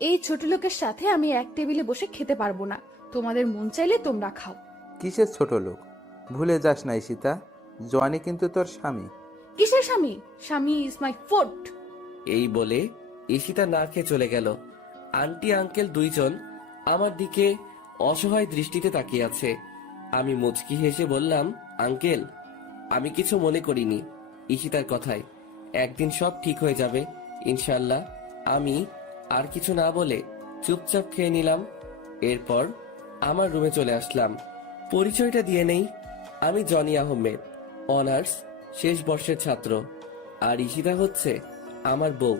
এই ছোট লোকের সাথে আমি এক টেবিলে বসে খেতে পারবো না। তোমাদের মন চাইলে তোমরা খাও। কিসের ছোট লোক? ভুলে যাস না ঈশিতা, জনি কিন্তু তোর স্বামী। কিসের স্বামী? স্বামী ইজ মাই ফুড। এই বলে ঈশিতা না খেয়ে চলে গেল। আন্টি আঙ্কেল দুইজন আমার দিকে অসহায় দৃষ্টিতে তাকিয়ে আছে। আমি মুচকি হেসে বললাম, আঙ্কেল, আমি কিছু মনে করিনি ঈশিতার কথায়। একদিন সব ঠিক হয়ে যাবে ইনশাল্লাহ। আমি আর কিছু না বলে চুপচাপ খেয়ে নিলাম। এরপর আমার রুমে চলে আসলাম। পরিচয়টা দিয়ে নেই, আমি জনি আহমেদ, অনার্স শেষ বর্ষের ছাত্র। আর ঈশিতা হচ্ছে আমার বউ,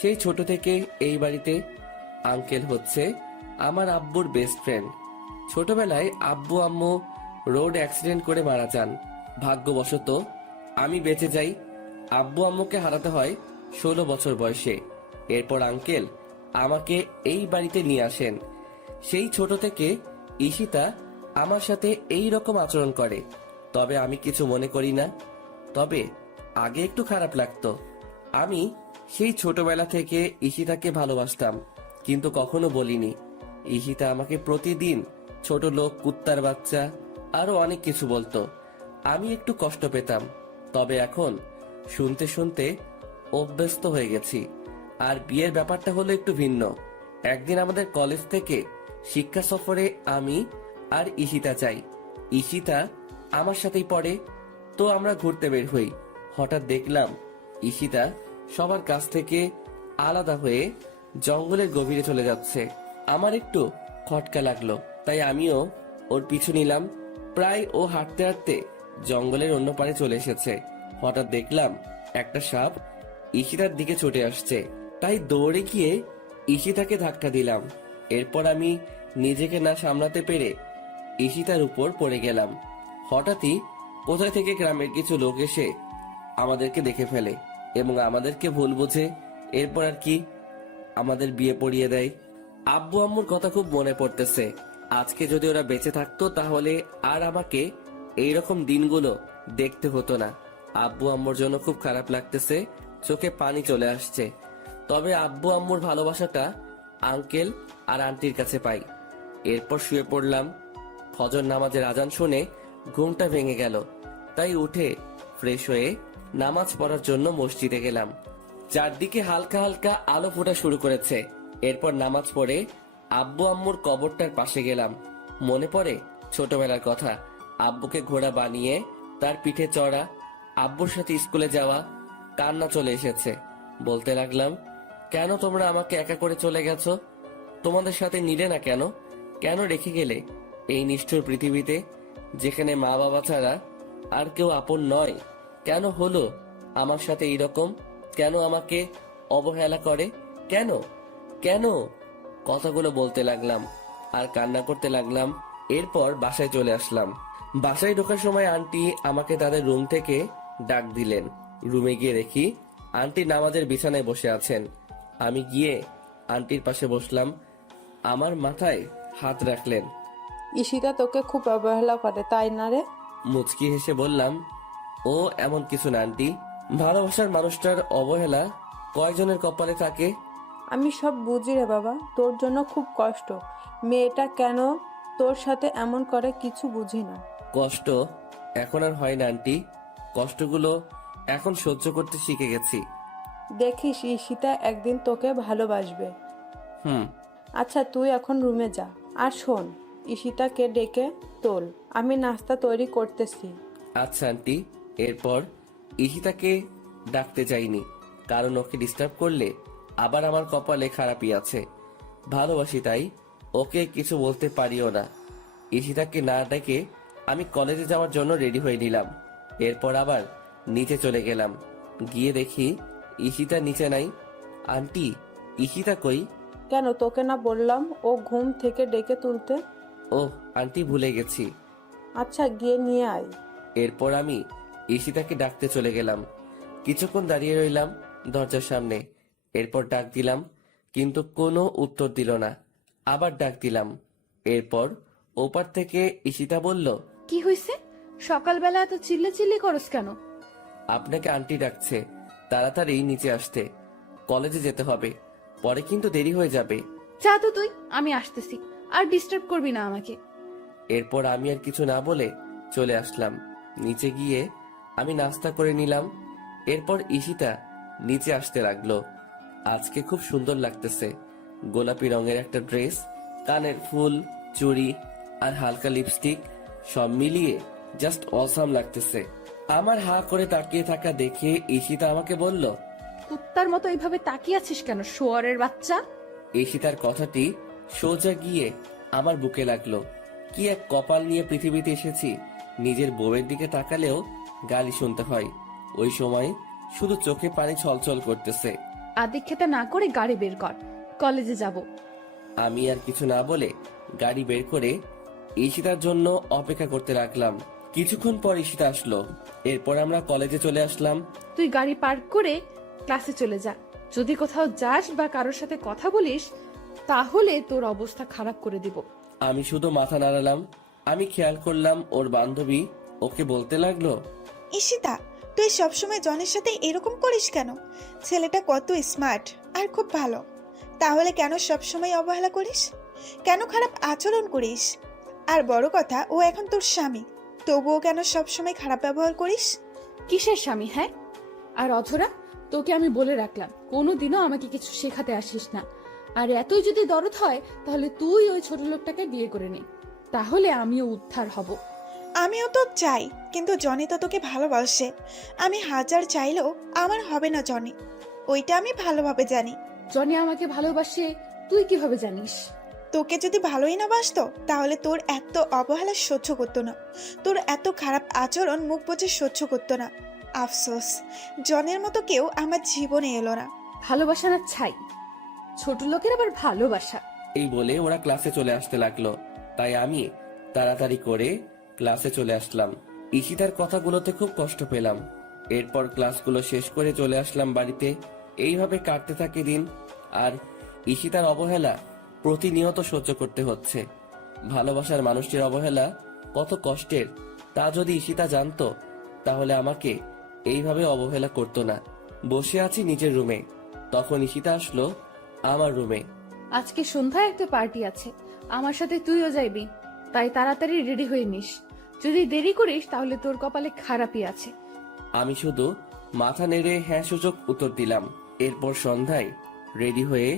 সেই ছোট থেকে এই বাড়িতে। আঙ্কেল হচ্ছে আমার আব্বুর বেস্ট ফ্রেন্ড। ছোটবেলায় আব্বু আম্মু রোড অ্যাক্সিডেন্ট করে মারা যান। ভাগ্যবশত আমি বেঁচে যাই। আব্বু আম্মুকে হারাতে হয় 16 বছর বয়সে। এরপর আঙ্কেল আমাকে এই বাড়িতে নিয়ে আসেন। সেই ছোট থেকে ঈশিতা আমার সাথে এই রকম আচরণ করে, তবে আমি কিছু মনে করি না। তবে আগে একটু খারাপ লাগতো। আমি সেই ছোটবেলা থেকে ঈশিতাকে ভালোবাসতাম, কিন্তু কখনো বলিনি। ঈশিতা আমাকে প্রতিদিন ছোট লোক, কুত্তার বাচ্চা, আরো অনেক কিছু বলতো। আমি একটু কষ্ট পেতাম, তবে এখন শুনতে শুনতে অভ্যস্ত হয়ে গেছি। আর বিয়ের ব্যাপারটা হলো একটু ভিন্ন। একদিন আমাদের কলেজ থেকে শিক্ষা সফরে আমি আর ঈশিতা যাই। ঈশিতা আমার সাথেই পড়ে, তো আমরা ঘুরতে বের হই। হঠাৎ দেখলাম ঈশিতা সবার কাছ থেকে আলাদা হয়ে জঙ্গলের গভীরে চলে যাচ্ছে। আমার একটু খটকা লাগলো, তাই আমিও ওর পিছু নিলাম। প্রায় ও হাঁটতে হাঁটতে জঙ্গলের অন্য পারে চলে এসেছে। হঠাৎ দেখলাম একটা সাপ ঈশিতার দিকে ছুটে আসছে, তাই দৌড়ে গিয়ে ঈশিতাকে ধাক্কা দিলাম। এরপর আমি নিজেকে না সামলাতে পেরে ঈশিতার উপর পড়ে গেলাম। হঠাৎই কোথায় থেকে গ্রামের কিছু লোক এসে আমাদেরকে দেখে ফেলে এবং আমাদেরকে ভুল বোঝে। এরপর আর কি, আমাদের বিয়ে পড়িয়ে দেয়। আব্বু আম্মুর কথা খুব মনে পড়তেছে। আজকে যদি ওরা বেঁচে থাকতো তাহলে আর আমাকে এইরকম দিনগুলো দেখতে হতো না। আব্বু আম্মুর জন্য খুব খারাপ লাগতেছে, চোখে পানি চলে আসছে। তবে আব্বু আম্মুর ভালোবাসাটা আঙ্কেল আর আন্টির কাছে পাই। এরপর শুয়ে পড়লাম। ফজর নামাজের আজান শুনে ঘুমটা ভেঙে গেল, তাই উঠে ফ্রেশ হয়ে নামাজ পড়ার জন্য মসজিদে গেলাম। চারদিকে হালকা হালকা আলো ফোটা শুরু করেছে। এরপর নামাজ পড়ে আব্বু আম্মুর কবরটার পাশে গেলাম। মনে পড়ে ছোটবেলার কথা, আব্বুকে ঘোড়া বানিয়ে তার পিঠে চড়া, আব্বুর সাথে স্কুলে যাওয়া। কান্না চলে এসেছে। বলতে লাগলাম, কেন তোমরা আমাকে একা করে চলে গেছো? তোমাদের সাথে নিলে না কেন? কেন রেখে গেলে এই নিষ্ঠুর পৃথিবীতে, যেখানে মা বাবা ছাড়া আর কেউ আপন নয়? কেন হলো আমার সাথে এইরকম? কেন আমাকে অবহেলা করে? কেন কেন? কথাগুলো বলতে লাগলাম আর কান্না করতে লাগলাম। এরপর বাসায় চলে আসলাম। বাসায় ঢোকার সময় আন্টি আমাকে তাদের রুম থেকে ডাক দিলেন। রুমে গিয়ে দেখি আন্টি নামাজের বিছানায় বসে আছেন। আমি গিয়ে আন্টির পাশে বসলাম। আমার মাথায় হাত রাখলেন। ঈশিতা তোকে খুব অবহেলা করে, তাই না রে? মুচকি হেসে বললাম, ও এমন কিছু না আন্টি। ভালোবাসার মানুষটার অবহেলা কয়জনের কপালে থাকে? আমি সব বুঝি রে বাবা, তোর জন্য খুব কষ্ট। মেয়েটা কেন তোর সাথে এমন করে কিছু বুঝি না। কষ্ট এখন আর হয় না আন্টি। কষ্টগুলো এখন সহ্য করতে শিখে গেছি। দেখিস ঈশিতা একদিন তোকে ভালোবাসবে। হুম। আচ্ছা তুই এখন রুমে যা। আর শোন, ঈশিতাকে ডেকে তোল, আমি নাস্তা তৈরি করতেছি। আচ্ছা আন্টি। এরপর ঈশিতাকে ডাকতে যাইনি, কারণ ওকে ডিস্টার্ব করলে আবার আমার কপালে খারাপই আছে। ভালোবাসি তাই ওকে কিছু বলতে পারিও না। ঈশিতাকে না ডেকে আমি কলেজে যাওয়ার জন্য রেডি হয়ে নিলাম। এরপর আবার নিচে চলে গেলাম। গিয়ে দেখি ঈশিতা নিচে নাই। আন্টি, ঈশিতা কই? কেন, তোকে না বললাম ও ঘুম থেকে ডেকে তুলতে? ওহ আন্টি, ভুলে গেছি। আচ্ছা গিয়ে নিয়ে আয়। এরপর আমি ঈশিতাকে ডাকতে চলে গেলাম। কিছুক্ষণ দাঁড়িয়ে রইলাম দরজার সামনে। এরপর ডাক দিলাম, কিন্তু কোনো উত্তর দিল না। আবার ডাক দিলাম। এরপর ওপার থেকে ঈশিতা বলল, কি হয়েছে? সকালবেলা এত চিল্লাচিল্লি করস কেন? আপনাকে আন্টি ডাকছে, তাড়াতাড়ি নিচে আসতে। কলেজে যেতে হবে, পরে কিন্তু দেরি হয়ে যাবে। যা তো তুই, আমি আসতেছি, আর ডিস্টার্ব করবি না আমাকে। এরপর আমি আর কিছু না বলে চলে আসলাম। নিচে গিয়ে আমি নাস্তা করে নিলাম। এরপর ঈশিতা নিচে আসতে লাগলো। আজকে খুব সুন্দর লাগতেছে। গোলাপি রঙের একটা ড্রেস, কানের ফুল, চুড়ি আর হালকা লিপস্টিক, সব মিলিয়ে জাস্ট অসাম লাগতেছে। আমার হা করে তাকিয়ে থাকা দেখে ঈশিতা আমাকে বলল, কুত্তার মতো এইভাবে তাকিয়ে আছিস কেন, শুয়োরের বাচ্চা? ঈশিতার কথাটি সোজা গিয়ে আমার বুকে লাগলো। কি এক কপাল নিয়ে পৃথিবীতে এসেছি, নিজের বউয়ের দিকে তাকালেও গালি শুনতে হয়। ওই সময় শুধু চোখে পানি ছলছল করতেছে। আদিক্ষেতা না করে গাড়ি বের কর, কলেজে যাব। আমি আর কিছু না বলে গাড়ি বের করে ঈশিতার জন্য অপেক্ষা করতে লাগলাম। কিছুক্ষণ পর ঈশিতা আসলো। এরপর আমরা কলেজে চলে আসলাম। তুই গাড়ি পার্ক করে ক্লাসে চলে যা। যদি কোথাও যাস বা কারোর সাথে কথা বলিস, তাহলে তোর অবস্থা খারাপ করে দিব। আমি শুধু মাথা নাড়ালাম। আমি খেয়াল করলাম ওর বান্ধবী ওকে বলতে লাগলো, ঈশিতা, তুই সবসময় জনের সাথে এরকম করিস কেন? ছেলেটা কত স্মার্ট আর খুব ভালো, তাহলে কেন সবসময় অবহেলা করিস? কেন খারাপ আচরণ করিস? আর বড় কথা, ও এখন তোর স্বামী, তবুও কেন সবসময় খারাপ ব্যবহার করিস? কিসের স্বামী? হ্যাঁ, আর অধরা, তোকে আমি বলে রাখলাম, কোনোদিনও আমাকে কিছু শেখাতে আসিস না। আর এতই যদি দরদ হয়, তাহলে তুই ওই ছোট লোকটাকে বিয়ে করে নে, তাহলে আমিও উদ্ধার হব। আমিও তো চাই, কিন্তু জনি তো তোকে ভালোবাসে। আমি হাজার চাইলেও আমার হবে না জনি, ওইটা আমি ভালোভাবে জানি। জনি আমাকে ভালোবাসে, তুই কিভাবে জানিস? তোকে যদি ভালোই না বাসতো, তাহলে তোর এত অবহেলা সহ্য করতো না, তোর এত খারাপ আচরণ মুখ বুজে সহ্য করতো না। আফসোস, জনের মতো কেউ আমার জীবনে এলো না। ভালোবাসা না ছাই, ছোট লোকের আবার ভালোবাসা। এই বলে ওরা ক্লাসে চলে আসতে লাগলো। তাই আমি তাড়াতাড়ি করে ক্লাসে চলে আসলাম। ঈশিতার কথাগুলোতে খুব কষ্ট পেলাম। এরপর ক্লাসগুলো শেষ করে চলে আসলাম বাড়িতে। এইভাবে কাটতে থাকে দিন। আর ঈশিতার অবহেলা প্রতিনিয়ত সহ্য করতে হচ্ছে। ভালোবাসার মানুষটির অবহেলা কত কষ্টের, তা যদি ঈশিতা জানতো, তাহলে আমাকে এইভাবে অবহেলা করতো না। বসে আছি নিজের রুমে, তখন ঈশিতা আসলো আমার রুমে। আজকে সন্ধ্যায় একটা পার্টি আছে, আমার সাথে তুইও যাইবি, তাই তাড়াতাড়ি রেডি হয়ে নিস। যদি দেরি করিস তাহলে তোর কপালে খারাপই আছে। আমি শুধু মাথা নেড়ে হ্যাঁ সূচক উত্তর দিলাম। এরপর সন্ধ্যায় রেডি হয়ে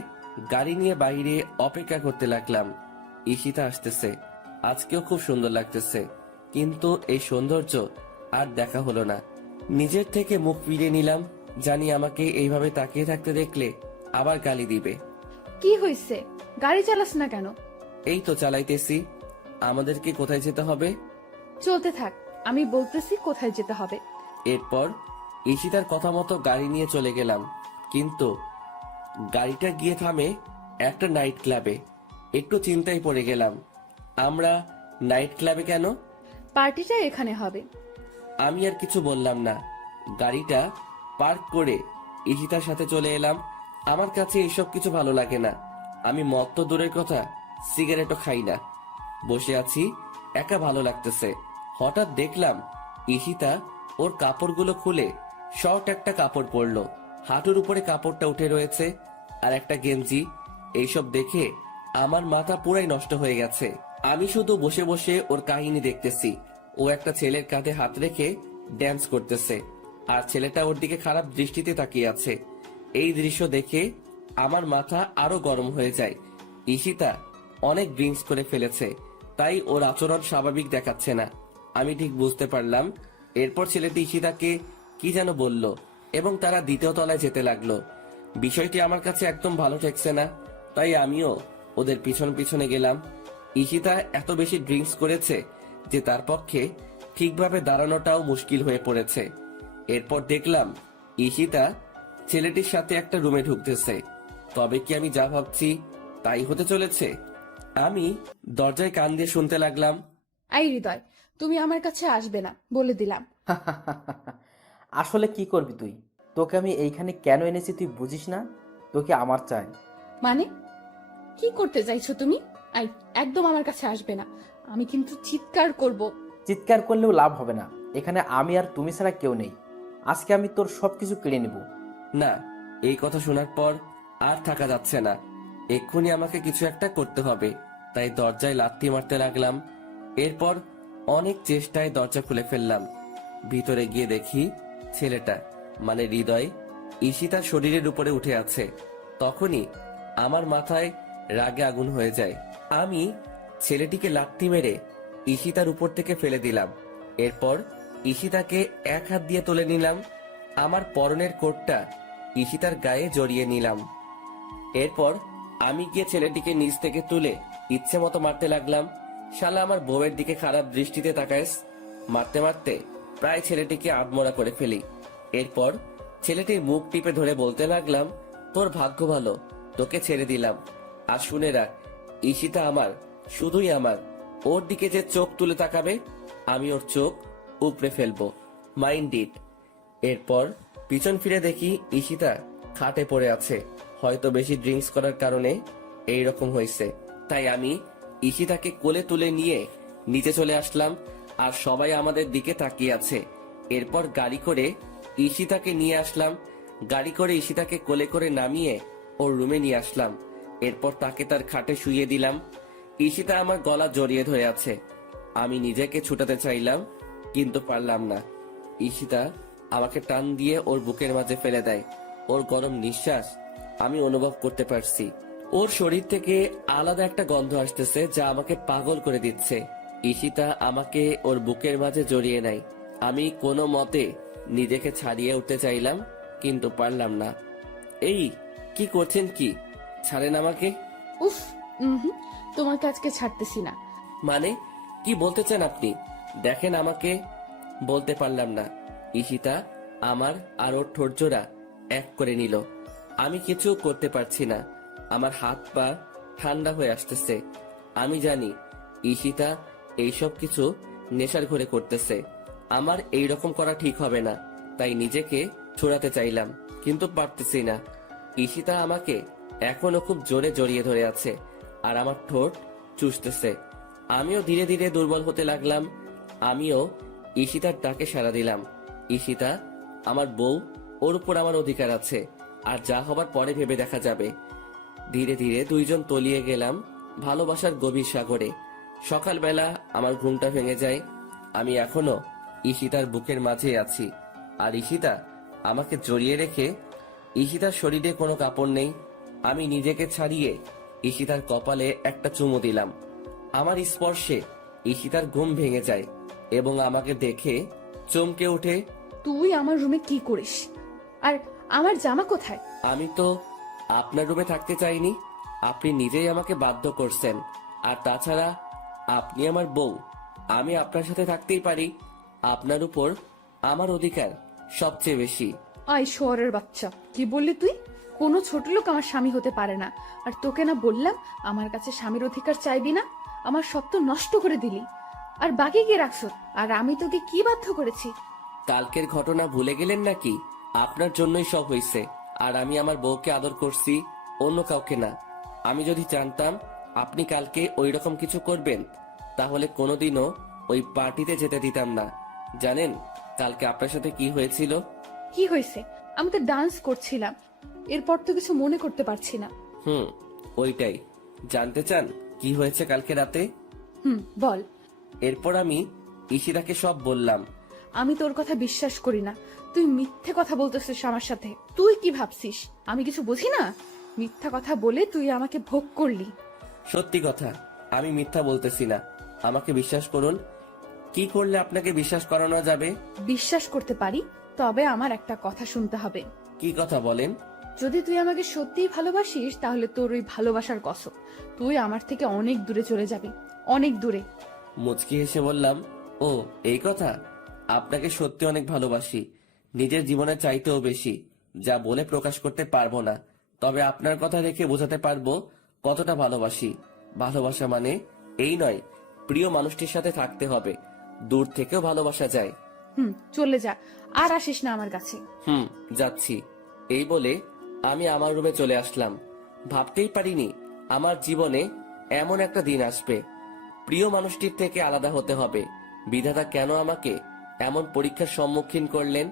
গাড়ি নিয়ে বাইরে অপেক্ষা করতে লাগলাম। ঈশিতা আসতেছে, আজকেও খুব সুন্দর লাগতেছে, কিন্তু এই সৌন্দর্য আর দেখা হলো না। নিজের থেকে মুখ ফিরিয়ে নিলাম, জানি আমাকে এইভাবে তাকিয়ে থাকতে দেখলে আবার গালি দিবে। কি হয়েছে, গাড়ি চালাস না কেন? এই তো চালাইতেছি। আমাদেরকে কোথায় যেতে হবে? চলতে থাক, আমি বলতেছি কোথায় যেতে হবে। এরপর ঈশিতার কথা মতো গাড়ি নিয়ে চলে গেলাম, কিন্তু গাড়িটা গিয়ে থামে একটা নাইট ক্লাবে। একটু চিন্তায় পড়ে গেলাম, আমরা নাইট ক্লাবে কেন? পার্টিটা এখানে হবে। আমি আর কিছু বললাম না। গাড়িটা পার্ক করে ঈশিতার সাথে চলে এলাম। আমার কাছে এসব কিছু ভালো লাগে না। আমি মদ তো দূরের কথা, সিগারেটও খাই না। বসে আছি, একা ভালো লাগতেছে। হঠাৎ দেখলাম ঈশিতা ওর কাপড়গুলো খুলে শর্ট একটা কাপড় পরলো, হাঁটুর উপরে কাপড়টা উঠে রয়েছে, আর একটা গেঞ্জি। এইসব দেখে আমার মাথা পুরাই নষ্ট হয়ে গেছে। আমি শুধু বসে বসে ওর কাহিনী দেখতেছি। ও একটা ছেলের কাঁধে হাত রেখে ড্যান্স করতেছে, আর ছেলেটা ওর দিকে খারাপ দৃষ্টিতে তাকিয়ে আছে। এই দৃশ্য দেখে আমার মাথা আরো গরম হয়ে যায়। ঈশিতা অনেক ড্রিঙ্কস করে ফেলেছে, তাই ওর আচরণ স্বাভাবিক দেখাচ্ছে না। আমি ঠিক বুঝতে পারলাম। এরপর ছেলেটি ঈশিতাকে কি যেন বলল এবং তারা দ্বিতীয় তলায় যেতে লাগলো। বিষয়টি আমার কাছে একদম ভালো ঠেকছে না, তাই আমিও ওদের পিছন পিছনে গেলাম। ঈশিতা এত বেশি ড্রিঙ্কস করেছে যে তার পক্ষে ঠিকভাবে দাঁড়ানোটাও মুশকিল হয়ে পড়েছে। এরপর দেখলাম ঈশিতা ছেলেটির সাথে একটা রুমে ঢুকতেছে। তবে কি আমি যা ভাবছি তাই হতে চলেছে? আমি দরজায় কান দিয়ে শুনতে লাগলাম, আই হৃদয়, তুমি আমার কাছে আসবে না, বলে দিলাম। আসলে কি করবি তুই? তোকে আমি এইখানে কেন এনেছি তুই বুঝিস না? তোকে আমার চাই। মানে কি করতে চাইছো তুমি? আই, একদম আমার কাছে আসবে না, আমি কিন্তু চিৎকার করব। চিৎকার করলেও লাভ হবে না, এখানে আমি আর তুমি ছাড়া কেউ নেই। আজকে আমি তোর সবকিছু কেড়ে নেব। না এই কথা শোনার পর আর থাকা যাচ্ছে না, এক্ষুনি আমাকে কিছু একটা করতে হবে। তাই দরজায় লাথি মারতে লাগলাম। এরপর অনেক চেষ্টায় দরজা খুলে ফেললাম। ভিতরে গিয়ে দেখি ছেলেটা মানে হৃদয় ঈশিতার শরীরের উপরে উঠে আছে। তখনই আমার মাথায় রাগে আগুন হয়ে যায়। আমি ছেলেটিকে লাথি মেরে ঈশিতার উপর থেকে ফেলে দিলাম। এরপর ঈশিতাকে এক হাত দিয়ে তুলে নিলাম। আমার পরনের কোটটা ঈশিতার গায়ে জড়িয়ে নিলাম। এরপর আমি গিয়ে ছেলেটিকে নিচ থেকে তুলে ইচ্ছে মতো মারতে লাগলাম। শালা আমার বউয়ের দিকে খারাপ দৃষ্টিতে তাকাইস। মারতে মারতে প্রায় ছেলেটিকে আধমরা করে ফেলি। এরপর ছেলেটির মুখ টিপে ধরে বলতে লাগলাম, তোর ভাগ্য ভালো, তোকে ছেড়ে দিলাম। আর শুনে রাখ, ঈশিতা আমার, শুধুই আমার। ওর দিকে যে চোখ তুলে তাকাবে আমি ওর চোখ উপড়ে ফেলবো, মাইন্ড ইট। এরপর পিছন ফিরে দেখি ঈশিতা খাটে পড়ে আছে। হয়তো বেশি ড্রিঙ্কস করার কারণে এই রকম হয়েছে। তাই আমি ঈশিতাকে কোলে তুলে নিয়ে নিচে চলে আসলাম, আর সবাই আমাদের দিকে তাকিয়ে আছে। এরপর গাড়ি করে ঈশিতাকে নিয়ে আসলাম। গাড়ি করে ঈশিতাকে কোলে করে নামিয়ে ওর রুমে নিয়ে আসলাম। এরপর তাকে তার খাটে শুইয়ে দিলাম। ঈশিতা আমার গলা জড়িয়ে ধরে আছে। আমি নিজেকে ছুটাতে চাইলাম, কিন্তু পারলাম না। ঈশিতা আমাকে টান দিয়ে ওর বুকের মাঝে ফেলে দেয়। ওর গরম নিঃশ্বাস আমি অনুভব করতে পারছি। ওর শরীর থেকে আলাদা একটা গন্ধ আসতেছে, যা আমাকে পাগল করে দিচ্ছে। ঈশিতা আমাকে ওর বুকের মাঝে জড়িয়ে নেয়। আমি কোনো মতে নিজেকে ছাড়িয়ে উঠতে চাইলাম, কিন্তু পারলাম না। এই কি করছেন কি? ছাড়েন আমাকে। উফ, তোমাকে আজকে ছাড়তেছি না। মানে কি বলতে চান আপনি? দেখেন আমাকে। বলতে পারলাম না। ঈশিতা আমার আর ওর ঠোঁট জোড়া এক করে নিল। আমি কিছু করতে পারছি না। আমার হাত পা ঠান্ডা হয়ে আসতেছে। আমি জানি ঈশিতা এইসব কিছু নেশার ঘরে করতেছে। আমার এই রকম করা ঠিক হবে না। তাই নিজেকে ছড়াতে চাইলাম, কিন্তু পারতেছি না। ঈশিতা আমাকে এখনো খুব জোরে জড়িয়ে ধরে আছে, আর আমার ঠোঁট চুষতেছে। আমিও ধীরে ধীরে দুর্বল হতে লাগলাম। আমিও ঈশিতার ডাকে সাড়া দিলাম। ঈশিতা আমার বউ, ওর উপর আমার অধিকার আছে, আর যা হবার পরে ভেবে দেখা যাবে। ধীরে ধীরে দুইজন তলিয়ে গেলাম ভালোবাসার গভীর সাগরে। সকালবেলা আমার ঘুমটা ভেঙে যায়। আমি এখনো ঈশিতার বুকের মাঝে আছি, আর ঈশিতা আমাকে জড়িয়ে রেখে। ঈশিতার শরীরে কোনো কাপড় নেই। আমি নিজেকে ছাড়িয়ে ঈশিতার কপালে একটা চুমু দিলাম। আমার স্পর্শে ঈশিতার ঘুম ভেঙে যায় এবং আমাকে দেখে চমকে ওঠে। তুই আমার রুমে কি করিস? আর আমার জামা কোথায়? আমি তো আপনার রুমে থাকতে চাইনি, আপনি নিজেই আমাকে বাধ্য করছেন। আর তাছাড়া আপনি আমার বউ, আমি আপনার সাথে থাকতেই পারি। আপনার উপর আমার অধিকার সবচেয়ে বেশি। আই শহরের বাচ্চা, কি বললি তুই? কোনো ছোট লোক আমার স্বামী হতে পারে না। আর তোকে না বললাম আমার কাছে স্বামীর অধিকার চাইবি না? আমার সব তো নষ্ট করে দিলি, আর বাকি কি রাখছ? আর আমি তোকে কি বাধ্য করেছি? কালকের ঘটনা ভুলে গেলেন নাকি? আপনার জন্যই সব হয়েছে। আর আমি আমার বউকে আদর করছি, অন্য কাউকে না। আমি যদি জানতাম আপনি কালকে ওই রকম কিছু করবেন, তাহলে কোনোদিনও ওই পার্টিতে যেতে দিতাম না। জানেন কালকে আপনার সাথে কি হয়েছিল? কি হয়েছে? আমি তো ডান্স করছিলাম, এরপর তো কিছু মনে করতে পারছি না। ওইটাই জানতে চান কি হয়েছে কালকে রাতে? বল। এরপর আমি ঈশিতাকে সব বললাম। আমি তোর কথা বিশ্বাস করি না। তুই মিথ্যে কথা বলতেছিস আমার সাথে। তুই কি ভাবছিস আমি কিছু বুঝি না? মিথ্যা কথা বলে তুই আমাকে ভোগ করলি। সত্যি কথা, আমি মিথ্যা বলতেছি না। আমাকে বিশ্বাস করুন। কি করলে আপনাকে বিশ্বাস করানো যাবে? বিশ্বাস করতে পারি, তবে আমার একটা কথা শুনতে হবে। কি কথা বলেন? যদি তুই আমাকে সত্যিই ভালোবাসিস, তাহলে তোর ওই ভালোবাসার কসম, তুই আমার থেকে অনেক দূরে চলে যাবি, অনেক দূরে। মুচকি হেসে বললাম, ও এই কথা। আপনাকে সত্যি অনেক ভালোবাসি, নিজের জীবনের চাইতেও বেশি। যা বলে প্রকাশ করতে পারবো না, তবে আপনার কথা রেখে বোঝাতে পারবো কতটা ভালোবাসি। ভালোবাসা মানে এই নয় প্রিয় মানুষটির সাথে থাকতে হবে, দূর থেকেও ভালোবাসা যায়। চলে যা, আর আসিস না আমার কাছে। যাচ্ছি। এই বলে আমি আমার রুমে চলে আসলাম। ভাবতেই পারিনি আমার জীবনে এমন একটা দিন আসবে। প্রিয় মানুষটির থেকে আলাদা হতে হবে। বিধাতা কেন আমাকে এমন পরীক্ষার সম্মুখীন করলেন?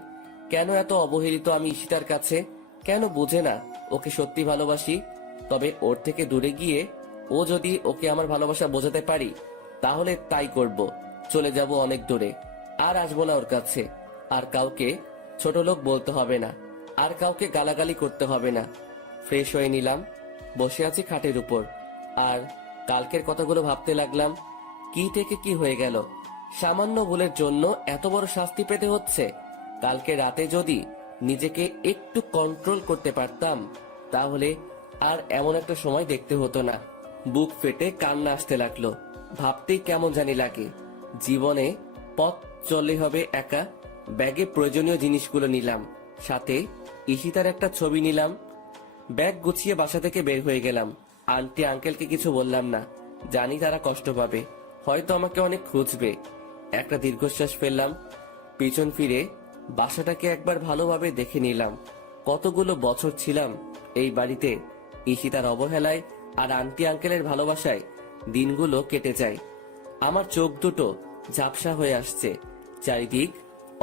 কেন এত অবহেলিত আমি ঈশিতার কাছে? কেন বুঝে না ওকে সত্যি ভালোবাসি। তবে ওর থেকে দূরে গিয়ে ও যদি ওকে আমার ভালোবাসা বোঝাতে পারি তাহলে তাই করব। চলে যাব অনেক দূরে, আর আসবো না ওর কাছে। আর কাউকে ছোট লোক বলতে হবে না, আর কাউকে গালাগালি করতে হবে না। ফ্রেশ হয়ে নিলাম, বসে আছি খাটের উপর, আর কালকের কথাগুলো ভাবতে লাগলাম। কি থেকে কি হয়ে গেল? সামান্য ভুলের জন্য এত বড় শাস্তি পেতে হচ্ছে। কালকে রাতে যদি নিজেকে একটু কন্ট্রোল করতে পারতাম তাহলে আর এমন একটা সময় দেখতে হতো না। বুক ফেটে কান্না আসতে লাগলো। ভাবতেই কেমন জানি লাগে। জীবনে পথ চললে হবে একা। ব্যাগে প্রয়োজনীয় জিনিসগুলো নিলাম, সাথে ঈশিতার একটা ছবি নিলাম। ব্যাগ গুছিয়ে বাসা থেকে বের হয়ে গেলাম। আন্টি আঙ্কেলকে কিছু বললাম না, জানি তারা কষ্ট পাবে, হয়তো আমাকে অনেক খুঁজবে। একটা দীর্ঘশ্বাস ফেললাম, পিছন ফিরে বাসাটাকে একবার ভালোভাবে দেখে নিলাম। কতগুলো বছর ছিলাম এই বাড়িতে। ঈশিতার অবহেলায় আর আন্টি আঙ্কেলের ভালোবাসায় দিনগুলো কেটে যায়। আমার চোখ দুটো ঝাপসা হয়ে আসছে, চারিদিক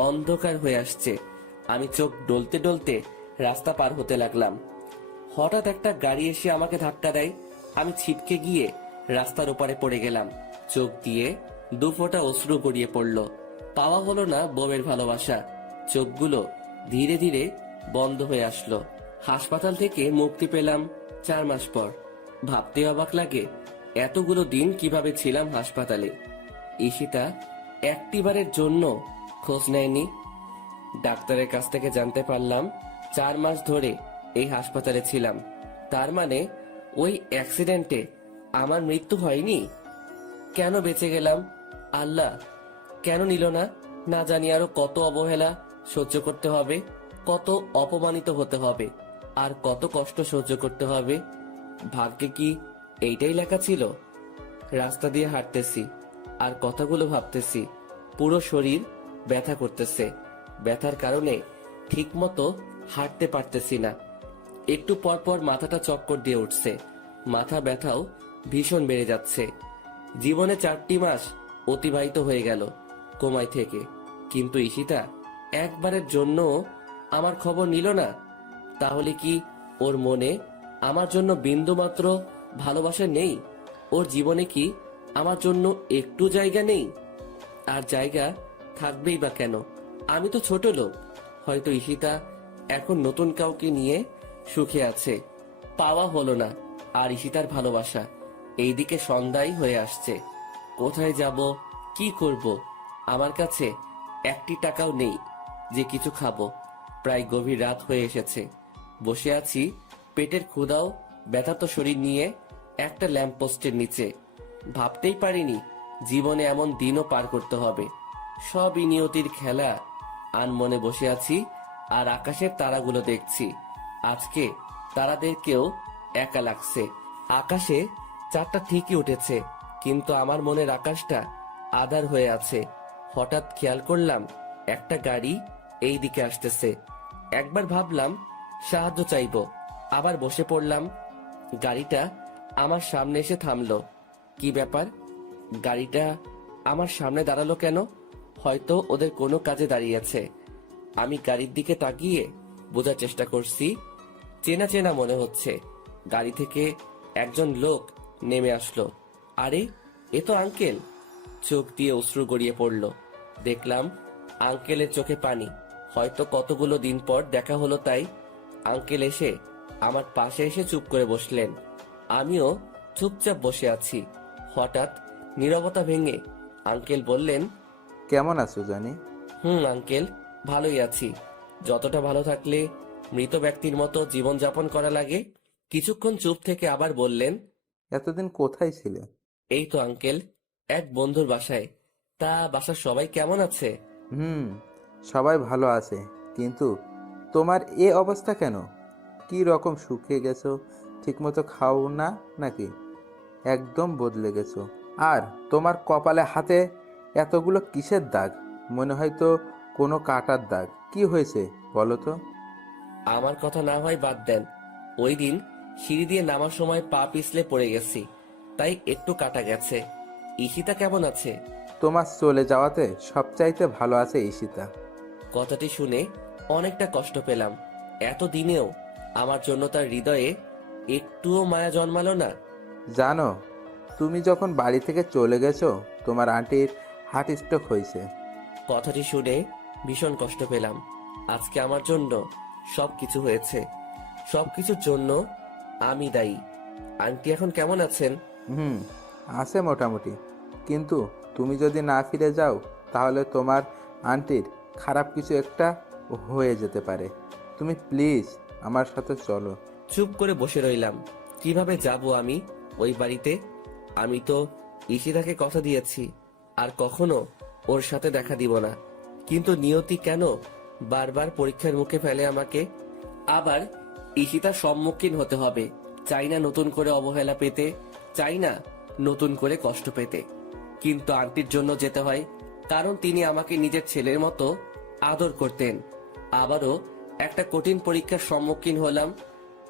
অন্ধকার হয়ে আসছে। আমি চোখ ডলতে ডলতে রাস্তা পার হতে লাগলাম। হঠাৎ একটা গাড়ি এসে আমাকে ধাক্কা দেয়। আমি ছিটকে গিয়ে রাস্তার ওপারে পড়ে গেলাম। চোখ দিয়ে দু ফোঁটা অশ্রু গড়িয়ে পড়ল। পাওয়া হলো না বউয়ের ভালোবাসা। চোখগুলো ধীরে ধীরে বন্ধ হয়ে আসলো। হাসপাতাল থেকে মুক্তি পেলাম 4 মাস পর। ভাবতে অবাক লাগে এতগুলো দিন কিভাবে ছিলাম হাসপাতালে। ঈশিতা একটিবারের জন্য খোঁজ নেয়নি। ডাক্তারের কাছ থেকে জানতে পারলাম 4 মাস ধরে এই হাসপাতালে ছিলাম। তার মানে ওই অ্যাক্সিডেন্টে আমার মৃত্যু হয়নি। কেন বেঁচে গেলাম? আল্লাহ কেন নিল না? না জানি আরো কত অবহেলা সহ্য করতে হবে, কত অপমানিত হতে হবে, আর কত কষ্ট সহ্য করতে হবে। ভাগ্যে কি এইটাই লেখা ছিল? রাস্তা দিয়ে হাঁটতেছি আর কথাগুলো ভাবতেছি। পুরো শরীর ব্যথা করতেছে। ব্যথার কারণে ঠিকমতো হাঁটতে পারতেছি না। একটু পর পর মাথাটা চক্কর দিয়ে উঠছে। মাথা ব্যথাও ভীষণ বেড়ে যাচ্ছে। জীবনে 4টি মাস অতিবাহিত হয়ে গেল কোমায় থেকে, কিন্তু ঈশিতা একবারের জন্য আমার খবর নিল না। তাহলে কি ওর মনে আমার জন্য বিন্দুমাত্র ভালোবাসা নেই? ওর জীবনে কি আমার জন্য একটু জায়গা নেই? আর জায়গা থাকবেই বা কেন? আমি তো ছোট লোক। হয়তো ঈশিতা এখন নতুন কাউকে নিয়ে সুখে আছে। পাওয়া হলো না আর ঈশিতার ভালোবাসা। এইদিকে সন্ধ্যাই হয়ে আসছে। কোথায় যাব, কি করব? আমার কাছে 1টি টাকাও নেই যে কিছু খাবো। প্রায় গভীর রাত হয়ে এসেছে। বসে আছি, পেটের ক্ষুধাও ব্যথাত শরীর নিয়ে একটা ল্যাম্পপোস্টের নিচে। ভাবতেই পারিনি জীবনে এমন দিনও পার করতে হবে। সবই নিয়তির খেলা। আনমনে বসে আছি আর আকাশের তারাগুলো দেখছি। আজকে তারাদেরকেও একা লাগছে। আকাশে 4টা ঠিকই উঠেছে, কিন্তু আমার মনের আকাশটা আধার হয়ে আছে। হঠাৎ খেয়াল করলাম একটা গাড়ি এই দিকে আসতেছে। একবার ভাবলাম সাহায্য চাইবো, আবার বসে পড়লাম। গাড়িটা আমার সামনে এসে থামলো। কি ব্যাপার? গাড়িটা আমার সামনে দাঁড়ালো কেন? হয়তো ওদের কোনো কাজে দাঁড়িয়েছে। আমি গাড়ির দিকে তাকিয়ে বোঝার চেষ্টা করছি। চেনা চেনা মনে হচ্ছে। গাড়ি থেকে একজন লোক নেমে আসলো। আরে, এ তো আঙ্কেল। চোখ দিয়ে অশ্রু গড়িয়ে পড়ল। দেখলাম আঙ্কেলের চোখে পানি। হয়তো কতগুলো দিন পর দেখা হলো তাই। আঙ্কেল এসে আমার পাশে এসে চুপ করে বসলেন। আমিও চুপচাপ বসে আছি। হঠাৎ নীরবতা ভেঙে আঙ্কেল বললেন, কেমন আছো জানি? আঙ্কেল, ভালোই আছি। যতটা ভালো থাকলে মৃত ব্যক্তির মতো জীবন যাপন করা লাগে। কিছুক্ষণ চুপ থেকে আবার বললেন, এতদিন কোথায় ছিলে? এই তো আঙ্কেল, এক বন্ধুর বাসায়। তা বাসার সবাই কেমন আছে? সবাই ভালো আছে, কিন্তু তোমার এ অবস্থা কেন? কি রকম শুকিয়ে গেছো? ঠিকমতো খাও না নাকি? একদম বদলে গেছো। আর তোমার কপালে হাতে এতগুলো কিসের দাগ? মনে হয় তো কোনো কাটার দাগ। কি হয়েছে বলো তো? আমার কথা না হয় বাদ দেন। ওই দিন সিঁড়ি দিয়ে নামার সময় পা পিছলে পড়ে গেছি, তাই একটু কাটা গেছে। ঈশিতা কেমন আছে? তোমার চলে যাওয়াতে সবচাইতে ভালো আছে ঈশিতা। কথাটি শুনে অনেকটা কষ্ট পেলাম। এতদিনেও আমার জন্য তার হৃদয়ে একটুও মায়া জন্মালো না। জানো, তুমি যখন বাড়ি থেকে চলে গেছো তোমার আন্টির হার্ট স্ট্রোক হয়েছে। কথাটি শুনে ভীষণ কষ্ট পেলাম। আজকে আমার জন্য সবকিছু হয়েছে, সবকিছুর জন্য আমি দায়ী। আন্টি এখন কেমন আছেন? হুম, আছে মোটামুটি, কিন্তু তুমি যদি না ফিরে যাও তাহলে তোমার আন্টির খারাপ কিছু একটা হয়ে যেতে পারে। তুমি প্লিজ আমার সাথে চলো। চুপ করে বসে রইলাম। কিভাবে যাব আমি ওই বাড়িতে? আমি তো ঈশিতাকে কথা দিয়েছি আর কখনো ওর সাথে দেখা দিব না, কিন্তু নিয়তি কেন বারবার পরীক্ষার মুখে ফেলে আমাকে? আবার ঈশিতার সম্মুখীন হতে হবে। চাই না নতুন করে অবহেলা পেতে, চাই না নতুন করে কষ্ট পেতে, কিন্তু আন্টির জন্য যেতে হয়, কারণ তিনি আমাকে নিজের ছেলের মতো আদর করতেন। আবারও একটা কঠিন পরীক্ষার সম্মুখীন হলাম।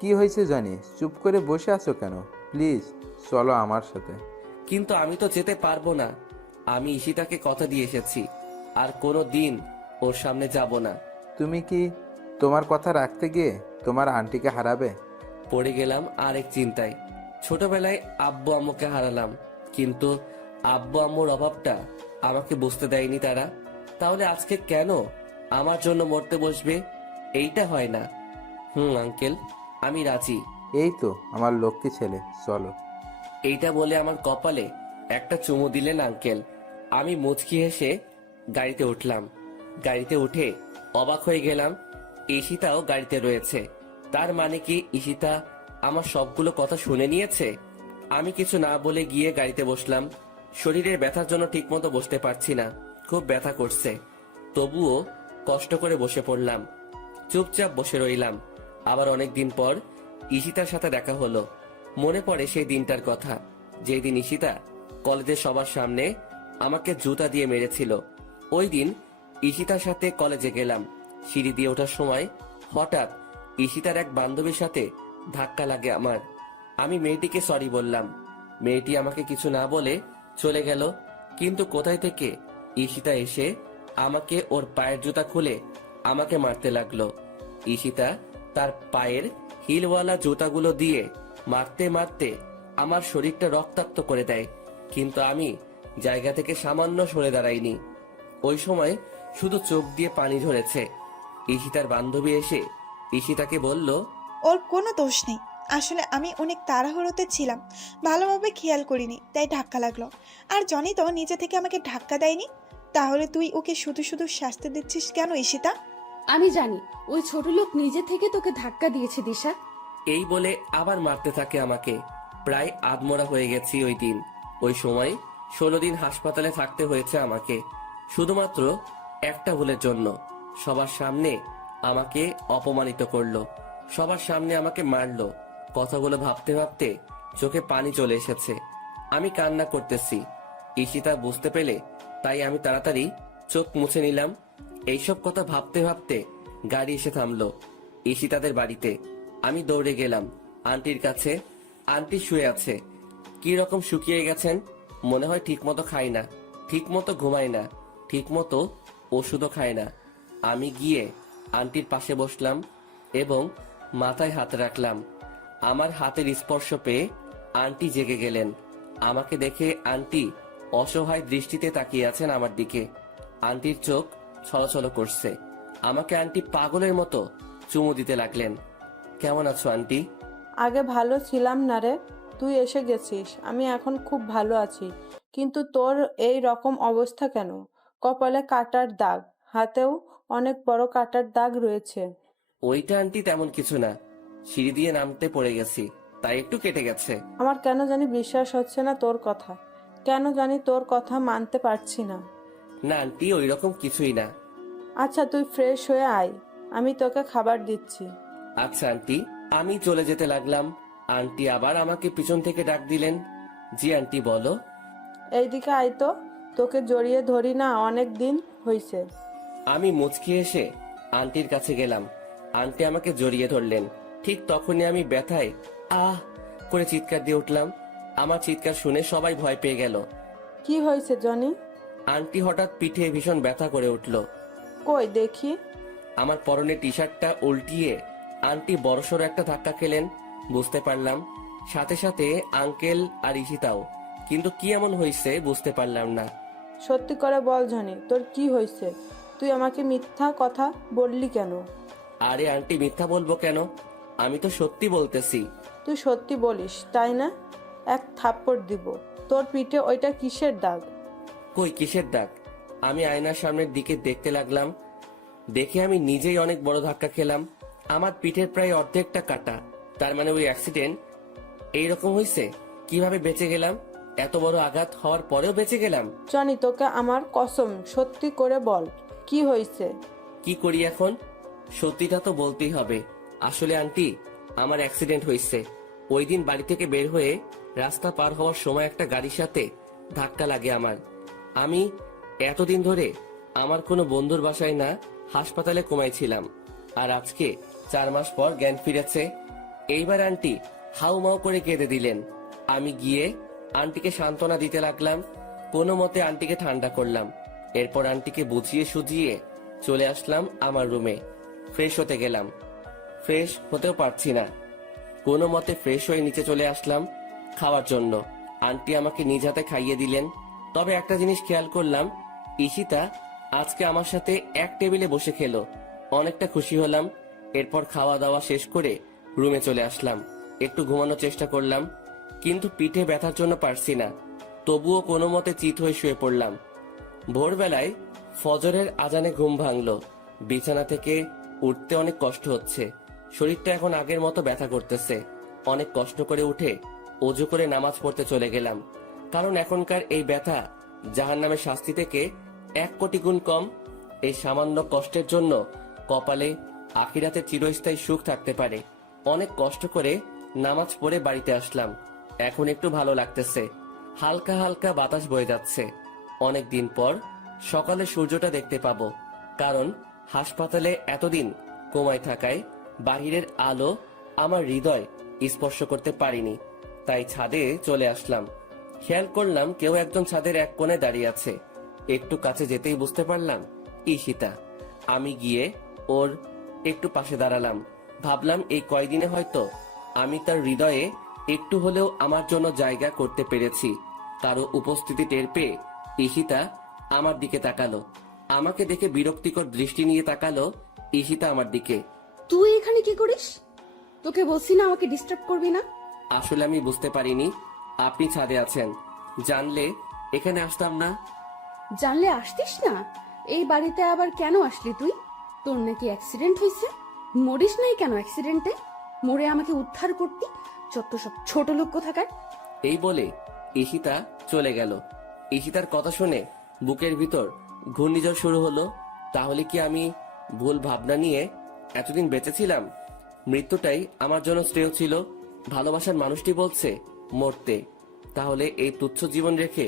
কি হয়েছে জানি, চুপ করে বসে আছো কেন? প্লিজ চলো আমার সাথে। কিন্তু আমি তো যেতে পারবো না। আমি ঈশিতাকে কথা দিয়ে এসেছি, আর কোনো দিন ওর সামনে যাব না। তুমি কি তোমার কথা রাখতে গিয়ে তোমার আন্টিকে হারাবে? পড়ে গেলাম আরেক চিন্তায়। ছোটবেলায় আব্বু আম্মুকে হারালাম, কিন্তু আব্বু আম্মুর অভাবটা আমাকে বুঝতে দেয়নি তারা। তাহলে আজকে কেন আমার জন্য মরতে বসবে? এইটা হয় না। আঙ্কেল, আমি রাজি। এই তো আমার লক্ষ্মী ছেলে, চলো। এইটা বলে আমার কপালে একটা চুমু দিলেন আঙ্কেল। আমি মুচকি হেসে গাড়িতে উঠলাম। গাড়িতে উঠে অবাক হয়ে গেলাম, ঈশিতাও গাড়িতে রয়েছে। তার মানে কি ঈশিতা আমার সবগুলো কথা শুনে নিয়েছে? আমি কিছু না বলে গিয়ে গাড়িতে বসলাম। শরীরের ব্যথার জন্য ঠিকমতো বসতে পারছি না, খুব ব্যথা করছে। তবুও কষ্ট করে বসে পড়লাম। চুপচাপ বসে রইলাম। আবার অনেকদিন পর ঈশিতার সাথে দেখা হলো। মনে পড়ে সেই দিনটার কথা, যেদিন ঈশিতা কলেজের সবার সামনে আমাকে জুতা দিয়ে মেরেছিল। ওই দিন ঈশিতার সাথে কলেজে গেলাম। সিঁড়ি দিয়ে ওঠার সময় হঠাৎ ঈশিতার এক বান্ধবীর সাথে ধাক্কা লাগে আমার। আমি মেয়েটিকে সরি বললাম। মেয়েটি আমাকে কিছু না বলে চলে গেল। কিন্তু কোথায় থেকে ঈশিতা এসে আমাকে ওর পায়ের জুতা খুলে আমাকে মারতে লাগলো। ঈশিতা তার পায়ের হিলওয়ালা জুতাগুলো দিয়ে মারতে মারতে আমার শরীরটা রক্তাক্ত করে দেয়, কিন্তু আমি জায়গা থেকে সামান্য সরে দাঁড়াইনি। ওই সময় শুধু চোখ দিয়ে পানি ঝরেছে। ঈশিতার বান্ধবী এসে ঈশিতাকে বলল, ওর কোনো দোষ নেই। আসলে আমি অনেক তাড়াহুড়োতে ছিলাম, ভালোভাবে খেয়াল করিনি, তাই ধাক্কা লাগলো। আর জনি তো নিজে থেকে আমাকে ধাক্কা দেয়নি। তাহলে তুই ওকে শুধু শুধু শাস্তি দিচ্ছিস কেন ঈশিতা? আমি জানি ওই ছোট লোক নিজে থেকে তোকে ধাক্কা দিয়েছে দিশা। এই বলে আবার মারতে থাকে আমাকে। প্রায় আধমরা হয়ে গেছি ওই দিন। ওই সময় 16 দিন হাসপাতালে থাকতে হয়েছে আমাকে, শুধুমাত্র একটা ভুলের জন্য। সবার সামনে আমাকে অপমানিত করলো, সবার সামনে আমাকে মারলো। কথাগুলো ভাবতে ভাবতে চোখে পানি চলে এসেছে। আমি কান্না করতেছি। ঈশিতা বুঝতে পেলে তাই আমি তাড়াতাড়ি চোখ মুছে নিলাম। এইসব কথা ভাবতে ভাবতে গাড়ি এসে থামলো ঈশিতাদের বাড়িতে। আমি দৌড়ে গেলাম আন্টির কাছে। আন্টি শুয়ে আছে, কি রকম শুকিয়ে গেছেন। মনে হয় ঠিক মতো খায় না, ঠিক মতো ঘুমায় না, ঠিক মতো ওষুধও খায় না। আমি গিয়ে আন্টির পাশে বসলাম এবং মাথায় হাত রাখলাম। আমার হাতের স্পর্শ পেয়ে আন্টি জেগে গেলেন। আমাকে দেখে আন্টি অসহায় দৃষ্টিতে তাকিয়ে আছেন আমার দিকে। আন্টির চোখ ছলছল করছে। আমাকে আন্টি পাগলের মতো চুমু দিতে লাগলেন। কেমন আছো আন্টি? আগে ভালো ছিলাম না রে, তুই এসে গেছিস। আমি এখন খুব ভালো আছি, কিন্তু তোর এই রকম অবস্থা কেন? কপালে কাটার দাগ, হাতেও অনেক বড় কাটার দাগ রয়েছে। ওইটা আন্টি তেমন কিছু না, সিঁড়ি দিয়ে নামতে পড়ে গেছি, তাই একটু কেটে গেছে। আমার কেন জানি বিশ্বাস হচ্ছে না তোর কথা, কেন জানি তোর কথা মানতে পারছি না। না আন্টি, ওই রকম কিছুই না। আচ্ছা তুই ফ্রেশ হয়ে আয়, আমি তোকে খাবার দিচ্ছি। আচ্ছা আন্টি। আমি চলে যেতে লাগলাম। আন্টি আবার আমাকে পিছন থেকে ডাক দিলেন। জি আন্টি, বলো। এইদিকে আয় তো, তোকে জড়িয়ে ধরি না অনেক দিন হইছে। আমি মুচকি এসে আন্টির কাছে গেলাম। আন্টি আমাকে জড়িয়ে ধরলেন। ঠিক তখনই আমি ব্যথায় আহ করে চিৎকার দিয়ে উঠলাম। আমার চিৎকার শুনে সবাই ভয় পেয়ে গেল। কি হয়েছে জনি? আন্টি হঠাৎ পিঠে ভীষণ ব্যথা করে উঠল। কই দেখি। আমার পরনে টি শার্টটা উল্টিয়ে আন্টি বড়সড় একটা ধাক্কা খেলেন, বুঝতে পারলাম। সাথে সাথে আঙ্কেল আর ঈশিতাও, কিন্তু কি এমন হয়েছে বুঝতে পারলাম না। সত্যি করে বল জনি, তোর কি হয়েছে? তুই আমাকে মিথ্যা কথা বললি কেন? আরে আন্টি, মিথ্যা বলবো কেন? আমি তো সত্যি বলতেছি। তুই সত্যি বলিস তাই না? এক থাপ্পড় দিব। তোর পিঠে ওইটা কিসের দাগ? কই, কিসের দাগ? আমি আয়নার সামনের দিকে দেখতে লাগলাম। দেখে আমি নিজেই অনেক বড় ধাক্কা খেলাম। আমার পিঠের প্রায় অর্ধেকটা কাটা। তার মানে ওই অ্যাক্সিডেন্ট এইরকম হয়েছে। কিভাবে বেঁচে গেলাম? এত বড় আঘাত হওয়ার পরেও বেঁচে গেলাম। জনি, তোকে আমার কসম, সত্যি করে বল কি হয়েছে? কি করি এখন? সত্যিটা তো বলতেই হবে। আসলে আন্টি, আমার অ্যাক্সিডেন্ট হয়েছে। ওই দিন বাড়ি থেকে বের হয়ে রাস্তা পার হওয়ার সময় একটা গাড়ির সাথে ধাক্কা লাগে আমার। আমি এতদিন ধরে আমার কোনো বন্ধুর বাসায় না, হাসপাতালে ঘুমাইছিলাম। আর আজকে 4 মাস পর জ্ঞান ফিরেছে। এইবার আন্টি হাউমাউ করে কেঁদে দিলেন। আমি গিয়ে আন্টিকে সান্ত্বনা দিতে লাগলাম। কোনো মতে আন্টিকে ঠান্ডা করলাম। এরপর আন্টিকে বুঝিয়ে সুঝিয়ে চলে আসলাম আমার রুমে। ফ্রেশ হতে গেলাম, ফ্রেশ হতেও পারছি না। কোনো মতে ফ্রেশ হয়ে নিচে চলে আসলাম খাওয়ার জন্য। আন্টি আমাকে নিজ হাতে খাইয়ে দিলেন। তবে একটা জিনিস খেয়াল করলাম, ঈশিতা আজকে আমার সাথে এক টেবিলে বসে খেলো। অনেকটা খুশি হলাম। এরপর খাওয়া দাওয়া শেষ করে রুমে চলে আসলাম। একটু ঘুমানোর চেষ্টা করলাম, কিন্তু পিঠে ব্যথার জন্য পারছি না। তবুও কোনো মতে চিত হয়ে শুয়ে পড়লাম। ভোরবেলায় ফজরের আজানে ঘুম ভাঙলো। বিছানা থেকে উঠতে অনেক কষ্ট হচ্ছে। শরীরটা এখন আগের মতো ব্যথা করতেছে। অনেক কষ্ট করে উঠে অজু করে নামাজ পড়তে চলে গেলাম। কারণ এখনকার এই ব্যথা জাহান্নামের শাস্তি থেকে 1 কোটি গুণ কম। এই সামান্য কষ্টের জন্য কপালে আখিরাতে চিরস্থায়ী সুখ থাকতে পারে। অনেক কষ্ট করে নামাজ পড়ে বাড়িতে আসলাম। এখন একটু ভালো লাগতেছে। হালকা হালকা বাতাস বয়ে যাচ্ছে। অনেক দিন পর সকালে সূর্যটা দেখতে পাবো। কারণ হাসপাতালে এতদিন কোমায় থাকায় বাহিরের আলো আমার হৃদয় স্পর্শ করতে পারিনি। তাই ছাদে চলে আসলাম। খেয়াল করলাম কেউ একজন ছাদের এক কোণে দাঁড়িয়ে আছে। একটু কাছে যেতেই বুঝতে পারলাম ঈশিতা। আমি গিয়ে ওর একটু পাশে দাঁড়ালাম। ভাবলাম এই কয়দিনে হয়তো আমি তার হৃদয়ে একটু হলেও আমার জন্য জায়গা করতে পেরেছি। কারো উপস্থিতি টের পেয়ে ঈশিতা আমার দিকে তাকালো। আমাকে দেখে বিরক্তিকর দৃষ্টি নিয়ে তাকালো ঈশিতা আমার দিকে। তুই এখানে কি করিস? তোকে বলছি না আমাকে ডিস্টার্ব করবি না। আসলে আমি বুঝতে পারিনি আপনি ছাদে আছেন। জানলে এখানে আসতাম না। জানলে আসতিস না? এই বাড়িতে আবার কেন আসলি তুই? তোর নাকি অ্যাক্সিডেন্ট হয়েছে? মরিস নাই কেন অ্যাক্সিডেন্টে? মরে আমাকে উদ্ধার করতি? যত সব ছোট লোক কোথাকার। এই বলে ঈশিতা চলে গেল। ঈশিতার কথা শুনে বুকের ভিতর ঘূর্ণিঝড় শুরু হলো। তাহলে কি আমি ভুল ভাবনা নিয়ে এতদিন বেঁচেছিলাম? মৃত্যুটাই আমার জন্য শ্রেয় ছিল। ভালোবাসার মানুষটি বলছে মরতে। তাহলে এই তুচ্ছ জীবন রেখে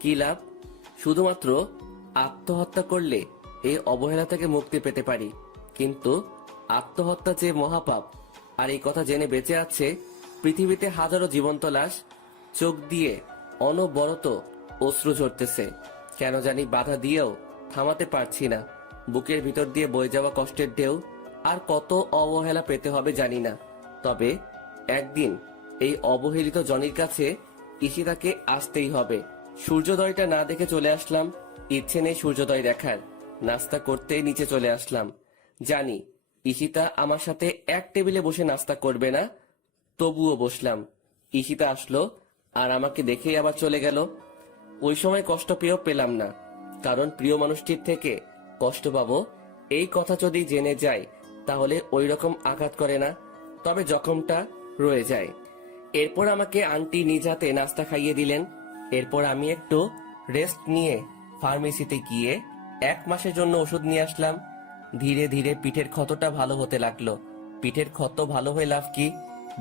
কি লাভ? শুধুমাত্র আত্মহত্যা করলে এই অবহেলা থেকে মুক্তি পেতে পারি, কিন্তু আত্মহত্যা যে মহাপাপ। আর এই কথা জেনে বেঁচে আছে পৃথিবীতে হাজারো জীবন্ত লাশ। চোখ দিয়ে অনবরত অশ্রু ঝরতেছে। কেন জানি বাধা দিয়েও থামাতে পারছি না। বুকের ভিতর দিয়ে বয়ে যাওয়া কষ্টের ঢেউ। আর কত অবহেলা পেতে হবে জানি না। তবে একদিন এই অবহেলিত জনির কাছে ঈশিতাকে আসতেই হবে। সূর্যোদয়টা না দেখে চলে আসলাম। ইচ্ছে নেই সূর্যোদয় দেখার। নাস্তা করতে নিচে চলে আসলাম। জানি ঈশিতা আমার সাথে এক টেবিলে বসে নাস্তা করবে না, তবুও বসলাম। ঈশিতা আসলো আর আমাকে দেখেই আবার চলে গেল। ওই সময় কষ্ট পেয়েও পেলাম না, কারণ প্রিয় মানুষটির থেকে কষ্ট পাবো এই কথা যদি জেনে যায় তাহলে ওই রকম আঘাত করে না, তবে জখমটা রয়ে যায়। এরপর আমাকে আন্টি নিজ হাতে নাস্তা খাইয়ে দিলেন। এরপর আমি একটু রেস্ট নিয়ে ফার্মেসিতে গিয়ে 1 মাসের জন্য ওষুধ নিয়ে আসলাম। ধীরে ধীরে পিঠের ক্ষতটা ভালো হতে লাগলো। পিঠের ক্ষত ভালো হয়ে লাভ কি?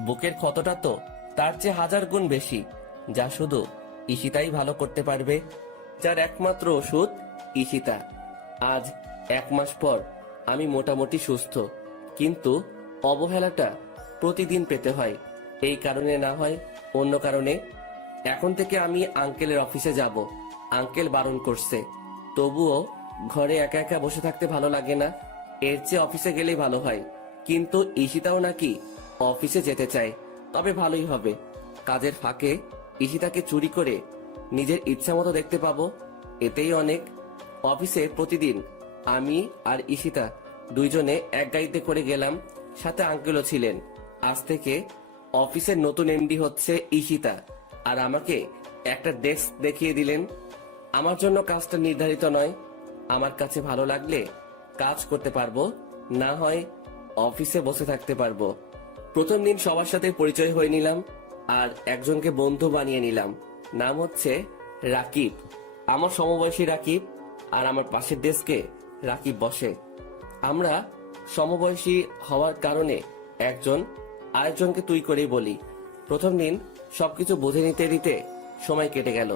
বুকের ক্ষতটা তো তার চেয়ে 1000 গুণ বেশি, যা শুধু ঈশিতাই ভালো করতে পারবে, যার একমাত্র ওষুধ ঈশিতা। আজ 1 মাস পর আমি মোটামুটি সুস্থ, কিন্তু অবহেলাটা প্রতিদিন পেতে হয়। এই কারণে না হয় অন্য কারণে। এখন থেকে আমি আঙ্কেলের অফিসে যাব। আঙ্কেল বারণ করছে, তবুও ঘরে একা একা বসে থাকতে ভালো লাগে না। এর চেয়ে অফিসে গেলেই ভালো হয়। কিন্তু ঈশিতাও নাকি অফিসে যেতে চায়। তবে ভালোই হবে, কাজের ফাঁকে ঈশিতাকে চুরি করে নিজের ইচ্ছা মতো দেখতে পাবো, এতেই অনেক। অফিসে প্রতিদিন আমি আর ঈশিতা দুইজনে এক গাড়িতে করে গেলাম, সাথে আঙ্কেলও ছিলেন। আজ থেকে অফিসের নতুন এমডি হচ্ছে ঈশিতা, আর আমাকে একটা ডেস্ক দেখিয়ে দিলেন। আমার জন্য কাজটা নির্ধারিত নয়, আমার কাছে ভালো লাগলে কাজ করতে পারবো, না হয় অফিসে বসে থাকতে পারবো। প্রথম দিন সবার সাথে পরিচয় হয়ে নিলাম আর একজনকে বন্ধু বানিয়ে নিলাম, নাম হচ্ছে রাকিব। আমার সমবয়সী রাকিব, আর আমার পাশের ডেস্কে রাকিব বসে। আমরা সমবয়সী হওয়ার কারণে একজন আরেকজনকে তুই করেই বলি। প্রথম দিন সবকিছু বুঝে নিতে নিতে সময় কেটে গেল।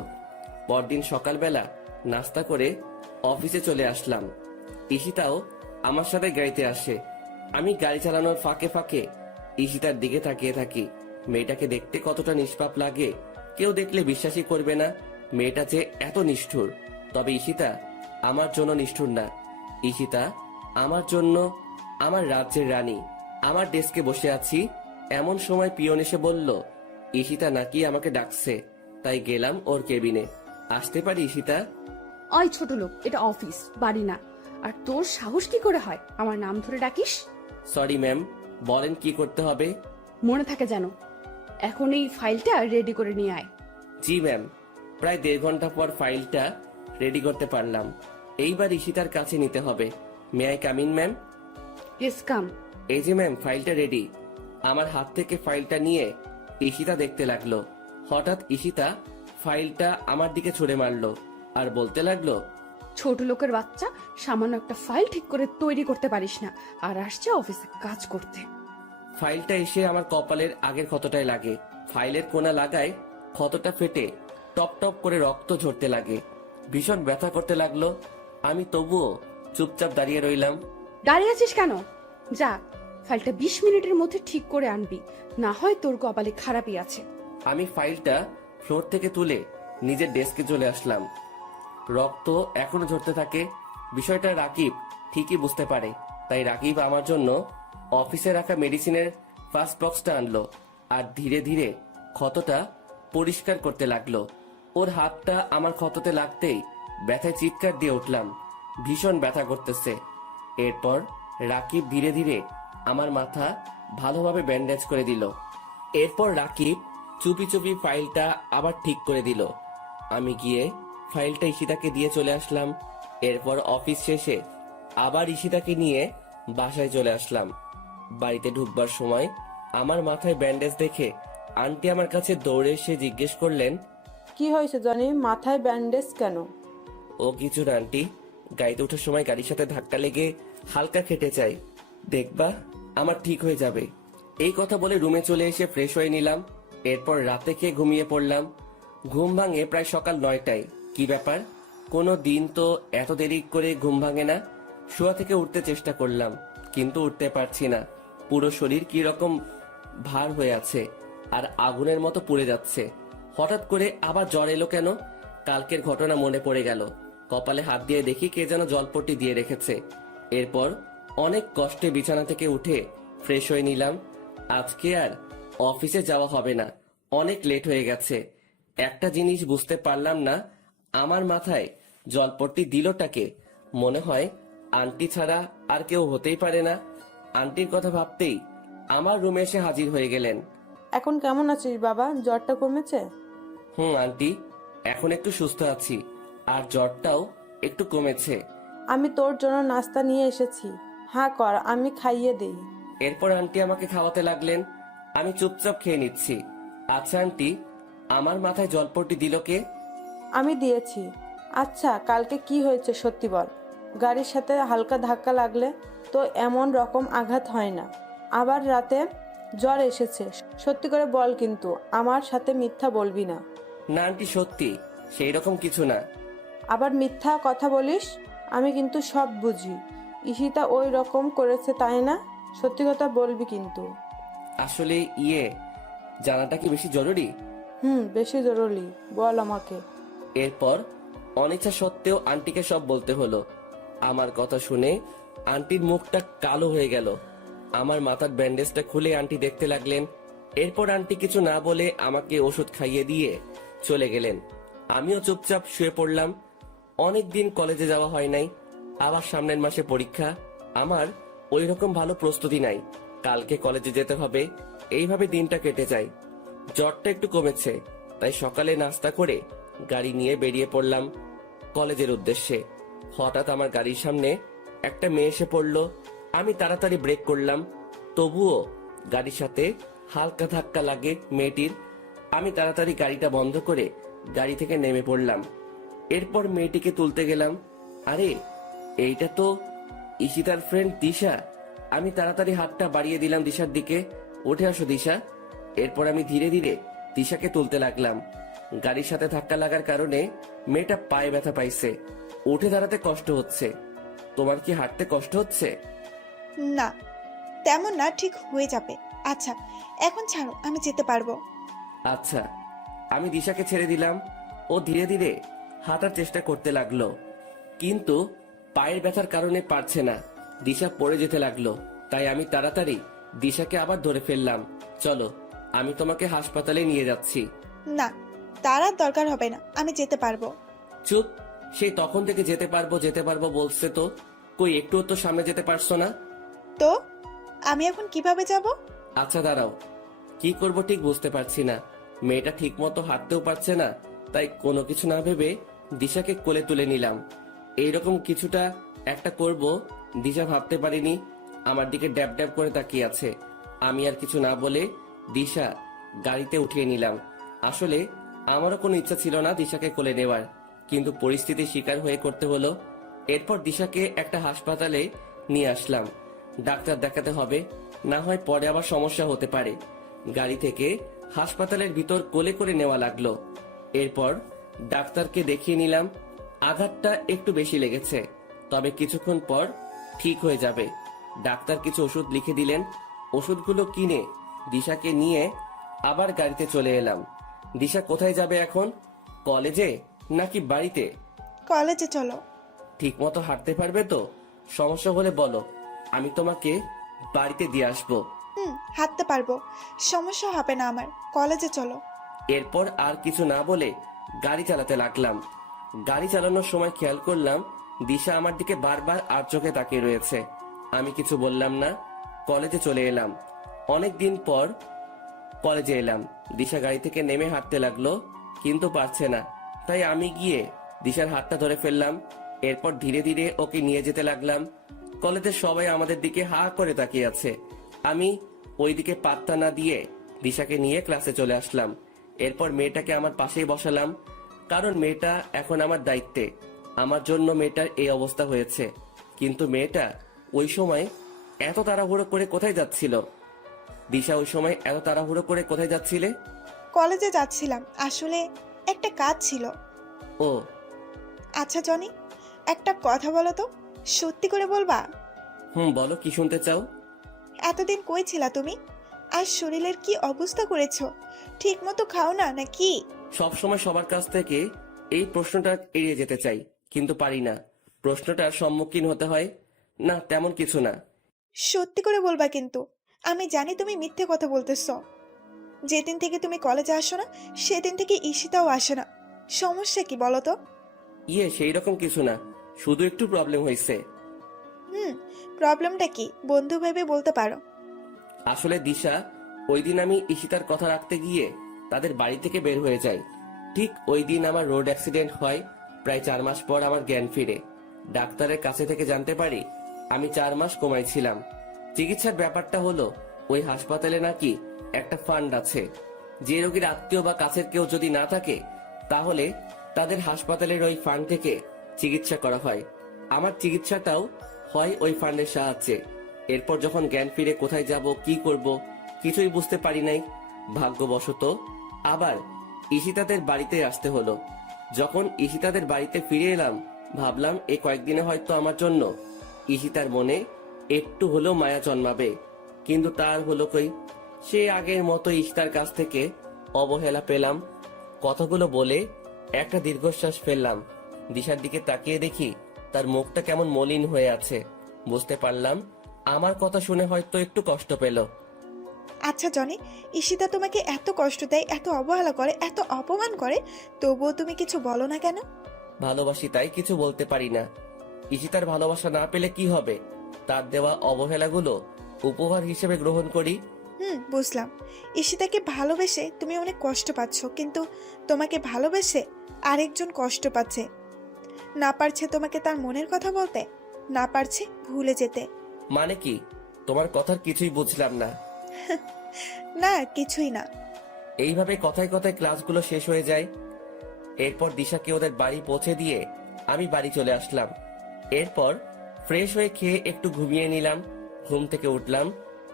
পরদিন সকালবেলা নাস্তা করে অফিসে চলে আসলাম। ঈশিতাও আমার সাথে গাড়িতে আসে। আমি গাড়ি চালানোর ফাঁকে ফাঁকে ঈশিতার দিকে তাকিয়ে থাকি। মেয়েটাকে দেখতে কতটা নিষ্পাপ লাগে, কেউ দেখলে বিশ্বাসই করবে না মেয়েটা যে এত নিষ্ঠুর। তবে ঈশিতা আমার জন্য নিষ্ঠুর না, ঈশিতা আমার জন্য আমার রাজ্যের রানী। আমার ডেস্কে বসে আছি, এমন সময় পিয়ন এসে বলল ঈশিতা নাকি আমাকে ডাকছে, তাই গেলাম ওর কেবিনে। আসতে পারি ঈশিতা? ওই ছোট লোক, এটা অফিস, বাড়ি না। আর তোর সাহস কি করে হয় আমার নাম ধরে ডাকিস? সরি ম্যাম, বলেন কি করতে হবে? মনে থাকে যেন। এখন এই ফাইলটা রেডি করে নিয়ে আয়। জি ম্যাম। প্রায় 1.5 ঘন্টা পর ফাইলটা রেডি করতে পারলাম। এইবার ঈশিতার কাছে নিতে হবে। May I come in ma'am? Yes come. এই যে ম্যাম, ফাইলটা রেডি। আমার হাত থেকে ফাইলটা নিয়ে ঈশিতা দেখতে লাগলো। হঠাৎ ঈশিতা ফাইলটা আমার দিকে ছুড়ে মারলো আর বলতে লাগলো, ছোট লোকের বাচ্চা, সামান্য একটা ফাইল ঠিক করে তৈরি করতে পারিস না, আর আসছে অফিসে কাজ করতে। ফাইলটা এসে আমার কপালের আগের ক্ষতটায় লাগে। ফাইলের কোনা লাগায় ক্ষতটা ফেটে টপ টপ করে রক্ত ঝরতে লাগে। ভীষণ ব্যথা করতে লাগলো। আমি তবুও চুপচাপ দাঁড়িয়ে রইলাম। দাঁড়িয়ে আছিস কেন? যা, ফাইলটা 20 মিনিটের মধ্যে ঠিক করে আনবি, না হয় তোর কপালে খারাপই আছে। আমি ফাইলটা ফ্লোর থেকে তুলে নিজের ডেস্কে চলে আসলাম। রক্ত এখনো ঝরতে থাকে। বিষয়টা রাকিব ঠিকই বুঝতে পারে, তাই রাকিব আমার জন্য অফিসে রাখা মেডিসিনের ফার্স্ট বক্সটা আনলো আর ধীরে ধীরে ক্ষতটা পরিষ্কার করতে লাগলো। ওর হাতটা আমার ক্ষততে লাগতেই ব্যথায় চিৎকার দিয়ে উঠলাম। ভীষণ ব্যথা করতেছে। এরপর রাকিব ধীরে ধীরে আমার মাথা ভালোভাবে ব্যান্ডেজ করে দিল। এরপর রাকিব চুপি চুপি ফাইলটা আবার ঠিক করে দিল। আমি গিয়ে ফাইলটা ঈশিতাকে দিয়ে চলে আসলাম। এরপর অফিস শেষে আবার ঈশিতাকে নিয়ে বাসায় চলে আসলাম। বাড়িতে ঢুকবার সময় আমার মাথায় ব্যান্ডেজ দেখে আন্টি আমার কাছে দৌড়ে এসে জিজ্ঞেস করলেন, কি হয়েছে জনি, মাথায় ব্যান্ডেজ কেন? ও কিছু না আন্টি, গাড়িতে ওঠার সময় গাড়ির সাথে ধাক্কা লেগে হালকা খেটে যায়, দেখবা আমার ঠিক হয়ে যাবে। এই কথা বলে রুমে চলে এসে ফ্রেশ হয়ে নিলাম। এরপর রাতে খেয়ে ঘুমিয়ে পড়লাম। ঘুম ভাঙে প্রায় সকাল 9টায়। কি ব্যাপার, কোনো দিন তো এত দেরি করে ঘুম ভাঙে না। শোয়া থেকে উঠতে চেষ্টা করলাম, কিন্তু উঠতে পারছি না। পুরো শরীর কি রকম ভার হয়ে আছে আর আগুনের মতো পুড়ে যাচ্ছে। হঠাৎ করে আবার জ্বর এলো কেন? কালকের ঘটনা মনে পড়ে গেল। কপালে হাত দিয়ে দেখি কে যেন জলপট্টি দিয়ে রেখেছে। এরপর অনেক কষ্টে বিছানা থেকে উঠে ফ্রেশ হয়ে নিলাম। আজকে আর অফিসে যাওয়া হবে না, অনেক লেট হয়ে গেছে। একটা জিনিস বুঝতে পারলাম না, আমার মাথায় জলপট্টি দিলটাকে। মনে হয় আন্টি ছাড়া আর কেউ হতেই পারে না। আন্টির কথা ভাবতেই আমার রুমে এসে হাজির হয়ে গেলেন। এখন কেমন আছিস বাবা, জ্বরটা কমেছে? আন্টি, এখন একটু সুস্থ আছি, আর জ্বরটাও একটু কমেছে। আমি তোর জন্য নাস্তা নিয়ে এসেছি, হ্যাঁ কর, আমি খাইয়ে দেই। এরপর আন্টি আমাকে খাওয়াতে লাগলেন। আমি চুপচাপ খেয়ে নিচ্ছি। আচ্ছা আন্টি, আমার মাথায় জলপট্টি দিল কে? আমি দিয়েছি। আচ্ছা, কালকে কি হয়েছে সত্যি বল। গাড়ির সাথে হালকা ধাক্কা লাগলে তো এমন রকম আঘাত হয় না, আবার রাতে জ্বর এসেছে। সত্যি করে বল, কিন্তু আমার সাথে মিথ্যা বলবি না। না আন্টি, সত্যি সেই রকম কিছু না। আবার মিথ্যা কথা বলিস, আমি কিন্তু সব বুঝি। ঈশিতা ওই রকম করেছে তাই না? সত্যি কথা বলবি কিন্তু। আসলে জানাটা কি বেশি জরুরি? বেশি জরুরি, বল আমাকে। এরপর অনিচ্ছা সত্ত্বেও আন্টিকে সব বলতে হলো। আমার কথা শুনে আন্টির মুখটা কালো হয়ে গেল। আমার মাথার ব্যান্ডেজটা খুলে আন্টি দেখতে লাগলেন। এরপর আন্টি কিছু না বলে আমাকে ওষুধ খাইয়ে দিয়ে চলে গেলেন। আমিও চুপচাপ শুয়ে পড়লাম। অনেক দিন কলেজে যাওয়া হয় নাই, আবার সামনের মাসে পরীক্ষা। আমার ওই রকম ভালো প্রস্তুতি নাই, কালকে কলেজে যেতে হবে, এইভাবে দিনটা কেটে যায়। জ্বরটা একটু কমেছে, তাই সকালে নাস্তা করে গাড়ি নিয়ে বেরিয়ে পড়লাম কলেজের উদ্দেশ্যে। হঠাৎ আমার গাড়ির সামনে একটা মেয়ে এসে পড়লো। আমি তাড়াতাড়ি ব্রেক করলাম, তবুও গাড়ির সাথে হালকা ধাক্কা লাগে মেয়েটির। আমি তাড়াতাড়ি গাড়িটা বন্ধ করে গাড়ি থেকে নেমে পড়লাম। এরপর মেয়েটিকে তুলতে গেলাম। আরে, এইটা তো ঈশিতার ফ্রেন্ড দিশা। আমি তাড়াতাড়ি হাতটা বাড়িয়ে দিলাম দিশার দিকে। উঠে আসো দিশা। এরপর আমি ধীরে ধীরে দিশাকে তুলতে লাগলাম। গাড়ির সাথে ধাক্কা লাগার কারণে মেয়েটা পায়ে ব্যথা পাইছে, উঠে দাঁড়াতে কষ্ট হচ্ছে। তোমার কি হাঁটতে কষ্ট হচ্ছে? না, তেমন না, ঠিক হয়ে যাবে। আচ্ছা, এখন ছাড়ো, আমি যেতে পারবো। আচ্ছা। আমি দিশাকে ছেড়ে দিলাম। ও ধীরে ধীরে হাঁটার চেষ্টা করতে লাগলো, কিন্তু পায়ের ব্যথার কারণে পারছে না। দিশা পড়ে যেতে লাগলো, তাই আমি তাড়াতাড়ি দিশাকে আবার ধরে ফেললাম। চলো, আমি তোমাকে হাসপাতালে নিয়ে যাচ্ছি। না, তার আর দরকার হবে না, আমি যেতে পারবো। চুপ! সেই তখন থেকে যেতে পারবো বলছে তো, কই একটুও তো সামনে যেতে পারছো না। তো আমি এখন কিভাবে যাব? আচ্ছা দাঁড়াও, কি করব ঠিক বুঝতে পারছি না। মেয়েটা ঠিক মতো হাঁটতেও পারছে না, তাই কোনো কিছু না ভেবে দিশাকে কোলে তুলে নিলাম। এইরকম কিছুটা একটা করব দিশা ভাবতে পারিনি। আমার দিকে ড্যাব ড্যাব করে তাকিয়ে আছে। আমি আর কিছু না বলে দিশা গাড়িতে উঠিয়ে নিলাম। আসলে আমারও কোনো ইচ্ছা ছিল না দিশাকে কোলে নেওয়ার, কিন্তু পরিস্থিতির শিকার হয়ে করতে হলো। এরপর দিশাকে একটা হাসপাতালে নিয়ে আসলাম। ডাক্তার দেখাতে হবে, না হয় পরে আবার সমস্যা হতে পারে। গাড়ি থেকে হাসপাতালের ভিতর কোলে করে নেওয়া লাগলো। এরপর ডাক্তারকে দেখিয়ে নিলাম। আঘাতটা একটু বেশি লেগেছে, তবে কিছুক্ষণ পর ঠিক হয়ে যাবে। ডাক্তার কিছু ওষুধ লিখে দিলেন। ওষুধগুলো কিনে দিশাকে নিয়ে আবার গাড়িতে চলে এলাম। দিশা কোথায় যাবে এখন? কলেজে নাকি বাড়িতে? কলেজে চলো। ঠিক মতো হাঁটতে পারবে তো? সমস্যা হলে বলো, আমি তোমাকে বাড়িতে দিয়ে আসবো। হাঁটতে পারবো, সমস্যা হবে না আমার। কলেজে চলো। এরপর আর কিছু না বলে গাড়ি চালাতে লাগলাম। গাড়ি চালানোর সময় খেয়াল করলাম দিশা আমার দিকে বারবার আর চোখে তাকিয়ে রয়েছে। আমি কিছু বললাম না। কলেজে চলে এলাম। অনেক দিন পর কলেজে এলাম। দিশা গাড়ি থেকে নেমে হাঁটতে লাগলো, কিন্তু পারছে না, তাই আমি গিয়ে দিশার হাতটা ধরে ফেললাম। এরপর ধীরে ধীরে ওকে নিয়ে যেতে লাগলাম। কলেজের সবাই আমাদের দিকে হা করে তাকিয়ে আছে। আমি ওইদিকে পাত্তা না দিয়ে দিশাকে নিয়ে ক্লাসে চলে আসলাম। এরপর মেয়েটাকে আমার পাশেই বসালাম, কারণ মেয়েটা এখন আমার দায়িত্বে। আমার জন্য মেয়েটার এই অবস্থা হয়েছে। কিন্তু মেয়েটা ওই সময় এত তাড়াহুড়ো করে কোথায় যাচ্ছিল? দিশা, ওই সময় এত তাড়াহুড়ো করে কোথায় যাচ্ছিলে? কলেজে যাচ্ছিলাম, আসলে একটা কাজ ছিল। ও আচ্ছা জনি, একটা কথা বলো তো, সত্যি করে বলবা? বলো, কি শুনতে চাও? এতদিন কই ছিলা তুমি? আর শরীরের কি অবস্থা করেছো? ঠিক মতো খাও না নাকি? সব সময় সবার কাছ থেকে এই প্রশ্নটা এড়িয়ে যেতে চাই, কিন্তু পারি না। প্রশ্নটার সম্মুখীন হতে হয়। না, তেমন কিছু না। সত্যি করে বলবা কিন্তু। আমি জানি তুমি মিথ্যে কথা বলতেছো। যেদিন থেকে তুমি কলেজে আসো না, সেদিন থেকে ঈশিতাও আসে না। সমস্যা কি বলো তো? সেই রকম কিছু না, শুধু একটু প্রবলেম হয়েছে। প্রবলেমটা কি বন্ধু ভেবে বলতে পারো। আসলে দিশা, ওই দিন আমি ঈশিতার কথা রাখতে গিয়ে তাদের বাড়ি থেকে বের হয়ে যাই। ঠিক ওই দিন আমার রোড অ্যাক্সিডেন্ট হয়। প্রায় 4 মাস পর আমার জ্ঞান ফিরে। ডাক্তারের কাছে থেকে জানতে পারি আমি 4 মাস কোমায় ছিলাম। চিকিৎসার ব্যাপারটা হলো, ওই হাসপাতালে নাকি একটা ফান্ড আছে। যে রোগীর আত্মীয় বা কাছের কেউ যদি না থাকে, তাহলে তাদের হাসপাতালের ওই ফান্ড থেকে চিকিৎসা করা হয়। আমার চিকিৎসাটাও হয় ওই ফান্ডের সাহায্যে। এরপর যখন জ্ঞান ফিরে কোথায় যাব, কি করব, কিছুই বুঝতে পারি নাই। ভাগ্যবশত আবার ঈশিতাদের বাড়িতে আসতে হলো। যখন ঈশিতাদের বাড়িতে ফিরে এলাম, ভাবলাম এই কয়েকদিনে হয়তো আমার জন্য ঈশিতার মনে একটু হলেও মায়া জন্মাবে, কিন্তু তার হলো কই। সে আগের মতো ঈশিতার কাছ থেকে অবহেলা পেলাম। কথাগুলো বলে একটা দীর্ঘশ্বাস ফেললাম। দিশার দিকে তাকিয়ে দেখি তার মুখটা কেমন মলিন হয়ে আছে। বুঝতে পারলাম আমার কথা শুনে হয়তো একটু কষ্ট পেল। আচ্ছা জনি, ঈশিতা তোমাকে এত কষ্ট দেয়, এত অবহেলা করে, এত অপমান করে, তবুও তুমি কিছু বলো না কেন? ভালোবাসি তাই কিছু বলতে পারি না। ঈশিতার ভালোবাসা না পেলে কি হবে? তার দেওয়া অবহেলাগুলো উপহার হিসেবে গ্রহণ করি। বুঝলাম। ঈশিতাকে ভালোবেসে তুমি অনেক কষ্ট পাচ্ছ, কিন্তু তোমাকে ভালোবেসে আরেকজন কষ্ট পাচ্ছে, না পারছে তোমাকে তার মনের কথা বলতে, না পারছে ভুলে যেতে। মানে কি? তোমার কথার কিছুই বুঝলাম না। না, কিছুই না। এইভাবে কথায় কথায় ক্লাসগুলো শেষ হয়ে যায়। এরপর দিশাকে ওদের বাড়ি পৌঁছে দিয়ে আমি বাড়ি চলে আসলাম। এরপর ফ্রেশ হয়ে খেয়ে একটু ঘুমিয়ে নিলাম। ঘুম থেকে উঠলাম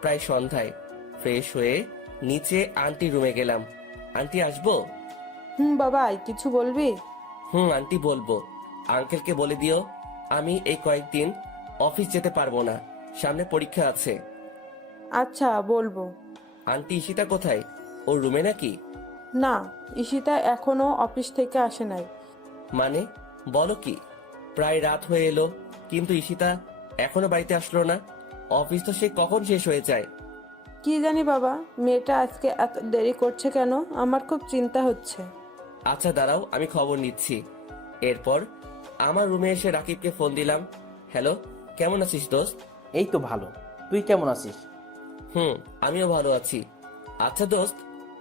প্রায় সন্ধ্যায়। ফ্রেশ হয়ে নিচে আন্টি রুমে গেলাম। আন্টি আসবো? বাবা, কিছু বলবি? আন্টি বলবো। আঙ্কেলকে বলে দিও আমি এই কয়েকদিন অফিস যেতে পারবো না, সামনে পরীক্ষা আছে। আচ্ছা, বলবো। আন্টি ঈশিতা কোথায়? ওর রুমে নাকি? না, ঈশিতা এখনো অফিস থেকে আসে নাই। মানে বলো কি? প্রায় রাত হয়ে এলো কিন্তু ঈশিতা এখনো বাড়িতে আসলো না। অফিস তো সে কখন শেষ হয়ে যায়। কি জানি বাবা, মেয়েটা আজকে এত দেরি করছে কেন? আমার খুব চিন্তা হচ্ছে। আচ্ছা দাঁড়াও, আমি খবর নিচ্ছি। এরপর আমার রুমে এসে রাকিবকে ফোন দিলাম। হ্যালো, কেমন আছিস দোস্ত? এই তো ভালো। তুই কেমন আছিস? আমিও ভালো আছি। আচ্ছা দোস্ত,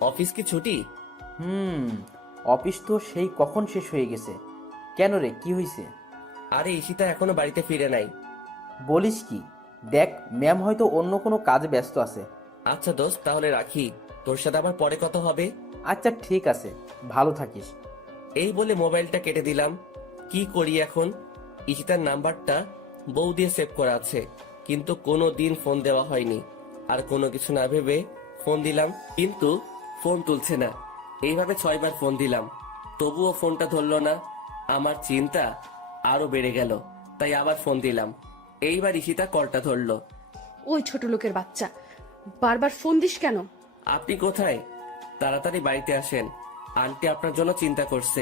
অফিস কি ছুটি? অফিস তো সেই কখন শেষ হয়ে গেছে। কেন রে, কি হয়েছে? আরে ঈশিতা এখনো বাড়িতে ফিরে নাই। বলিস কি? দেখ, ম্যাম হয়তো অন্য কোনো কাজে ব্যস্ত আছে। আচ্ছা দোস্ত, তাহলে রাখি, তোর সাথে আবার পরে কথা হবে। আচ্ছা ঠিক আছে, ভালো থাকিস। এই বলে মোবাইলটা কেটে দিলাম। কি করি এখন? ঈশিতার নাম্বারটা বউ দিয়ে সেভ করা আছে, কিন্তু কোনো দিন ফোন দেওয়া হয়নি। আর কোনো কিছু না ভেবে ফোন দিলাম, কিন্তু ফোন তুলছে না। এইভাবে 6 বার ফোন দিলাম, তবুও ফোনটা ধরলো না। আমার চিন্তা আরো বেড়ে গেল, তাই আবার ফোন দিলাম। এইবার ঈশিতা কলটা ধরলো। ওই ছোট লোকের বাচ্চা, বারবার ফোন দিস কেন? আপনি কোথায়? তাড়াতাড়ি বাড়িতে আসেন, আন্টি আপনার জন্য চিন্তা করছে।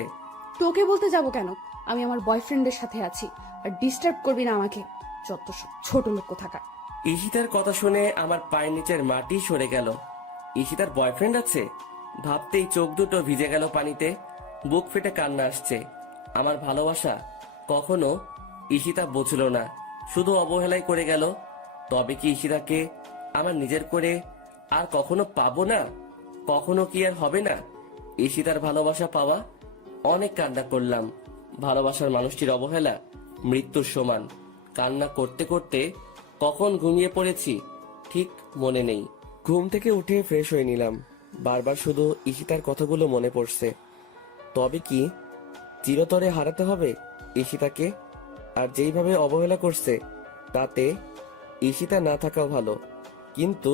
তোকে বলতে যাব কেন? আমি আমার বয়ফ্রেন্ডের সাথে আছি, আর ডিস্টার্ব করবি না আমাকে। যত সব ছোট লোক থাকা। ঈশিতার কথা শুনে আমার পায়ের নিচের মাটি সরে গেল। ঈশিতার বয়ফ্রেন্ড আছে? ভাবতেই চোখ দুটো ভিজে গেল পানিতে, বুক ফেটে কান্না আসছে। আমার ভালোবাসা কখনো ঈশিতা বুঝলো না, শুধু অবহেলাই করে গেল। তবে কি ঈশিতাকে আমার নিজের করে আর কখনো পাবো না? কখনো কি আর হবে না ঈশিতার ভালোবাসা পাওয়া? অনেক কান্না করলাম। ভালোবাসার মানুষটির অবহেলা মৃত্যুর সমান। কান্না করতে করতে কখন ঘুমিয়ে পড়েছি ঠিক মনে নেই। ঘুম থেকে উঠে ফ্রেশ হয়ে নিলাম। বারবার শুধু ঈশিতার কথাগুলো মনে পড়ছে। তবে কি চিরতরে হারাতে হবে ঈশিতাকে? আর যেইভাবে অবহেলা করছে, তাতে ঈশিতা না থাকাও ভালো। কিন্তু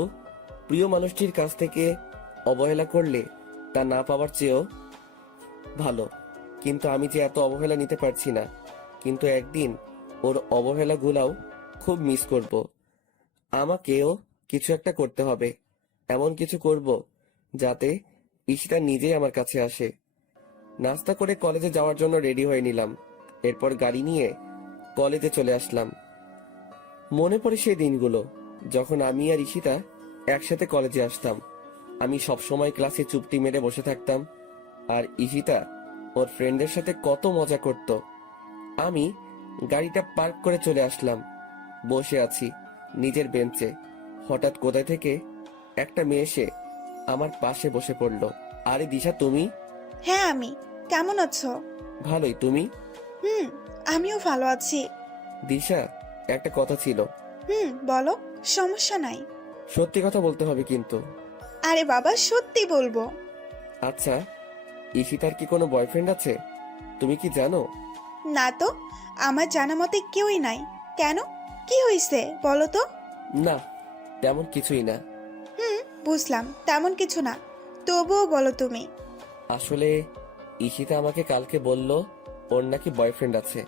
প্রিয় মানুষটির কাছ থেকে অবহেলা করলে তা না পাওয়ার চেয়েও ভালো। কিন্তু আমি যে এত অবহেলা নিতে পারছি না। কিন্তু একদিন ওর অবহেলাগুলাও খুব মিস করব। আমাকেও কিছু একটা করতে হবে। এমন কিছু করব যাতে ঈশিতা নিজেই আমার কাছে আসে। নাস্তা করে কলেজে যাওয়ার জন্য রেডি হয়ে নিলাম। এরপর গাড়ি নিয়ে কলেজে চলে আসলাম। মনে পড়ে সেই দিনগুলো যখন আমি আর ঈশিতা একসাথে কলেজে আসতাম। আমি সবসময় ক্লাসে চুপটি মেরে বসে থাকতাম, আর ঈশিতা ওর ফ্রেন্ডের সাথে কত মজা করত। আমি গাড়িটা পার্ক করে চলে আসলাম। বসে আছি নিজের বেঞ্চে। হঠাৎ কোথায় থেকে একটা মেয়ে এসে আমার পাশে বসে পড়লো। আরে দিশা, তুমি? হ্যাঁ, আমি। কেমন আছো? ভালোই, তুমি? আমিও ভালো আছি। দিশা, একটা কথা ছিল। বলো, সমস্যা নাই। সত্যি কথা বলতে হবে কিন্তু। আরে বাবা, সত্যি বলবো। আচ্ছা, ঈশিতার কি কোনো বয়ফ্রেন্ড আছে? তুমি কি জানো? না তো, আমার জানা মতে কেউই নাই। কেন, কি হয়েছে বলো তো? না, তেমন কিছুই না। বুঝলাম, তেমন কিছু না, তবুও বলো তুমি। আসলে ঈশিতা আমাকে কালকে বলল ওর নাকি বয়ফ্রেন্ড আছে।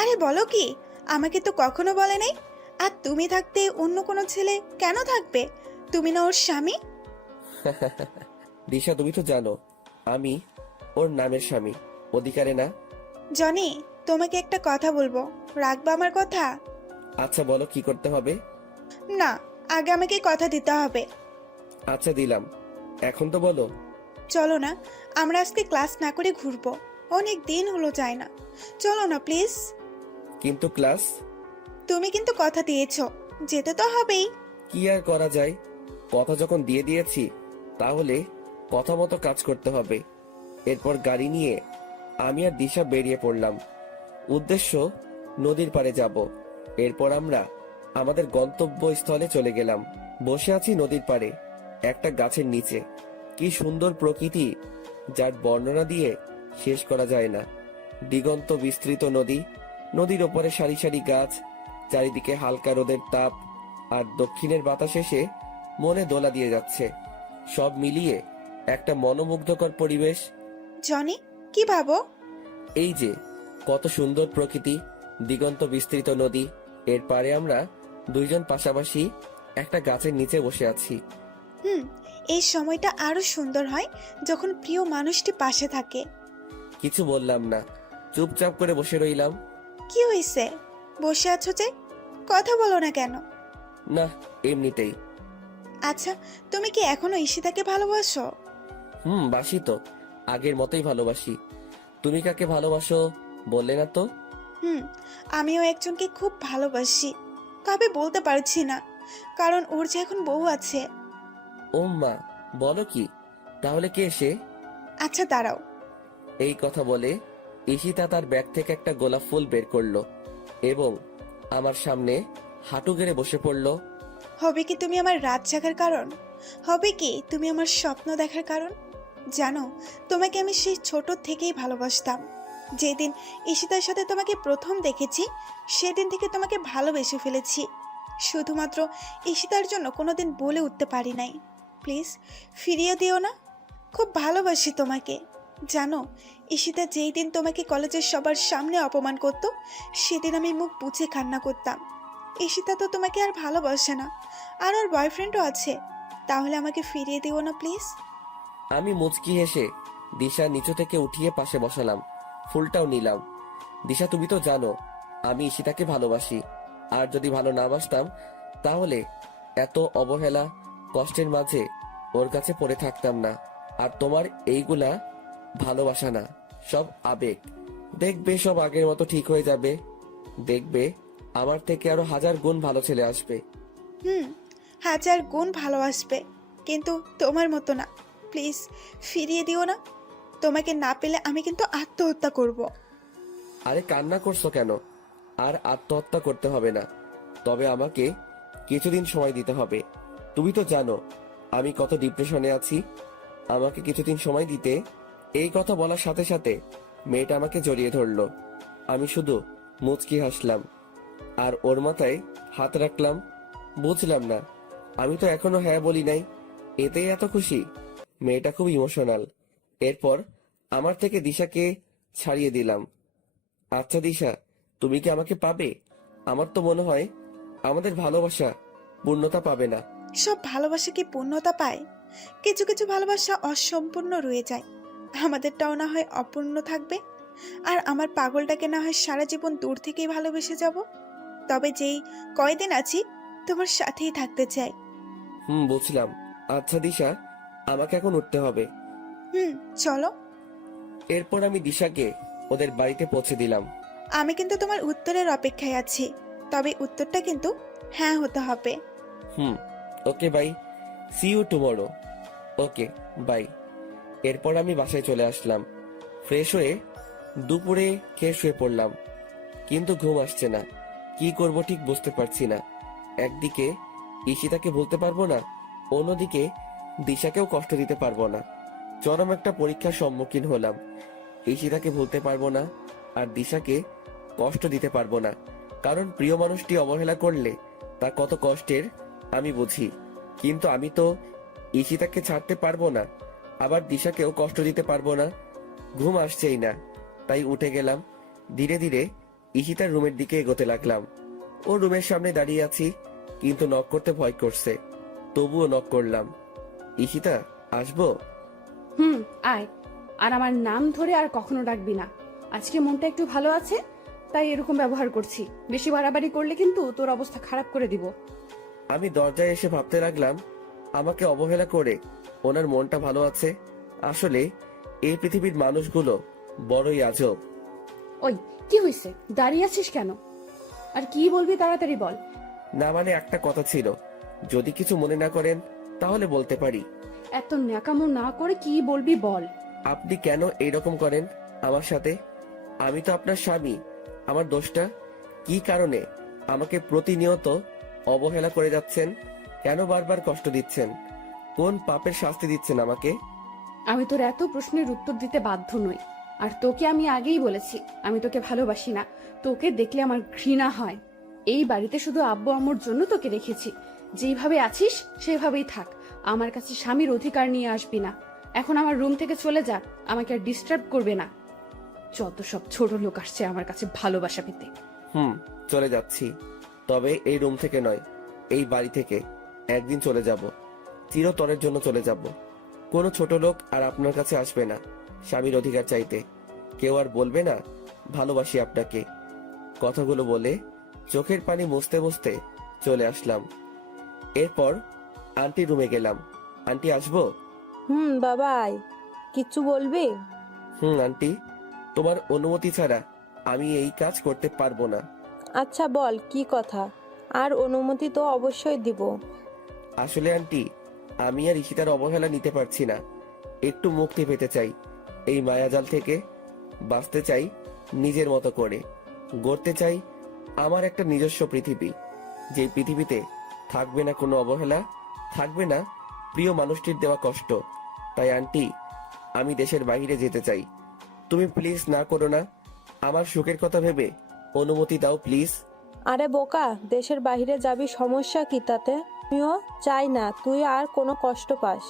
আরে বলো কি, আমাকে তো কখনো বলে নাই। আর তুমি থাকতে অন্য কোনো ছেলে কেন থাকবে? তুমি না ওর স্বামী? দিশা, তুমি তো জানো আমি ওর নামের স্বামী, অধিকারে না। জনি, তোমাকে একটা কথা বলবো, রাখবা আমার কথা? আচ্ছা বলো, কি করতে হবে? না, আগে আমাকে কথা দিতে হবে। আচ্ছা দিলাম, এখন তো বলো। চলো না, আমরা আজকে ক্লাস না করে ঘুরবো। অনেক দিন হলো যায় না। চলো না প্লিজ। কিন্তু ক্লাস? তুমি কিন্তু কথা দিয়েছো, যেতে তো হবেই। কি আর করা যায়, কথা যখন দিয়ে দিয়েছি তাহলে কথা মতো কাজ করতে হবে। এরপর গাড়ি নিয়ে আমি আর দিশা বেরিয়ে পড়লাম। উদ্দেশ্য নদীর পাড়ে যাব। এরপর আমরা আমাদের গন্তব্যস্থলে চলে গেলাম। বসে আছি নদীর পাড়ে একটা গাছের নিচে। কি সুন্দর প্রকৃতি, যার বর্ণনা দিয়ে শেষ করা যায় না। দিগন্ত বিস্তৃত নদী, নদীর ওপরে সারি সারি গাছ, চারিদিকে হালকা রোদের তাপ, আর দক্ষিণের বাতাস এসে মনে দোলা দিয়ে যাচ্ছে। সব মিলিয়ে একটা মনোমুগ্ধকর পরিবেশ। জনি, কি ভাবো? এই যে কত সুন্দর প্রকৃতি, দিগন্ত বিস্তৃত নদী, এর পারে আমরা দুইজন পাশাপাশি একটা গাছের নিচে বসে আছি। এই সময়টা আরো সুন্দর হয় যখন প্রিয় মানুষটি পাশে থাকে। কিছু বললাম না, চুপচাপ করে বসে রইলাম। কি হয়েছে, বসে আছো যে? কথা বলো না কেন? না, এমনিতেই। আচ্ছা, তুমি কি এখনো ঈশিতাকে ভালোবাসো? বাসি তো, আগের মতোই ভালোবাসি। তুমি কাকে ভালোবাসো বললে না তো? আমিও একজনকে খুব ভালোবাসি, তবে বলতে পারছি না, কারণ ওর যে এখন বউ আছে। ও মা, বলো কি? তাহলে কে সে? আচ্ছা দাঁড়াও। এই কথা বলে ঈশিতা তার ব্যাগ থেকে একটা গোলাপ ফুল বের করলো এবং আমার সামনে হাঁটু গেড়ে বসে পড়লো। হবে কি তুমি আমার রাত জাগার কারণ? হবে কি তুমি আমার স্বপ্ন দেখার কারণ? জানো, তোমাকে আমি সেই ছোট থেকেই ভালোবাসতাম। যেদিন ঈশিতার সাথে তোমাকে প্রথম দেখেছি, সেদিন থেকে তোমাকে ভালোবেসে ফেলেছি। শুধুমাত্র ঈশিতার জন্য কোনোদিন বলে উঠতে পারি নাই। প্লিজ ফিরিয়ে দিও না, খুব ভালোবাসি তোমাকে। জানো, ঈশিতা যেই দিন তোমাকে কলেজের সবার সামনে অপমান করতো, সেদিন আমি মুখ বুজে কান্না করতাম। ঈশিতা তো তোমাকে আর ভালোবাসে না, আর ওর বয়ফ্রেন্ডও আছে। তাহলে আমাকে ফিরিয়ে দিও না প্লিজ। আমি মুচকি হেসে দিশা নিচু থেকে উঠিয়ে পাশে বসালাম, ফুলটাও নিলাম। দিশা, তুমি তো জানো আমি ঈশিতাকে ভালোবাসি, আর যদি ভালো না বাসতাম তাহলে এত অবহেলা কষ্টের মাঝে ওর কাছে পড়ে থাকতাম না। আর তোমার এইগুলা ভালোবাসা না, সব আবেগ। দেখবে সব আগের মতো ঠিক হয়ে যাবে। দেখবে আমার থেকে আরো 1000 গুণ ভালো ছেলে আসবে। 1000 গুণ ভালোবাসবে, কিন্তু তোমার মতো না। প্লিজ ফিরিয়ে দিও না। তোমাকে না পেলে আমি কিন্তু আত্মহত্যা করব। আরে কান্না করছো কেন? আর আত্মহত্যা করতে হবে না, তবে আমাকে কিছুদিন সময় দিতে হবে। তুমি তো জানো আমি কত ডিপ্রেশনে আছি। আমাকে কিছুদিন সময় দিতে। এই কথা বলার সাথে সাথে মেয়েটা আমাকে জড়িয়ে ধরলো। আমি শুধু মুচকি হাসলাম আর ওর মাথায় হাত রাখলাম। বুঝলাম না, আমি তো এখনো হ্যাঁ বলি নাই, এতেই এত খুশি? মেয়েটা খুব ইমোশনাল। এরপর আমার থেকে দিশাকে ছাড়িয়ে দিলাম। আচ্ছা দিশা, তুমি কি আমাকে পাবে? আমার তো মনে হয় আমাদের ভালোবাসা পূর্ণতা পাবে না। সব ভালোবাসা কি পূর্ণতা পায়? কিছু কিছু ভালোবাসা অসম্পূর্ণ রয়ে যায়। আমাদেরটাও না হয় অপূর্ণ থাকবে। আর আমার পাগলটাকে না হয় সারা জীবন দূর থেকেই ভালোবেসে যাব। তবে যেই কয়দিন আছি তোমার সাথেই থাকতে চাই। বুঝলাম। আচ্ছা দিশা, আমাকে এখন উঠতে হবে। চলো। এরপর আমি দিশাকে ওদের বাড়িতে পৌঁছে দিলাম। আমি কিন্তু তোমার উত্তরের অপেক্ষায় আছি, তবে উত্তরটা কিন্তু হ্যাঁ হতে হবে। Okay bye, see you tomorrow. Okay bye. এরপর আমি বাসায় চলে আসলাম। ফ্রেশ হয়ে দুপুরে খেয়ে শুয়ে পড়লাম, কিন্তু ঘুম আসছে না। কি করব ঠিক বুঝতে পারছি না। একদিকে ঈশিতাকে ভুলতে পারবো না, অন্যদিকে দিশাকেও কষ্ট দিতে পারবো না। চরম একটা পরীক্ষার সম্মুখীন হলাম। ঈশিতাকে ভুলতে পারবো না, আর দিশাকে কষ্ট দিতে পারবো না, কারণ প্রিয় মানুষটি অবহেলা করলে তা কত কষ্টের আমি বুঝি। কিন্তু আমি তো ঈশিতাকে ছাড়তে পারবো না, আবার দিশাকেও কষ্ট দিতে পারবো না। ঘুম আসছেই না, তাই উঠে গেলাম। ধীরে ধীরে ঈশিতার রুমের দিকে এগোতে লাগলাম। ও রুমের সামনে দাঁড়িয়ে আছি, কিন্তু নক করতে ভয় করছে। তবুও নক করলাম। ঈশিতা, আসবো? আয়। আর আমার নাম ধরে আর কখনো ডাকবি না। আজকে মনটা একটু ভালো আছে, তাই এরকম ব্যবহার করছি। বেশি বাড়াবাড়ি করলে কিন্তু তোর অবস্থা খারাপ করে দিব। আমি দরজায় এসে ভাবতে লাগলাম, আমাকে অবহেলা করে ওনার মনটা ভালো আছে। আসলে এই পৃথিবীর মানুষগুলো বড়ই আজব। ওই কি হয়েছে, দাঁড়িয়ে আছিস কেন? আর কি বলবি তাড়াতাড়ি বল। না মানে একটা কথা ছিল, যদি কিছু মনে না করেন তাহলে বলতে পারি। এত ন্যাকামো না করে কি বলবি বল। আপনি কেন এইরকম করেন আমার সাথে? আমি তো আপনার স্বামী। আমার দোষটা কি কারণে আমাকে প্রতিনিয়ত অবহেলা করে যাচ্ছেন? কেন বারবার কষ্ট দিচ্ছেন? কোন পাপের শাস্তি দিচ্ছেন আমাকে? আমি তোর এত প্রশ্নের উত্তর দিতে বাধ্য নই। আর তোকে আমি আগেই বলেছি, আমি তোকে ভালোবাসি না। তোকে দেখলে আমার ঘৃণা হয়। এই বাড়িতে শুধু আব্বু আম্মুর জন্য তোকে রেখেছি। যেইভাবে আছিস সেভাবেই থাক। আমার কাছে স্বামীর অধিকার নিয়ে আসবি না। এখন আমার রুম থেকে চলে যা, আমাকে আর ডিস্টার্ব করবে না। যত সব ছোট লোক আসছে আমার কাছে ভালোবাসা পেতে। চলে যাচ্ছি, তবে এই রুম থেকে নয়, এই বাড়ি থেকে একদিন চলে যাব। চিরতরের জন্য চলে যাব। কোনো ছোট লোক আর আপনার কাছে আসবে না স্বামীর অধিকার চাইতে। কেউ আর বলবে না ভালোবাসি আপনাকে। কথাগুলো বলে চোখের পানি মুছতে মুছতে চলে আসলাম। এরপর আন্টি রুমে গেলাম। আন্টি আসবো? বাবা আয়। কিচ্ছু বলবি? আন্টি, তোমার অনুমতি ছাড়া আমি এই কাজ করতে পারবো না। আচ্ছা বল কি কথা। আর অনুমতি তো অবশ্যই দিব। আসলে আন্টি, আমি আর ঈশিতার অবহেলা নিতে পারছি না। একটু মুক্তি পেতে চাই এই মায়াজাল থেকে। বাঁচতে চাই নিজের মতো করে। গড়তে চাই আমার একটা নিজস্ব পৃথিবী, যেই পৃথিবীতে থাকবে না কোনো অবহেলা, থাকবে না প্রিয় মানুষটির দেওয়া কষ্ট। তাই আন্টি, আমি দেশের বাইরে যেতে চাই। তুমি প্লিজ না করো না। আমার সুখের কথা ভেবে অনুমতি দাও প্লিজ। আরে বোকা, দেশের বাইরে যাবি, সমস্যা কি তাতে? আমিও চাই না তুই আর কোনো কষ্ট পাস।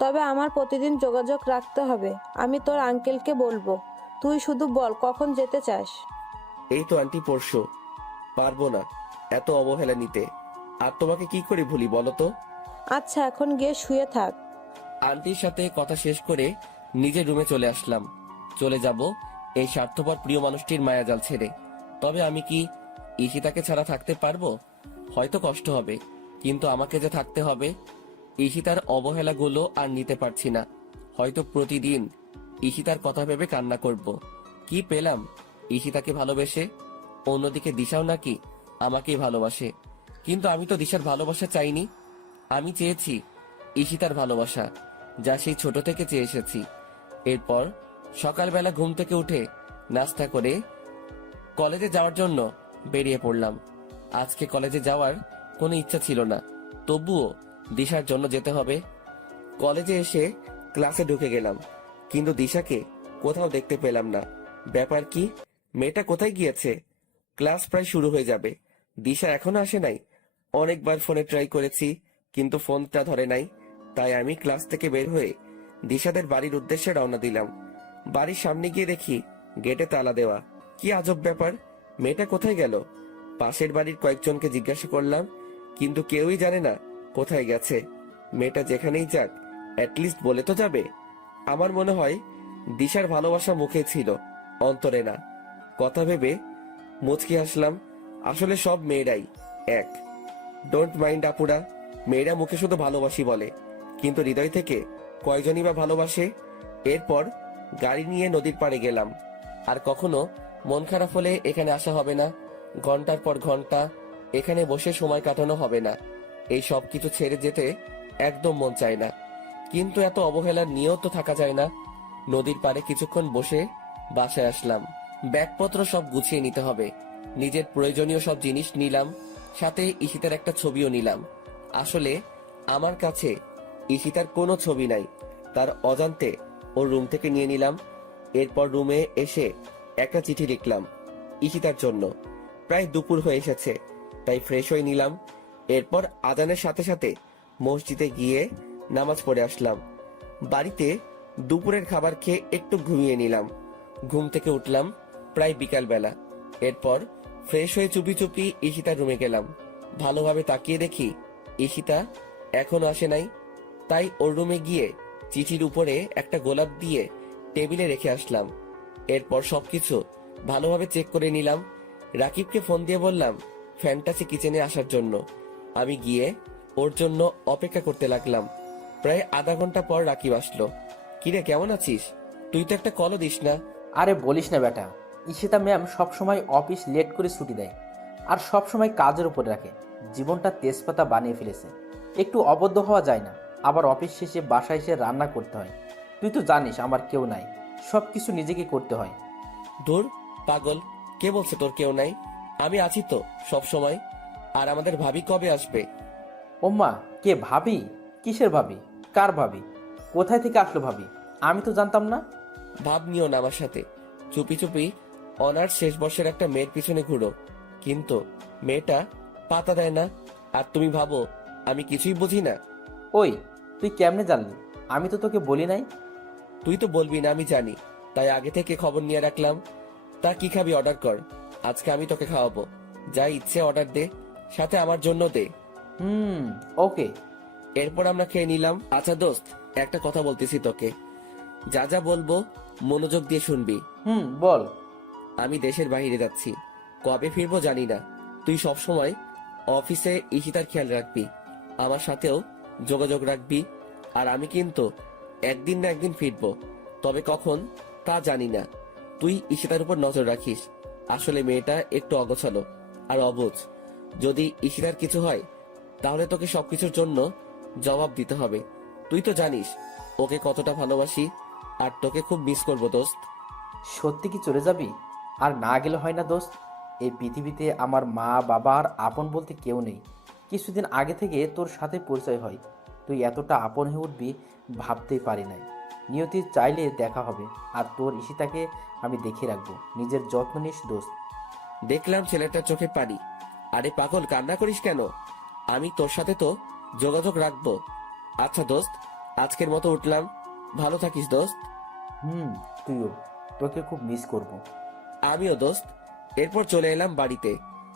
তবে আমার প্রতিদিন যোগাযোগ রাখতে হবে। আমি তোর আঙ্কেলকে বলবো। তুই শুধু বল কখন যেতে চাস। এই তো আন্টি পরশু। পারবো না এত অবহেলা নিতে। আর তোমাকে কি করে ভুলি বলো তো? আচ্ছা এখন গিয়ে শুয়ে থাক। আন্টির সাথে কথা শেষ করে নিজের রুমে চলে আসলাম। চলে যাব এই স্বার্থপর প্রিয় মানুষটির মায়াজাল ছেড়ে। তবে আমি কি ঈশিতাকে ছাড়া থাকতে পারবো? হয়তো কষ্ট হবে, কিন্তু আমাকে যে থাকতে হবে। ঈশিতার অবহেলাগুলো আর নিতে পারছি না। হয়তো প্রতিদিন ঈশিতার কথা ভেবে কান্না করব। কি পেলাম ঈশিতাকে ভালোবেসে? অন্যদিকে দিশাও নাকি আমাকেই ভালোবাসে। কিন্তু আমি তো দিশার ভালোবাসা চাইনি। আমি চেয়েছি ঈশিতার ভালোবাসা, যা সেই ছোট থেকে চেয়ে এসেছি। এরপর সকালবেলা ঘুম থেকে উঠে নাস্তা করে কলেজে যাওয়ার জন্য বেরিয়ে পড়লাম। আজকে কলেজে যাওয়ার কোনো ইচ্ছা ছিল না, তবুও দিশার জন্য যেতে হবে। কলেজে এসে ক্লাসে ঢুকে গেলাম, কিন্তু দিশাকে কোথাও দেখতে পেলাম না। ব্যাপার কি? মেয়েটা কোথায় গিয়েছে? ক্লাস প্রায় শুরু হয়ে যাবে, দিশা এখনো আসে নাই। অনেকবার ফোনে ট্রাই করেছি, কিন্তু ফোনটা ধরে নাই। তাই আমি ক্লাস থেকে বের হয়ে দিশাদের বাড়ির উদ্দেশ্যে রওনা দিলাম। বাড়ির সামনে গিয়ে দেখি গেটে তালা দেওয়া। কি আজব ব্যাপার, মেয়েটা কোথায় গেল? পাশের বাড়ির কয়েকজনকে জিজ্ঞাসা করলাম, কিন্তু কেউই জানে না কোথায় গেছে। মেয়েটা যেখানেই যাক অ্যাটলিস্ট বলে তো যাবে। আমার মনে হয় দিশার ভালোবাসা মুখে ছিল, অন্তরে না। কথা ভেবে মুচকি হাসলাম। আসলে সব মেয়েরাই এক। ডোন্ট মাইন্ড আপুরা, মেয়েরা মুখে শুধু ভালোবাসি বলে, কিন্তু হৃদয় থেকে কয়জনই বা ভালোবাসে। এরপর গাড়ি নিয়ে নদীর পাড়ে গেলাম। আর কখনো মন খারাপ হলে এখানে আসা হবে না। ঘন্টার পর ঘন্টা এখানে বসে সময় কাটানো হবে না। এই সব কিছু ছেড়ে যেতে একদম মন চায় না, কিন্তু এত অবহেলার নিয়েও তো থাকা যায় না। নদীর পাড়ে কিছুক্ষণ বসে বাসায় আসলাম। ব্যাগপত্র সব গুছিয়ে নিতে হবে। নিজের প্রয়োজনীয় সব জিনিস নিলাম, সাথে ঈশিতার একটা ছবিও নিলাম। আসলে আমার কাছে ঈশিতার কোনো ছবি নাই, তার অজান্তে ওর রুম থেকে নিয়ে নিলাম। এরপর রুমে এসে একটা চিঠি লিখলাম ঈশিতার জন্য। প্রায় দুপুর হয়ে এসেছে, তাই ফ্রেশ হয়ে নিলাম। এরপর আজানের সাথে সাথে মসজিদে গিয়ে নামাজ পড়ে আসলাম। বাড়িতে দুপুরের খাবার খেয়ে একটু ঘুমিয়ে নিলাম। ঘুম থেকে উঠলাম প্রায় বিকাল বেলা। এরপর ফ্রেশ হয়ে চুপি চুপি ঈশিতার রুমে গেলাম। ভালোভাবে তাকিয়ে দেখি ঈশিতা এখনো আসে নাই। তাই ওর রুমে গিয়ে চিঠির উপরে একটা গোলাপ দিয়ে টেবিলে রেখে আসলাম। এরপর সবকিছু ভালোভাবে চেক করে নিলাম। রাকিবকে ফোন দিয়ে বললাম ফ্যান্টাসি কিচেনে আসার জন্য। আমি গিয়ে ওর জন্য অপেক্ষা করতে লাগলাম। প্রায় আধা ঘন্টা পর রাকিব আসলো। কিরে, কেমন আছিস? তুই তো একটা কলও দিস না। আরে বলিস না বেটা, ঈশিতা ম্যাম সবসময় অফিস লেট করে ছুটি দেয় আর সবসময় কাজের উপর রাখে। জীবনটা তেজপাতা বানিয়ে ফেলেছে। একটু অবদ্ধ হওয়া যায় না। আবার অফিস শেষে বাসায় এসে রান্না করতে হয়। তুই তো জানিস আমার কেউ নাই, সব কিছু নিজেকে করতে হয়। ধুর পাগল, কে বলছে তোর কেউ নাই? আমি আছি তো সব সময়। আর আমাদের ভাবি কবে আসবে? ওম্মা, কে ভাবি? কিসের ভাবি? কার ভাবি? কোথায় থেকে আসলো ভাবি? আমি তো জানতাম না। ভাব নিও না আমার সাথে। চুপি চুপি অনার্স শেষ বর্ষের একটা মেয়ের পিছনে ঘুরো, কিন্তু মেয়েটা পাতা দেয় না। আর তুমি ভাবো আমি কিছুই বুঝি না? ওই, তুই কেমনে জানলি? আমি তো তোকে বলি নাই। তুই তো বলবি না আমি জানি, তাই আগে থেকে খবর নিয়ে রাখলাম। তা কি খাবি অর্ডার কর, আজকে আমি তোকে খাওয়াবো। যা ইচ্ছে অর্ডার দে, সাথে আমার জন্য দে। ওকে। এরপর আমরা খেয়ে নিলাম। আচ্ছা দোস্ত, একটা কথা বলতেছি তোকে, যা যা বলবো মনোযোগ দিয়ে শুনবি। বল। আমি দেশের বাইরে যাচ্ছি, কবে ফিরবো জানি না। তুই সব সময় অফিসে ঈশিতার খেয়াল রাখবি, আমার সাথেও যোগাযোগ রাখবি। আর আমি কিন্তু একদিন না একদিন ফিরবো, তবে কখন তা জানি না। তুই ঈশিতার উপর নজর রাখিস। আসলে মেয়েটা একটু অগোছালো আর অবুঝ। যদি ঈশিতার কিছু হয় তাহলে তোকে সবকিছুর জন্য জবাব দিতে হবে। তুই তো জানিস ওকে কতটা ভালোবাসি, আর তোকে খুব মিস করবো দোস্ত। সত্যি কি চলে যাবি? আর না গেলে হয় না দোস্ত। এই পৃথিবীতে আমার মা বাবা আর আপন বলতে কেউ নেই। কিছুদিন আগে থেকে তোর সাথে পরিচয় হয়, তুই এতটা আপন হয়ে উঠবি ভাবতেই পারি নাই। নিয়তি চাইলে দেখা হবে। আর তোর ঈশিতাকে আমি দেখে রাখবো। নিজের যত্ন নিস দোস্ত। দেখলাম ছেলেটার চোখে পানি। আরে পাগল, কান্না করিস কেন? আমি তোর সাথে তো যোগাযোগ রাখবো। আচ্ছা দোস্ত, আজকের মতো উঠলাম। ভালো থাকিস দোস্ত। তুইও। তোকে খুব মিস করব। আমিও দোস্ত। এরপর চলে এলাম বাড়িতে।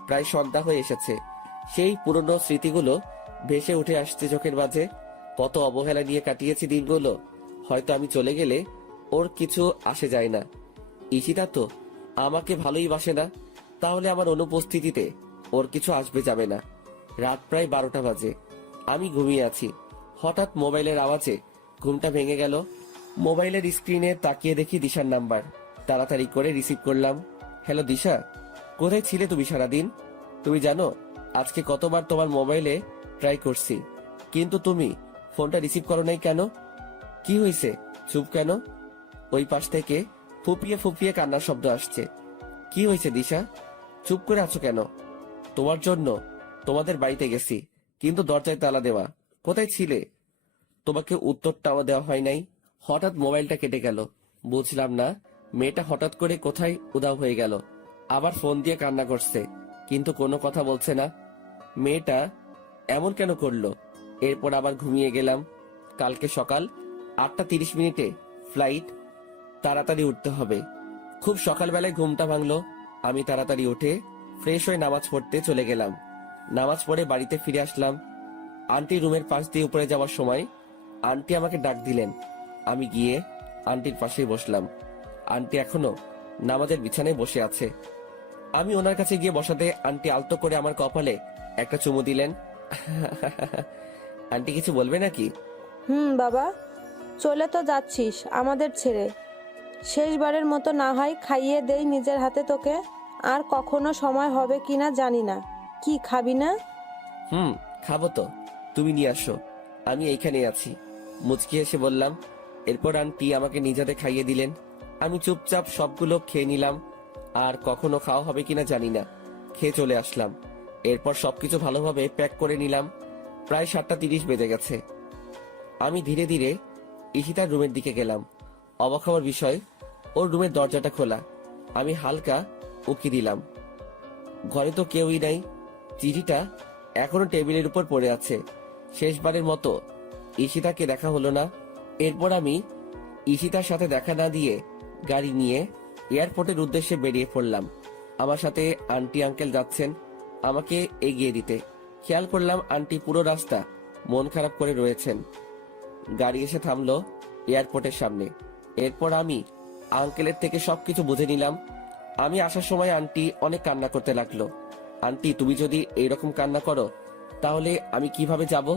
প্রায় সন্ধ্যা হয়ে এসেছে। সেই পুরনো স্মৃতিগুলো ভেসে উঠে আসছে চোখের মাঝে। কত অবহেলা নিয়ে কাটিয়েছি দিনগুলো। হয়তো আমি চলে গেলে ওর কিছু আসে যায় না। ঈশিতা তো আমাকে ভালোই বাসে না, তাহলে আমার অনুপস্থিতিতে ওর কিছু আসবে যাবে না। রাত প্রায় 12টা বাজে। আমি ঘুমিয়ে আছি। হঠাৎ মোবাইলের আওয়াজে ঘুমটা ভেঙে গেল। মোবাইলের স্ক্রিনে তাকিয়ে দেখি দিশার নাম্বার। তাড়াতাড়ি করে রিসিভ করলাম। হ্যালো দিশা, কোথায় ছিলে তুমি সারাদিন? তুমি জানো আজকে কতবার তোমার মোবাইলে ট্রাই করছি, কিন্তু তুমি ফোনটা রিসিভ করো নাই কেন? কি হয়েছে, চুপ কেন? ওই পাশ থেকে ফুপিয়ে ফুপিয়ে কান্নার শব্দ আসছে। কি হয়েছে দিশা, চুপ করে আছো কেন? তোমার জন্য তোমাদের বাড়িতে গেছি, কিন্তু দরজায় তালা দেওয়া। কোথায় ছিলে? তোমাকে উত্তরটাও দেওয়া হয় নাই। হঠাৎ মোবাইলটা কেটে গেল। বুঝলাম না মেয়েটা হঠাৎ করে কোথায় উধাও হয়ে গেল। আবার ফোন দিয়ে কান্না করছে, কিন্তু কোনো কথা বলছে না। মেয়েটা এমন কেন করলো? এরপর আবার ঘুমিয়ে গেলাম। কালকে সকাল 8টা 30 ফ্লাইট, তাড়াতাড়ি উঠতে হবে। খুব সকালবেলায় ঘুমটা ভাঙলো। আমি তাড়াতাড়ি উঠে ফ্রেশ হয়ে নামাজ পড়তে চলে গেলাম। নামাজ পড়ে বাড়িতে ফিরে আসলাম। আন্টি রুমের পাশ দিয়ে উপরে যাওয়ার সময় আন্টি আমাকে ডাক দিলেন। আমি গিয়ে আন্টির পাশেই বসলাম। আন্টি এখনো নামাজের বিছানায় বসে আছে। আমি ওনার কাছে গিয়ে বসাতে আন্টি আলতো করে আমার কপালে একটা চুমু দিলেন। আন্টি কিছু বলবে নাকি? বাবা, চলে তো যাচ্ছিস আমাদের ছেড়ে। শেষবারের মতো না হয় খাইয়ে দেই নিজের হাতে তোকে। আর কখনো সময় হবে কিনা জানি না। কি খাবি না? খাবো তো, তুমি নিয়ে আসো, আমি এইখানে আছি, মুচকি হেসে বললাম। এরপর আন্টি আমাকে নিজ হাতে খাইয়ে দিলেন। আমি চুপচাপ সবগুলো খেয়ে নিলাম। আর কখনো খাওয়া হবে কিনা জানি না, খেয়ে চলে আসলাম। এরপর সবকিছু ভালোভাবে প্যাক করে নিলাম। প্রায় 7টা 30 বেজে গেছে। আমি ধীরে ধীরে ঈশিতার রুমের দিকে গেলাম। অবাক হওয়ার বিষয়, ওর রুমের দরজাটা খোলা। আমি হালকা উকি দিলাম। ঘরে তো কেউই নাই। চিঠিটা এখনো টেবিলের উপর পড়ে আছে। শেষবারের মতো ঈশিতাকে দেখা হলো না। এরপর আমি ঈশিতার সাথে দেখা না দিয়ে গাড়ি নিয়ে এয়ারপোর্টের উদ্দেশ্যে বেরিয়ে পড়লাম। আমার সাথে আন্টি আঙ্কেল যাচ্ছেন আমাকে এগিয়ে দিতে। খেয়াল করলাম আন্টি পুরো রাস্তা মন খারাপ করে রয়েছেন। গাড়ি এসে থামলো এয়ারপোর্টের সামনে। এরপর আমি আঙ্কেলের থেকে সবকিছু বুঝে নিলাম। আমি আসার সময় আন্টি অনেক কান্না করতে লাগলো। আন্টি, তুমি যদি এইরকম কান্না করো তাহলে আমি কিভাবে যাব?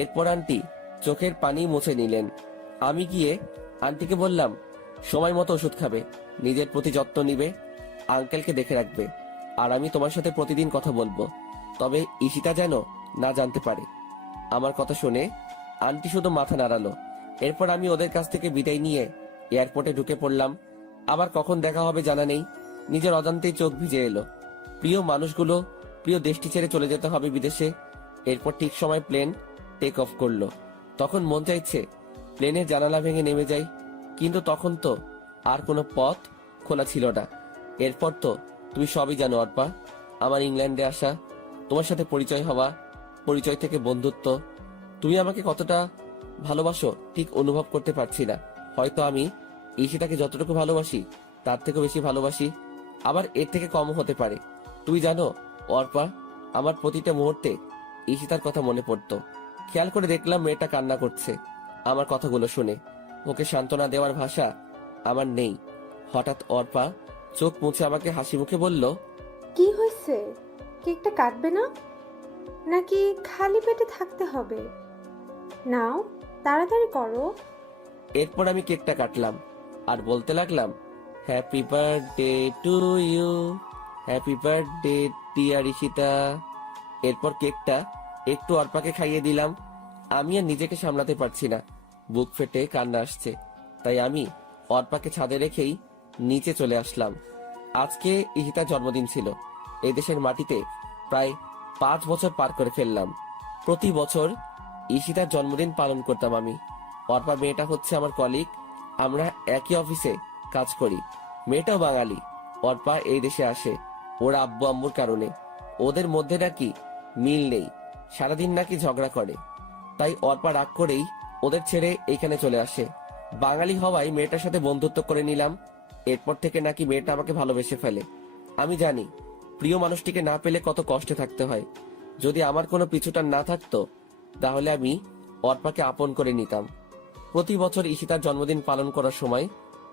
এরপর আন্টি চোখের পানি মুছে নিলেন। আমি গিয়ে আন্টিকে বললাম, সময় মতো ওষুধ খাবে, নিজের প্রতি যত্ন নিবে, আঙ্কেলকে দেখে রাখবে, আর আমি তোমার সাথে প্রতিদিন কথা বলবো, তবে ঈশিতা যেন না জানতে পারে। আমার কথা শুনে আন্টি শুধু মাথা নাড়ালো। এরপর আমি ওদের কাছ থেকে বিদায় নিয়ে এয়ারপোর্টে ঢুকে পড়লাম। আবার কখন দেখা হবে জানা নেই, নিজের অজান্তেই চোখ ভিজে এলো। প্রিয় মানুষগুলো, প্রিয় দেশটি ছেড়ে চলে যেতে হবে বিদেশে। এরপর ঠিক সময় প্লেন টেক অফ করলো। তখন মন চাইছে প্লেনের জানালা ভেঙে নেমে যাই, কিন্তু তখন তো আর কোনো পথ খোলা ছিল না। এরপর তো তুমি সবই জানো অর্পা, আমার ইংল্যান্ডে আসা, তোমার সাথে পরিচয় হওয়া, পরিচয় থেকে বন্ধুত্ব। তুমি আমাকে কতটা ভালোবাসো ঠিক অনুভব করতে পারছি না। হয়তো আমি ঈশিতাকে যতটুকু ভালোবাসি তার থেকেও বেশি ভালোবাসি, আবার এর থেকে কমও হতে পারে। তুই জানো অর্পা, আমার প্রতিটা মুহূর্তে ঈশিতার কথা মনে পড়তো। খেয়াল করে দেখলাম মেয়েটা কান্না করছে আমার কথাগুলো শুনে। ওকে সান্ত্বনা দেওয়ার ভাষা আমার নেই। হঠাৎ অর্পা চোখ মুছে আমাকে হাসি মুখে বলল, কি হয়েছে? কেকটা কাটবে না নাকি খালি পেটে থাকতে হবে? নাও, তাড়াতাড়ি করো। এরপর আমি কেকটা কাটলাম আর বলতে লাগলাম, happy birthday to you, happy birthday dear Ishita. এরপর কেকটা একটু অর্পাকে খাইয়ে দিলাম। আমি আর নিজেকে সামলাতে পারছি না, বুক ফেটে কান্না আসছে। তাই আমি অর্পাকে ছাদে রেখেই নিচে চলে আসলাম। আজকে ঈশিতার জন্মদিন ছিল। এই দেশের মাটিতে প্রায় 5 বছর পার করে ফেললাম। প্রতি বছর ঈশিতার জন্মদিন পালন করতাম আমি। অর্পা মেয়েটা হচ্ছে আমার কলিগ, আমরা একই অফিসে কাজ করি। মেয়েটাও বাঙালি। অর্পা এই দেশে আসে ওর আব্বু আম্মুর কারণে। ওদের মধ্যে নাকি মিল নেই, সারাদিন নাকি ঝগড়া করে। তাই অর্পা রাগ করেই ওদের ছেড়ে এখানে চলে আসে। বাঙালি হওয়ায় মেয়েটার সাথে বন্ধুত্ব করে নিলাম। এরপর থেকে নাকি মেয়েটা আমাকে ভালোবেসে ফেলে। আমি জানি প্রিয় মানুষটিকে না পেলে কত কষ্টে থাকতে হয়। যদি আমার কোনো পিছুটান না থাকতো তাহলে আমি অর্পাকে আপন করে নিতাম। প্রতি বছর ঈশিতার জন্মদিন পালন করার সময়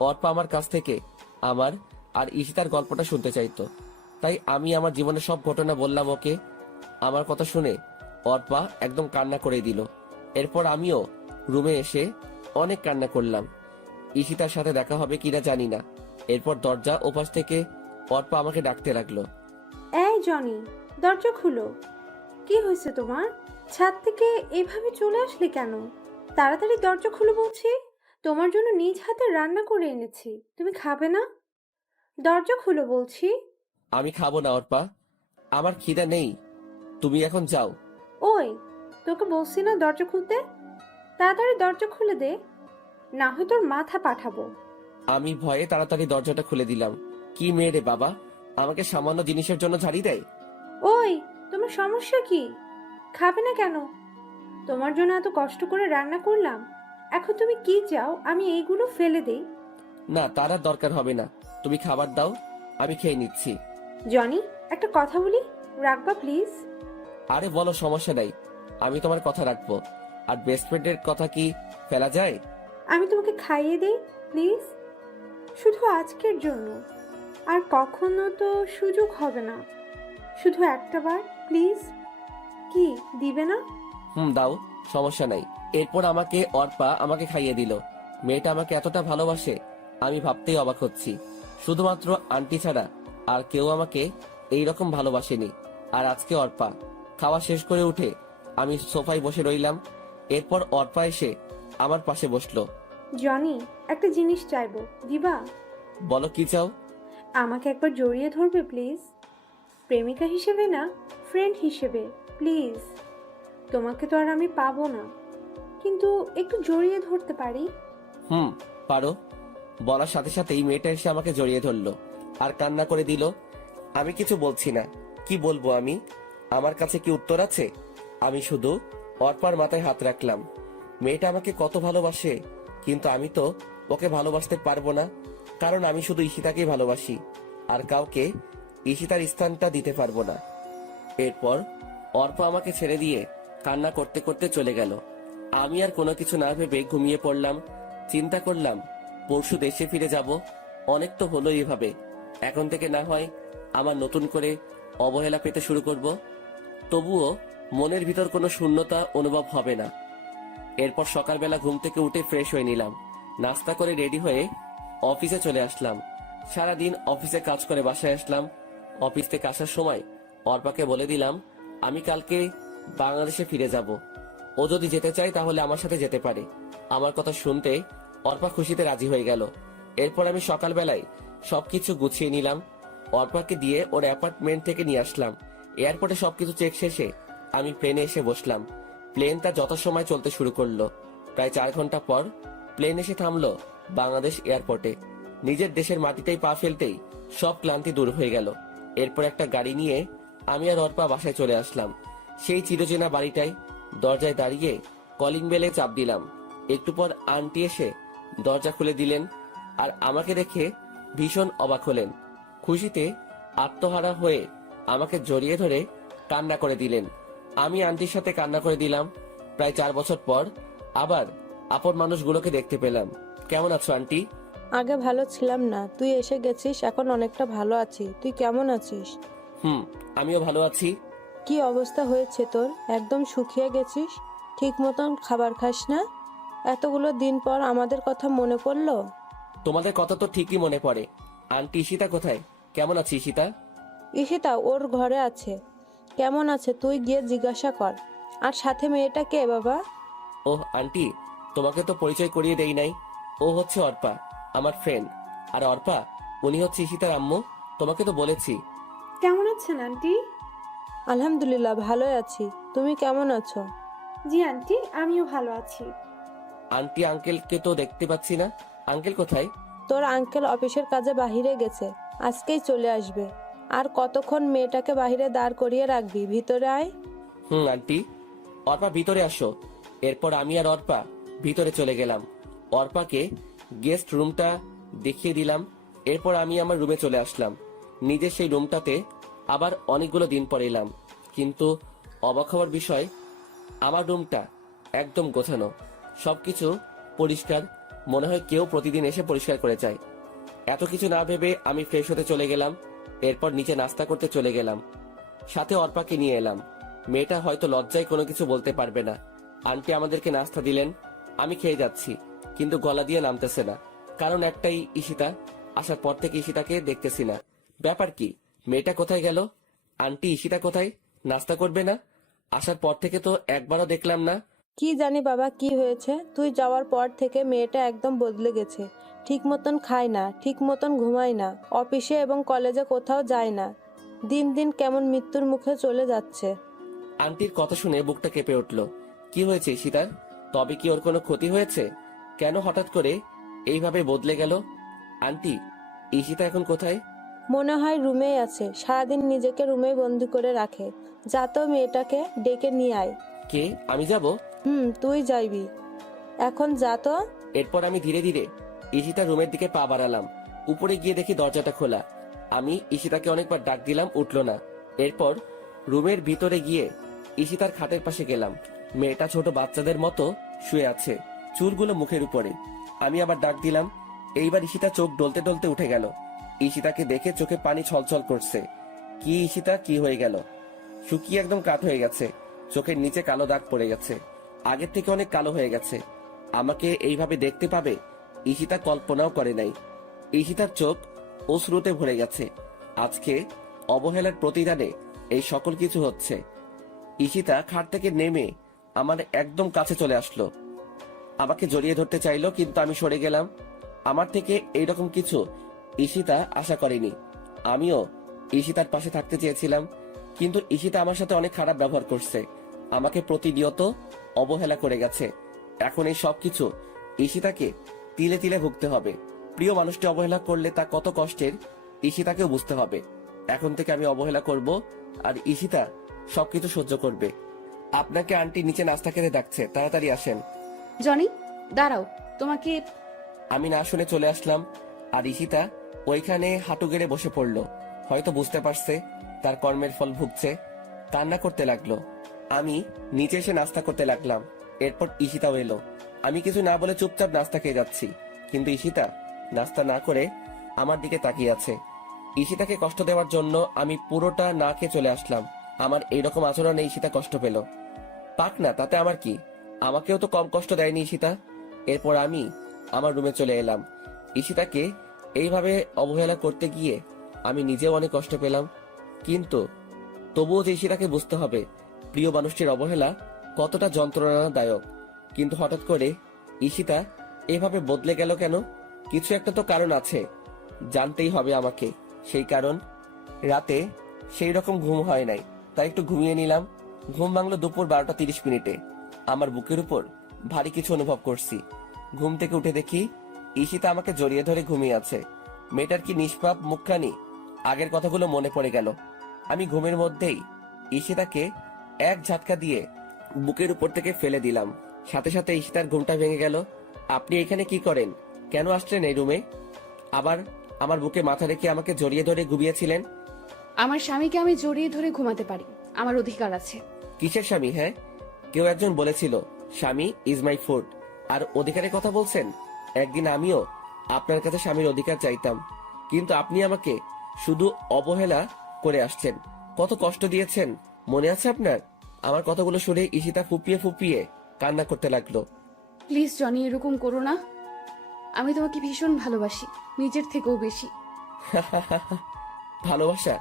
অর্পা আমার কাছ থেকে আমার আর ঈশিতার গল্পটা শুনতে চাইতো। তাই আমি আমার জীবনের সব ঘটনা বললাম ওকে। আমার কথা শুনে অর্পা একদম কান্না করে দিল। এরপর আমিও রুমে এসে অনেক কান্না করলাম। ঈশিতার সাথে দেখা হবে কিনা জানি না। এরপর দরজা ওপাশ থেকে অর্পা আমাকে ডাকতে লাগলো। এই জনি, দরজা খুলো। কি হয়েছে তোমার? ছাদ থেকে এভাবে চলে আসলে কেন? তাড়াতাড়ি দরজা খুলো বলছি। তোমার জন্য নিজ হাতে রান্না করে এনেছি, তুমি খাবে না? দরজা খুলো বলছি। আমি খাবো না অর্পা, আমার খিদা নেই, তুমি এখন যাও। ওই, তোকে বলছি না দরজা খুলতে? তাড়াতাড়ি দরজা খুলে দে, না হয় তোর মাথা পাঠাবো। আমি ভয়ে তাড়াতাড়ি দরজাটা খুলে দিলাম। কি মেয়ে রে বাবা, আমাকে সামান্য জিনিসের জন্য ঝাড়ি দেয়। ওই, তোমার সমস্যা কি? খাবে না কেন? তোমার জন্য এত কষ্ট করে রান্না করলাম, এখন তুমি কি চাও আমি এইগুলো ফেলে দেই? না, তার আর দরকার হবে না, তুমি খাবার দাও, আমি খেয়ে নিচ্ছি। জনি, একটা কথা বলি, রাখবা প্লিজ? আরে বলো, সমস্যা নাই, আমি তোমার কথা রাখবো। আর বেস্ট ফ্রেন্ডের কথা কি ফেলা যায়? আমি তোমাকে খাইয়ে দেই প্লিজ, শুধু আজকের জন্য। আর কখনো তো সুযোগ হবে না, শুধু একটা বার প্লিজ। কি দিবে না? দাও, সমস্যা নাই। এরপর অর্পা আমাকে খাইয়ে দিল। মেয়েটা আমাকে এতটা ভালোবাসে আমি ভাবতেই অবাক হচ্ছি। শুধুমাত্র আন্টি ছাড়া আর কেউ আমাকে এইরকম ভালোবাসেনি। আর আজকে অর্পা। খাওয়া শেষ করে উঠে আমি সোফায় বসে রইলাম। এরপর অর্পা এসে আমার পাশে বসলো। জনি, একটা জিনিস চাইবো, দিবা? বলো, কি চাও? আমাকে একবার জড়িয়ে ধরবে প্লিজ? প্রেমিকা হিসেবে না, ফ্রেন্ড হিসেবে প্লিজ। তোমাকে তো আর আমি পাবো না, কিন্তু একটু জড়িয়ে ধরতে পারি? পারো। বলার সাথে সাথেই মেয়েটা এসে আমাকে জড়িয়ে ধরলো আর কান্না করে দিল। আমি কিছু বলছি না, কি বলবো আমি? আমার কাছে কি উত্তর আছে? আমি শুধু অর্পার মাথায় হাত রাখলাম। মেয়েটা আমাকে কত ভালোবাসে, কিন্তু আমি তো ওকে ভালোবাসতে পারবো না, কারণ আমি শুধু ঈশিতাকেই ভালোবাসি, আর কাউকে ঈশিতার স্থানটা দিতে পারবো না। এরপর অর্পা আমাকে ছেড়ে দিয়ে কান্না করতে করতে চলে গেল। আমি আর কোনো কিছু না ভেবে ঘুমিয়ে পড়লাম। চিন্তা করলাম পরশু দেশে ফিরে যাব। অনেক তো হলো এভাবে, এখন থেকে না হয় আমার নতুন করে অবহেলা পেতে শুরু করব। তবুও মনের ভিতর কোনো শূন্যতা অনুভব হবে না। এরপর সকালবেলা ঘুম থেকে উঠে ফ্রেশ হয়ে নিলাম, নাস্তা করে রেডি হয়ে অফিসে চলে আসলাম। সারাদিন অফিসে কাজ করে বাসায় আসলাম। অফিস থেকে আসার সময় অর্পাকে বলে দিলাম আমি কালকে বাংলাদেশে ফিরে যাব। ও যদি যেতে চায় তাহলে আমার সাথে যেতে পারে। আমার কথা শুনতে অর্পা খুশিতে রাজি হয়ে গেল। এরপর আমি সকালবেলায় সবকিছু গুছিয়ে নিলাম, অর্পাকে দিয়ে ওর অ্যাপার্টমেন্ট থেকে নিয়ে আসলাম। এয়ারপোর্টে সবকিছু চেক শেষে আমি প্লেনে এসে বসলাম। প্লেন তার যথাসময় চলতে শুরু করলো। প্রায় 4 ঘন্টা পর প্লেন এসে থামলো বাংলাদেশ এয়ারপোর্টে। নিজের দেশের মাটিতেই পা ফেলতেই সব ক্লান্তি দূর হয়ে গেল। এরপর একটা গাড়ি নিয়ে আমি আর অর্পা বাসায় চলে আসলাম। সেই চিরচেনা বাড়িটায় দরজায় দাঁড়িয়ে কলিং বেলে চাপ দিলাম। একটু পর আন্টি এসে দরজা খুলে দিলেন আর আমাকে দেখে ভীষণ অবাক হলেন। খুশিতে আত্মহারা হয়ে আমাকে জড়িয়ে ধরে কান্না করে দিলেন। আমি আন্টির সাথে কান্না করে দিলাম। প্রায় 4 বছর পর আবার আপন মানুষগুলোকে দেখতে পেলাম। কেমন আছো আন্টি? আগে ভালো ছিলাম না, তুই এসে গেছিস, এখন অনেকটা ভালো আছি। তুই কেমন আছিস? আমিও ভালো আছি। কি অবস্থা হয়েছে তোর? একদম শুকিয়ে গেছিস, ঠিক মতন খাবার খাস না। এতগুলো দিন পর আমাদের কথা মনে পড়লো। তোমাদের কথা তো ঠিকই মনে পড়ে। আন্টি ঈশিতা কোথায়? কেমন আছে ঈশিতা? ঈশিতা ওর ঘরে আছে। কেমন আছে তুই গিয়ে জিজ্ঞাসা কর। আর সাথে মেয়েটা কে বাবা? ওহ আন্টি, তোমাকে তো পরিচয় করিয়ে দেই নাই। ও হচ্ছে অর্পা, আমার ফ্রেন্ড। আর অর্পা, উনি হচ্ছে ঈশিতার আম্মু। তোমাকে তো বলেছি। কেমন আছেন আন্টি? আলহামদুলিল্লাহ ভালোই আছি। তুমি কেমন আছো? জি আন্টি, আমিও ভালো আছি। আন্টি আঙ্কেলকে তো দেখতে পাচ্ছি না। আঙ্কেল কোথায়? তোর আঙ্কেল অফিসের কাজে বাহিরে গেছে, আজকেই চলে আসবে। আর কতক্ষণ মেয়েটাকে বাহিরে দাঁড় করিয়ে রাখবি? ভিতরে আয়। আন্টি। অর্পা ভিতরে আসো। এরপর আমি আর অর্পা ভিতরে চলে গেলাম। অর্পাকে গেস্ট রুমটা দেখিয়ে দিলাম। এরপর আমি আমার রুমে চলে আসলাম। নিজের সেই রুমটাতে আবার অনেকগুলো দিন পর এলাম, কিন্তু অবাক হওয়ার বিষয়, আমার রুমটা একদম গোছানো, সবকিছু পরিষ্কার। মনে হয় কেউ প্রতিদিন এসে পরিষ্কার করে যায়। এত কিছু না ভেবে আমি ফ্রেশ হতে চলে গেলাম। এরপর নিচে নাস্তা করতে চলে গেলাম। সাথে অর্পাকে নিয়ে এলাম। মেয়েটা হয়তো লজ্জায় কোনো কিছু বলতে পারবে না। আন্টি আমাদেরকে নাস্তা দিলেন। আমি খেয়ে যাচ্ছি, কিন্তু গলা দিয়ে নামতেছে না। কারণ একটাই, ঈশিতা। আসার পর থেকে ঈশিতাকে দেখতেছি না। ব্যাপার কি? মেয়েটা কোথায় গেল? আন্টি ঈশিতা কোথায়? নাস্তা করবে না? আসার পর থেকে তো একবারও দেখলাম না। কি জানি বাবা কি হয়েছে, তুই যাওয়ার পর থেকে মেয়েটা একদম বদলে গেছে। ঠিক মতন খায় না, ঠিক মতন ঘুমায় না, অফিসে এবং কলেজে কোথাও যায় না। দিন দিন কেমন মৃত্যুর মুখে চলে যাচ্ছে। আন্টির কথা শুনে বুকটা কেঁপে উঠল। কি হয়েছে ঈশিতার? তবে কি ওর কোনো ক্ষতি হয়েছে? কেন হঠাৎ করে এইভাবে বদলে গেল? আন্টি, ঈশিতা এখন কোথায়? মনে হয় রুমেই আছে, সারাদিন নিজেকে রুমেই বন্দি করে রাখে। যা তো মেয়েটাকে ডেকে নিয়ে আয়। কে? আমি যাব? তুই যাইবি, এখন যা তো। এরপর আমি ধীরে ধীরে ঈশিতার রুমের দিকে পা বাড়ালাম। উপরে গিয়ে দেখি দরজাটা খোলা। আমি ঈশিতাকে অনেকবার ডাক দিলাম, উঠলো না। এরপর রুমের ভিতরে গিয়ে ঈশিতার খাটের পাশে গেলাম। মেয়েটা ছোট বাচ্চাদের মতো শুয়ে আছে, চুলগুলো মুখের উপরে। আমি আবার ডাক দিলাম। এইবার ঈশিতা চোখ ডলতে ডলতে উঠে গেল। ঈশিতাকে দেখে চোখে পানি ছলছল করছে। কি ঈশিতা, কি হয়ে গেল? শুকিয়ে একদম কাঠ হয়ে গেছে। চোখের নিচে কালো দাগ পড়ে গেছে, আগের থেকে অনেক কালো হয়ে গেছে। আমাকে এইভাবে দেখতে পাবে ঈশিতা কল্পনাও করে নাই। ঈশিতার চোখ অশ্রুতে ভরে গেছে। আজকে অবহেলার প্রতিদানে এই সকল কিছু হচ্ছে। ঈশিতা খাট থেকে নেমে আমার একদম কাছে চলে আসলো। আমাকে জড়িয়ে ধরতে চাইলো, কিন্তু আমি সরে গেলাম। আমার থেকে এইরকম কিছু ঈশিতা আশা করেনি। আমিও ঈশিতার পাশে থাকতে চেয়েছিলাম, কিন্তু ঈশিতা আমার সাথে অনেক খারাপ ব্যবহার করছে। আমাকে প্রতিনিয়ত অবহেলা করে গেছে। এখন এই সবকিছু ঈশিতাকে তিলে তিলে ভুগতে হবে। প্রিয় মানুষটি অবহেলা করলে তা কত কষ্টের, ঈশিতাকেও বুঝতে হবে। এখন থেকে আমি অবহেলা করব, আর ঈশিতা সবকিছু সহ্য করবে। আপনাকে আন্টি নিচে নাস্তা খেতে ডাকছে, তাড়াতাড়ি আসেন। জনি, দাঁড়াও, তোমাকে। আমি না শুনে চলে আসলাম, আর ঈশিতা ওইখানে হাঁটু গেড়ে বসে পড়লো। হয়তো বুঝতে পারছে তার কর্মের ফল ভুগছে। কান্না করতে লাগলো। আমি নিচে এসে নাস্তা করতে লাগলাম। এরপর ঈশিতাও এলো। আমি কিছু না বলে চুপচাপ নাস্তা খেয়ে যাচ্ছি, কিন্তু ঈশিতা নাস্তা না করে আমার দিকে তাকিয়ে আছে। ঈশিতাকে কষ্ট দেওয়ার জন্য আমি পুরোটা না খেয়ে চলে আসলাম। আমার এইরকম আচরণে ঈশিতা কষ্ট পেল। পাক না, তাতে আমার কি? আমাকেও তো কম কষ্ট দেয়নি ঈশিতা। এরপর আমি আমার রুমে চলে এলাম। ঈশিতাকে এইভাবে অবহেলা করতে গিয়ে আমি নিজেও অনেক কষ্ট পেলাম, কিন্তু তবুও যে ঈশিতাকে বুঝতে হবে প্রিয় মানুষটির অবহেলা কতটা যন্ত্রণাদায়ক। কিন্তু হঠাৎ করে ঈশিতা এভাবে বদলে গেল কেন? কিছু একটা তো কারণ আছে, জানতেই হবে আমাকে সেই কারণ। রাতে সেই রকম ঘুম হয় নাই, তাই একটু ঘুমিয়ে নিলাম। ঘুম ভাঙলো দুপুর 12:30। আমার বুকের উপর ভারী কিছু অনুভব করছি। ঘুম থেকে উঠে দেখি ঈশিতা আমাকে জড়িয়ে ধরে ঘুমিয়ে আছে। মেয়েটার কি নিষ্পাপ মুখখানি! আগের কথাগুলো মনে পড়ে গেল। আমি ঘুমের মধ্যেই ঈশিতাকে এক ঝাটকা দিয়ে বুকের উপর থেকে ফেলে দিলাম। সাথে সাথে ঈশিতার ঘুমটা ভেঙে গেল। আপনি এখানে কি করেন? কেন আসলেন এই রুমে? আবার আমার বুকে মাথা রেখে আমাকে জড়িয়ে ধরে ঘুমিয়েছিলেন। আমার স্বামীকে আমি জড়িয়ে ধরে ঘুমাতে পারি, আমার অধিকার আছে। কিসের স্বামী? হ্যাঁ, কেউ একজন বলেছিল স্বামী ইজ মাই ফুড, আর অধিকারের কথা বলছেন। একদিন আমিও আপনার কাছে স্বামীর অধিকার চাইতাম, কিন্তু আপনি আমাকে শুধু অবহেলা করে আসছেন। কত কষ্ট দিয়েছেন মনে আছে আপনার? আমার কথাগুলো শুনে ঈশিতা ফুপিয়ে ফুপিয়ে কান্না করতে লাগলো। প্লিজ জনি, এরকম করো না। আমি তোমাকে ভীষণ ভালোবাসি, নিজের থেকেও বেশি। ভালোবাসা?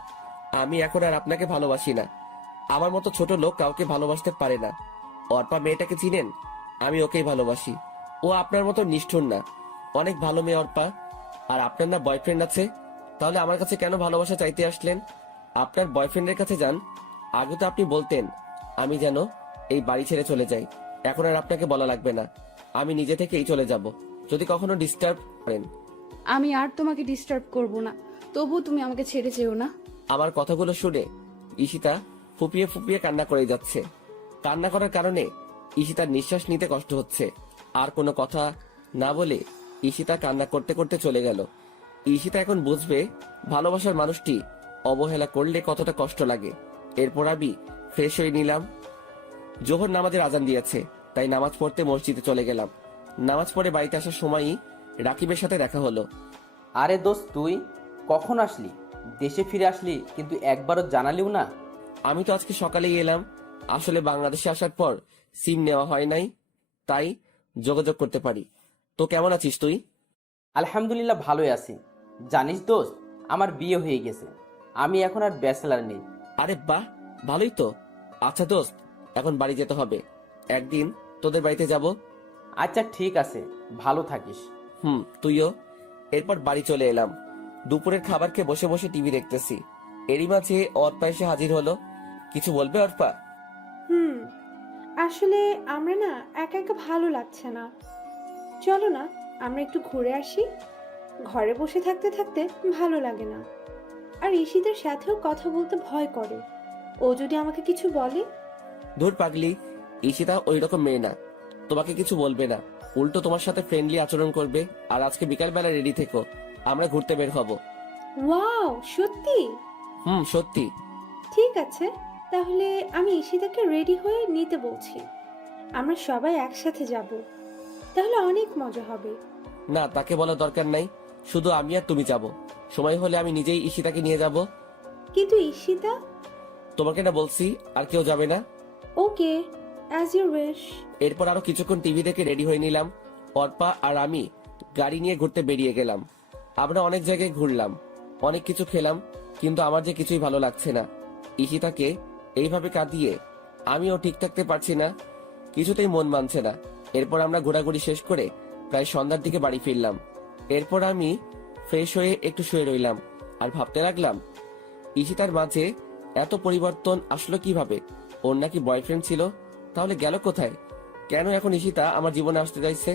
আমি এখন আর আপনাকে ভালোবাসি না। আমার মতো ছোট লোক কাউকে ভালোবাসতে পারে না। অর্পা মেয়েটাকে চিনেন? আমি ওকেই ভালোবাসি। ও আপনার মতো নিষ্ঠুর না, অনেক ভালো মেয়ে অর্পা। আর আপনার না বয়ফ্রেন্ড আছে, তাহলে আমার কাছে কেন ভালোবাসা চাইতে আসলেন? আপনার বয়ফ্রেন্ডের কাছে যান। আগে তো আপনি বলতেন আমি যেন এই বাড়ি ছেড়ে চলে যাই। এখন আর আপনাকে বলা লাগবে না, আমি নিজে থেকেই চলে যাব যদি কখনো ডিস্টার্ব করেন। আমি আর তোমাকে ডিস্টার্ব করব না, তবু তুমি আমাকে ছেড়ে যেও না। আমার কথাগুলো শুনে ঈশিতা ফুপিয়ে ফুপিয়ে কান্না করে যাচ্ছে। কান্না করার কারণে ঈশিতার নিঃশ্বাস নিতে কষ্ট হচ্ছে। আর কোনো কথা না বলে ঈশিতা কান্না করতে করতে চলে গেল। ঈশিতা এখন বুঝবে ভালোবাসার মানুষটি অবহেলা করলে কতটা কষ্ট লাগে। এরপর আমি ফ্রেশ হয়ে নিলাম। জোহর নামাজের আজান দিয়েছে, তাই নামাজ পড়তে মসজিদে চলে গেলাম। নামাজ পড়ে বাড়িতে আসার সময়ই রাকিবের সাথে দেখা হলো। আরে দোস্ত, তুই কখন আসলি? দেশে ফিরে আসলি, কিন্তু একবারও জানালিও না। আমি তো আজকে সকালেই এলাম। আসলে বাংলাদেশে আসার পর সিম নেওয়া হয় নাই, তাই যোগাযোগ করতে পারি। তো কেমন আছিস তুই? আলহামদুলিল্লাহ ভালোই আছি। জানিস দোস্ত, আমার বিয়ে হয়ে গেছে। আমি এখন আর ব্যাচেলার নেই। আরে বাহ, ভালোই তো। আচ্ছা দোস্ত, এখন বাড়ি যেতে হবে। একদিন তোদের বাড়িতে যাব। আচ্ছা ঠিক আছে, ভালো থাকিস। তুইও। এরপর বাড়ি চলে এলাম। দুপুরের খাবার খেয়ে বসে বসে টিভি দেখতেছি। এরই মাঝে অর্পা এসে হাজির হলো। কিছু বলবে অর্পা? আসলে আমরা না একা একা ভালো লাগছে না, চলো না আমরা একটু ঘুরে আসি। ঘরে বসে থাকতে থাকতে ভালো লাগে না। আর ঈশিতার সাথেও কথা বলতে ভয় করে, ও যদি আমাকে কিছু বলে। ধুর পাগলি, ঈশিতা ওই রকম মেয়ে না, তোমাকে কিছু বলবে না। উল্টো তোমার সাথে ফ্রেন্ডলি আচরণ করবে। আর আজকে বিকালবেলা রেডি থেকো, আমরা ঘুরতে বের হব। ওয়াও, সত্যি? সত্যি। ঠিক আছে, তাহলে আমি ঈশিতাকে রেডি হয়ে নিতে বলছি। আমরা সবাই একসাথে যাব, তাহলে অনেক মজা হবে। না, তাকে বলার দরকার নাই, শুধু আমি আর তুমি যাব। সময় হলে আমি নিজেই ঈশিতাকে নিয়ে যাব। কিন্তু ঈশিতা? তোমাকে না বলছি আর কেউ যাবে না। ওকে, অ্যাজ ইউর উইশ। এরপর আরো কিছুক্ষণ টিভি দেখে রেডি হয়ে নিলাম। অর্পা আর আমি গাড়ি নিয়ে ঘুরতে বেরিয়ে গেলাম। আমরা অনেক জায়গায় ঘুরলাম, অনেক কিছু খেলাম, কিন্তু আমার যে কিছুই ভালো লাগছে না। ঈশিতাকে এইভাবে কাঁদিয়ে আমিও ঠিক থাকতে পারছি না, কিছুতেই মন মানছে না। এরপর আমরা ঘোরাঘুরি শেষ করে প্রায় সন্ধ্যার দিকে বাড়ি ফিরলাম। এরপর আমি ফ্রেশ হয়ে একটু শুয়ে রইলাম আর ভাবতে লাগলাম ঈশিতার মাঝে এত পরিবর্তন আসলো কিভাবে। ওর নাকি বয়ফ্রেন্ড ছিল, তাহলে গেল কোথায়? কেন এখন ঈশিতা আমার জীবনে আসতে চাইছে?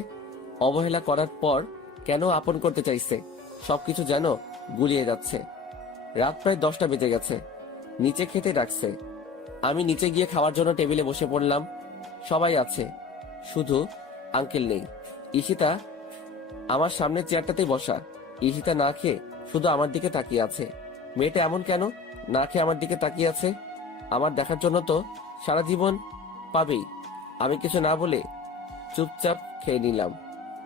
অবহেলা করার পর কেন আপন করতে চাইছে? সবকিছু যেন গুলিয়ে যাচ্ছে। রাত প্রায় 10টা বেজে গেছে। নিচে খেতে ডাকছে। আমি নিচে গিয়ে খাওয়ার জন্য টেবিলে বসে পড়লাম। সবাই আছে, শুধু আঙ্কেল নেই। ঈশিতা আমার সামনের চেয়ারটাতেই বসা। ঈশিতা না খেয়ে শুধু আমার দিকে তাকিয়ে আছে। মেয়েটা এমন কেন না খেয়ে আমার দিকে তাকিয়ে আছে? আমার দেখার জন্য তো সারা জীবন পাবেই। আমি কিছু না বলে চুপচাপ খেয়ে নিলাম।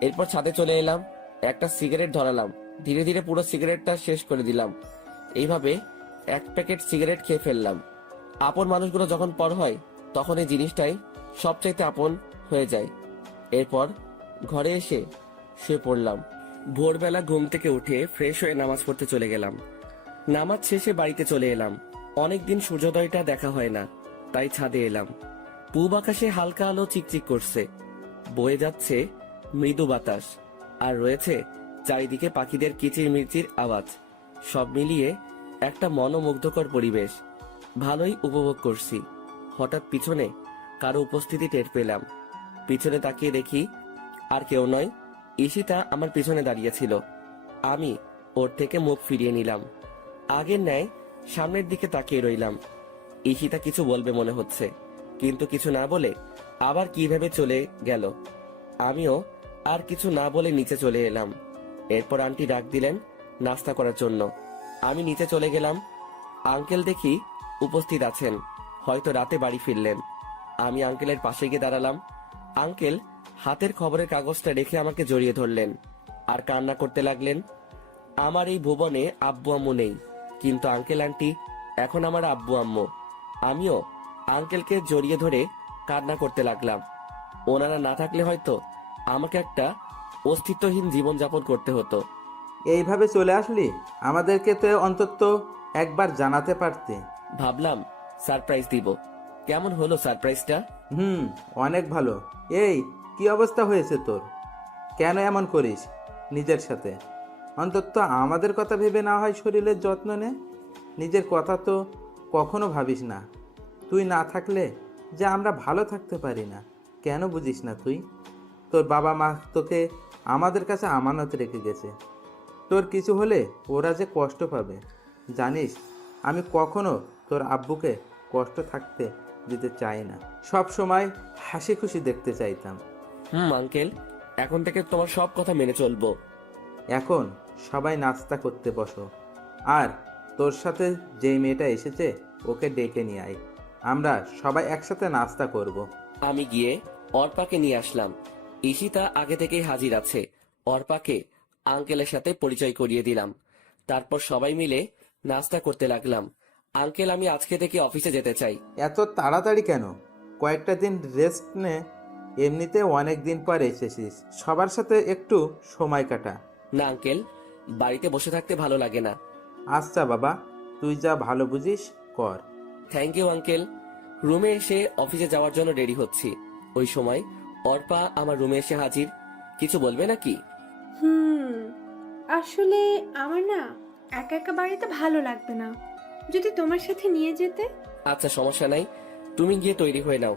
এরপর ছাদে চলে এলাম, একটা সিগারেট ধরালাম। ধীরে ধীরে পুরো সিগারেটটা শেষ করে দিলাম। এইভাবে 1 প্যাকেট সিগারেট খেয়ে ফেললাম। আপন মানুষগুলো যখন পর হয় তখন এই জিনিসটাই সবচাইতে আপন হয়ে যায়। এরপর ঘরে এসে শুয়ে পড়লাম। ভোরবেলা ঘুম থেকে উঠে ফ্রেশ হয়ে নামাজ পড়তে চলে গেলাম। নামাজ শেষে বাড়িতে চলে এলাম। অনেকদিন সূর্যোদয়টা দেখা হয় না, তাই ছাদে এলাম। পূব আকাশে হালকা আলো চিকচিক করছে, বয়ে যাচ্ছে মৃদু বাতাস, আর রয়েছে চারিদিকে পাখিদের কিচির মিচির আওয়াজ। সব মিলিয়ে একটা মনোমুগ্ধকর পরিবেশ। ভালোই উপভোগ করছি। হঠাৎ পিছনে কারো উপস্থিতি টের পেলাম। পিছনে তাকিয়ে দেখি আর কেউ নয়, ঈশিতা আমার পিছনে দাঁড়িয়েছিল। আমি ওর থেকে মুখ ফিরিয়ে নিলাম। আগের ন্যায় সামনের দিকে তাকিয়ে রইলাম। ঈশিতা কিছু বলবে মনে হচ্ছে, কিন্তু কিছু না বলে আবার কিভাবে চলে গেল। আমিও আর কিছু না বলে নিচে চলে এলাম। এরপর আন্টি ডাক দিলেন নাস্তা করার জন্য। আমি নিচে চলে গেলাম। আঙ্কেল দেখি উপস্থিত আছেন, হয়তো রাতে বাড়ি ফিরলেন। আমি আঙ্কেলের পাশে গিয়ে দাঁড়ালাম। আঙ্কেল হাতের খবরের কাগজটা রেখে আমাকে জড়িয়ে ধরলেন আর কান্না করতে লাগলেন। আমার এই ভুবনে আব্বু আম্মু নেই, কিন্তু আঙ্কেল আন্টি এখন আমার আব্বু আম্মু। আমিও আঙ্কেলকে জড়িয়ে ধরে কান্না করতে লাগলাম। ওনারা না থাকলে হয়তো আমাকে একটা অস্তিত্বহীন জীবনযাপন করতে হতো। এইভাবে চলে আসলি, আমাদেরকে তো অন্তত একবার জানাতে পারতে। ভাবলাম সারপ্রাইজ দিব। কেমন হলো সারপ্রাইজটা? অনেক ভালো। এই কি অবস্থা হয়েছে তোর? কেন এমন করিস নিজের সাথে? অন্তত আমাদের কথা ভেবে না হয় শরীরের যত্ন নে। নিজের কথা তো কখনো ভাবিস না। তুই না থাকলে যে আমরা ভালো থাকতে পারি না, কেন বুঝিস না তুই? তোর বাবা মা তোকে আমাদের কাছে আমানত রেখে গেছে। তোর কিছু হলে ওরা যে কষ্ট পাবে জানিস। আমি কখনো তোর আব্বুকে কষ্ট থাকতে দিতে চাই না, সব সময় হাসি খুশি দেখতে চাইতাম। আঙ্কেল, এখন থেকে তোমার সব কথা মেনে চলবো। এখন সবাই নাস্তা করতে বসো, আর তোর সাথে যেই মেয়েটা এসেছে ওকে ডেকে নিয়ে আয়। আমরা সবাই একসাথে নাস্তা করব। আমি গিয়ে অর্পাকে নিয়ে আসলাম। ঈশিতা আগে থেকেই হাজির আছে। অর্পাকে আঙ্কেলের সাথে পরিচয় করিয়ে দিলাম। তারপর সবাই মিলে নাস্তা করতে লাগলাম। আঙ্কেল, আমি আজকে থেকে অফিসে যেতে চাই। এত তাড়াতাড়ি কেন? কয়েকটা দিন রেস্ট নে। এমনিতে অনেক দিন পর এসেছিস, সবার সাথে একটু সময় কাটা। না আঙ্কেল, বাড়িতে বসে থাকতে ভালো লাগে না। আচ্ছা বাবা, তুই যা ভালো বুঝিস কর। Thank you uncle. রুমে এসে অফিসে যাওয়ার জন্য রেডি হচ্ছি। ওই সময় অর্পা আমার রুমে এসে হাজির। কিছু বলবে নাকি? আসলে আমার না একা একা বাড়িতে ভালো লাগবে না, যদি তোমার সাথে নিয়ে যেতে। আচ্ছা, সমস্যা নাই, তুমি গিয়ে তৈরি হয়ে নাও,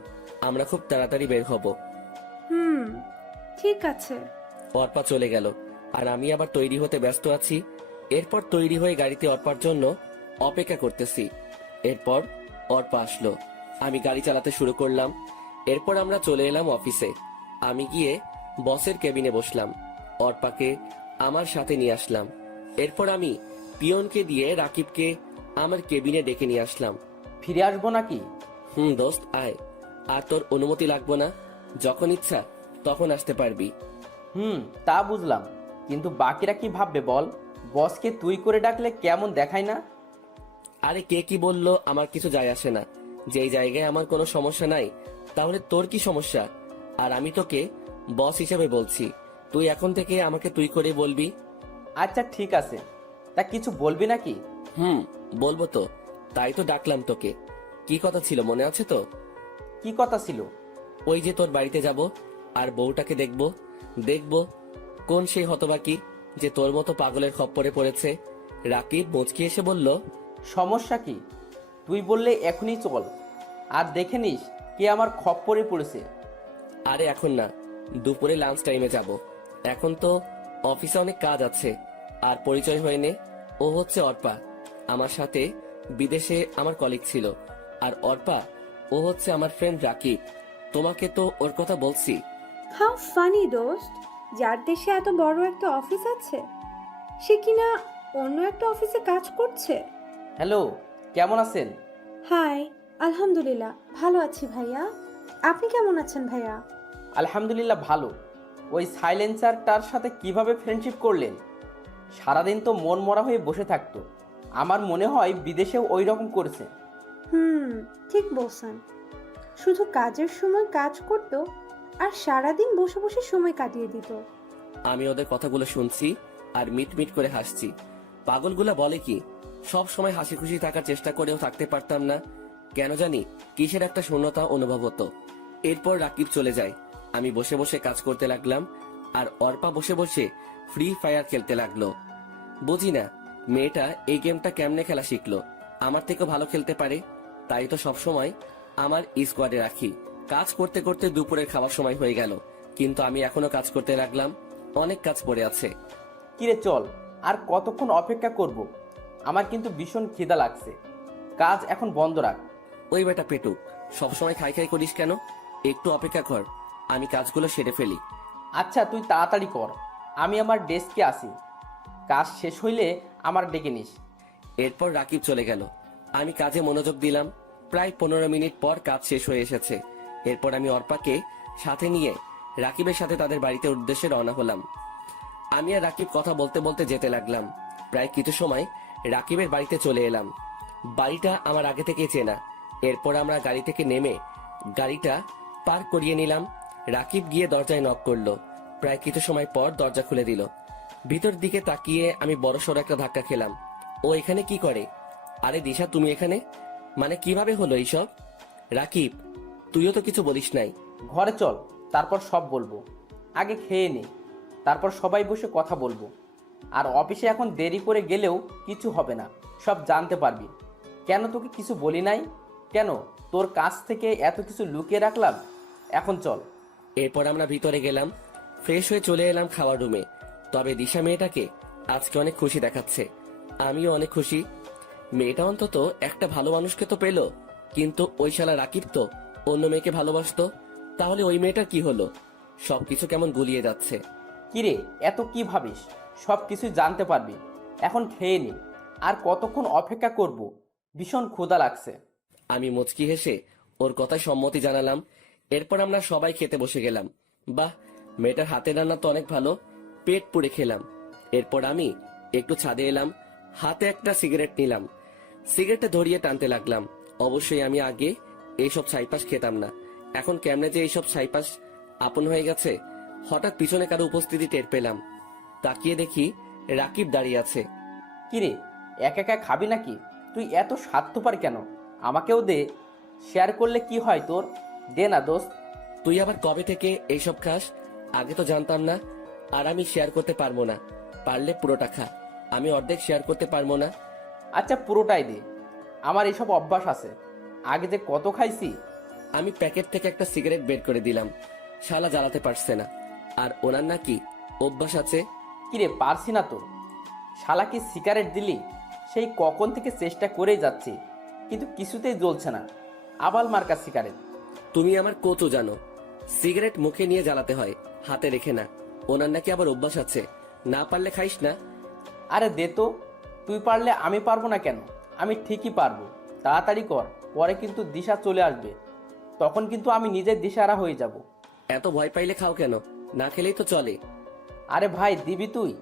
আমরা খুব তাড়াতাড়ি বের হব। ঠিক আছে। অর্পা চলে গেল আর আমি আবার তৈরি হতে ব্যস্ত আছি। এরপর তৈরি হয়ে গাড়িতে অর্পার জন্য অপেক্ষা করতেছি। এরপর অর্পা আসলো, আমি গাড়ি চালাতে শুরু করলাম। এরপর আমরা চলে এলাম অফিসে। আমি গিয়ে বসের কেবিনে বসলাম, অর্পাকে আমার সাথে নিয়ে আসলাম। এরপর আমি পিয়নকে দিয়ে রাকিবকে আমার কেবিনে ডেকে নিয়ে আসলাম। ফিরে আসবো নাকি? দোস্ত আয়, আর তোর অনুমতি লাগবো না, যখন ইচ্ছা তখন আসতে পারবি। তা বুঝলাম, কিন্তু বাকিরা কি ভাববে বল? বসকে তুই করে ডাকলে কেমন দেখায় না? আরে কে কি বললো আমার কিছু যায় আসে না। যেই জায়গায় আমার কোনো সমস্যা নাই, তাহলে তোর কি সমস্যা? আর আমি তোকে বস হিসেবে বলছি, তুই এখন থেকে আমাকে তুই করে বলবি। আচ্ছা ঠিক আছে, তা কিছু বলবি নাকি? বলবো তো, তাই তো ডাকলাম তোকে। কি কথা ছিল মনে আছে তো? কি কথা ছিল? ওই যে তোর বাড়িতে যাব আর বউটাকে দেখবো কোন সেই হতবাকি যে তোর মতো পাগলের খপ্পরে পড়েছে। রাকিব মুচকি এসে বলল, সমস্যা কি? তুই বললে এখনই চল, আর দেখে নিস কে আমার খপ্পরে পড়েছে। আরে এখন না, দুপুরে লাঞ্চ টাইমে যাব। এখন তো অফিসে অনেক কাজ আছে। আর পরিচয় হয়ে নে, ও হচ্ছে অর্পা, আমার সাথে বিদেশে আমার কলিগ ছিল। আর অর্পা, ও হচ্ছে আমার ফ্রেন্ড রাকিব। তোমাকে তো ওর কথা বলছি। হাউ ফানি দোস্ত, যার দেশে এত বড় একটা অফিস আছে সে কিনা অন্য একটা অফিসে কাজ করছে। হ্যালো, কেমন আছেন? হাই, আলহামদুলিল্লাহ ভালো আছি ভাইয়া। আপনি কেমন আছেন ভাইয়া? আলহামদুলিল্লাহ ভালো। ওই সাইলেন্সারটার সাথে কিভাবে ফ্রেন্ডশিপ করলেন? সারাদিন তো মন মরা হয়ে বসে থাকতো। আমার মনে হয় বিদেশেও ওই রকম করেছে। হুম, ঠিক বলছেন। শুধু কাজের সময় কাজ করতো আর সারাদিন বসে বসে সময় কাটিয়ে দিত। আমি ওদের কথাগুলো শুনছি আর মিট মিট করে হাসছি। পাগলগুলা বলে কি, সব সময় হাসি খুশি থাকার চেষ্টা করেও থাকতে পারতাম না। কেন জানি কিসের একটা শূন্যতা অনুভব হতো। এরপর রাকিব চলে যায়। আমি বসে বসে কাজ করতে লাগলাম আর অর্পা বসে বসে ফ্রি ফায়ার খেলতে লাগলো। বুঝি না মেয়েটা এই গেমটা কেমনে খেলা শিখলো। আমার থেকেও ভালো খেলতে পারে, তাই তো সবসময় আমার স্কোয়াডে রাখি। কাজ করতে করতে দুপুরের খাওয়ার সময় হয়ে গেল, কিন্তু আমি এখনো কাজ করতে লাগলাম। অনেক কাজ পড়ে আছে। কিরে চল, আর কতক্ষণ অপেক্ষা করব? আমার কিন্তু ভীষণ খিদা লাগছে। কাজ এখন বন্ধ রাখ। ওই বেটা পেটু, সবসময় খাই খাই করিস কেন? একটু অপেক্ষা কর, আমি কাজগুলো সেরে ফেলি। আচ্ছা তুই তাড়াতাড়ি কর, আমি আমার ডেস্কে আসি। কাজ শেষ হইলে আমার ডেকে নিস। এরপর রাকিব চলে গেল। আমি কাজে মনোযোগ দিলাম। প্রায় 15 মিনিট পর কাজ শেষ হয়ে এসেছে। এরপর আমি অর্পাকে সাথে নিয়ে রাকিবের সাথে তাদের বাড়িতে উদ্দেশ্যে রওনা হলাম। আমি আর রাকিব কথা বলতে বলতে যেতে লাগলাম। প্রায় কিছু সময় রাকিবের বাড়িতে চলে এলাম। বাড়িটা আমার আগে থেকে চেনা। এরপর আমরা গাড়ি থেকে নেমে গাড়িটা পার্ক করিয়ে নিলাম। রাকিব গিয়ে দরজায় নক করলো। প্রায় কিছু সময় পর দরজা খুলে দিল। ভিতর দিকে তাকিয়ে আমি বড়সড় একটা ধাক্কা খেলাম। ও এখানে কি করে? আরে দিশা, তুমি এখানে? মানে কিভাবে হলো এইসব? রাকিব, তুইও তো কিছু বলিস নাই। ঘরে চল, তারপর সব বলবো। আগে খেয়ে নে, তারপর সবাই বসে কথা বলবো। আর অফিসে এখন দেরি করে গেলেও কিছু হবে না, সব জানতে পারবি। কেন তোকে কিছু বলি নাই? কেন তোর কাছ থেকে এত কিছু লুকিয়ে রাখলাম? এখন চল। এরপর আমরা ভিতরে গেলাম। ফ্রেশ হয়ে চলে এলাম খাওয়ার রুমে। তবে দিশা মেয়েটাকে আজকে অনেক খুশি দেখাচ্ছে। আমিও অনেক খুশি। মেয়েটা অন্তত একটা ভালো মানুষকে তো পেলো। কিন্তু ওই শালা রাকিব তো অন্য মেয়েকে ভালোবাসতো। তাহলে ওই মেয়েটার কি হলো? সবকিছু কেমন গুলিয়ে যাচ্ছে। কিরে, এত কি ভাবিস? সব কিছু জানতে পারবি। এখন খেয়ে নে। আর কতক্ষণ অপেক্ষা করব? ভীষণ ক্ষুধা লাগছে। আমি মুচকি হেসে ওর কথায় সম্মতি জানালাম। এরপর আমরা সবাই খেতে বসে গেলাম। বাহ, মেয়েটার হাতের রান্না তো অনেক ভালো। পেট পুড়ে খেলাম। এরপর আমি একটু ছাদে এলাম। হাতে একটা সিগারেট নিলাম। সিগারেটটা ধরিয়ে টানতে লাগলাম। অবশ্যই আমি আগে এইসব ছাইপাস খেতাম না। এখন কেমনে যে এইসব ছাইপাস আপন হয়ে গেছে। হঠাৎ পিছনে কারো উপস্থিতি টের পেলাম। তাকিয়ে দেখি রাকিব দাঁড়িয়ে আছে। কিরে, একা একা খাবি নাকি? তুই এত স্বার্থপর কেন? আমাকেও দে। শেয়ার করলে কি হয় তোর? দে না দোস্ত। তুই আবার কবে থেকে এইসব খাস? আগে তো জানতাম না। আর আমি শেয়ার করতে পারবো না। পারলে পুরোটা খা, আমি অর্ধেক শেয়ার করতে পারবো না। আচ্ছা পুরোটাই দে, আমার এইসব অভ্যাস আছে। আগে যে কত খাইছি। আমি প্যাকেট থেকে একটা সিগারেট বের করে দিলাম। শালা জ্বালাতে পারছে না। আর ওনার নাকি অভ্যাস আছে। কিরে, পারছি না তো। শালাকে সিগারেট দিলি? সেই কখন থেকে চেষ্টা করেই যাচ্ছি, কিন্তু কিছুতেই জ্বলছে না। আবাল মার্কা সিগারেট। তুমি আমার কত জানো? সিগারেট মুখে নিয়ে জ্বালাতে হয়, হাতে রেখে না। ওনার নাকি আবার অভ্যাস আছে। না পারলে খাইস না। আরে দে তো। তুই পারলে আমি পারবো না কেন? আমি ঠিকই পারবো। তাড়াতাড়ি কর, পরে কিন্তু দিশা চলে আসবে। তখন কিন্তু আমি নিজের দিশাহারা হয়ে যাব। এত ভয় পাইলে খাও কেন? না খেলেই তো চলে। আরে ভাই, দিবি তুই?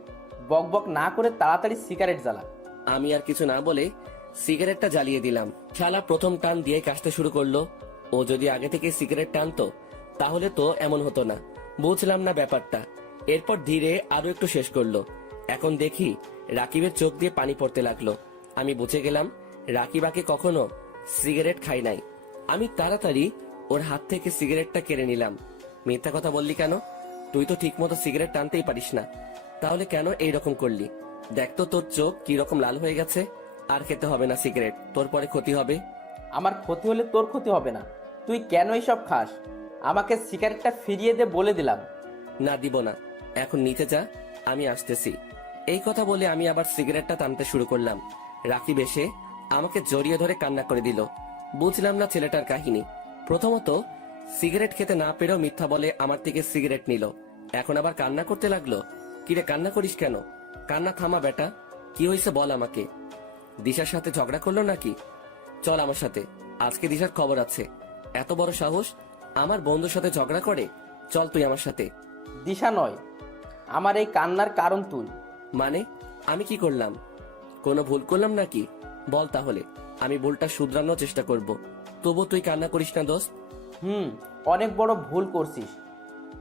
বক বক না করে তাড়াতাড়ি সিগারেট জ্বালা। আমি আর কিছু না বলে সিগারেটটা জ্বালিয়ে দিলাম। শালা প্রথম টান দিয়ে কাশতে শুরু করলো। ও যদি আগে থেকে সিগারেট টানতো তাহলে তো এমন হতো না। বুঝলাম না ব্যাপারটা। এরপর ধীরে আরো একটু শেষ করলো। এখন দেখি রাকিবের চোখ দিয়ে পানি পড়তে লাগলো। আমি বুঝে গেলাম রাকিব আগে কখনো সিগারেট খাই নাই। আমি তাড়াতাড়ি ওর হাত থেকে সিগারেটটা কেড়ে নিলাম। মিথ্যা কথা বললি কেন? তুই তো ঠিক মতো সিগারেট টানতেই পারিস না। তাহলে কেন এইরকম করলি? দেখ তো তোর চোখ কি রকম লাল হয়ে গেছে। আর খেতে হবে না সিগারেট, তোর পরে ক্ষতি হবে। আমার ক্ষতি হলে তোর ক্ষতি হবে না। তুই কেন এইসব খাস? আমাকে সিগারেটটা ফিরিয়ে দে বলে দিলাম। না, দিব না। এখন নিতে যা, আমি আসতেছি। এই কথা বলে আমি আবার সিগারেটটা টানতে শুরু করলাম। রাকিব এসে আমাকে জড়িয়ে ধরে কান্না করে দিল। বুঝলাম না ছেলেটার কাহিনী। প্রথমত সিগারেট খেতে না পেরেও মিথ্যা বলে আমার থেকে সিগারেট নিল। এখন আবার কান্না করতে লাগলো। কিরে, কান্না করিস কেন? কান্না থামা বেটা। কি হয়েছে বল আমাকে। দিশার সাথে ঝগড়া করলো নাকি? চল আমার সাথে, আজকে দিশার খবর আছে। এত বড় সাহস, আমার বন্ধুর সাথে ঝগড়া করে? চল তুই আমার সাথে। দিশা নয়, আমার এই কান্নার কারণ তুই। মানে আমি কি করলাম? কোনো ভুল করলাম নাকি? বল তাহলে। আমি ভুলটা শুধরানোর চেষ্টা করব। তবু তুই কান্না করিস না দোস্ত। অনেক বড় ভুল করছিস।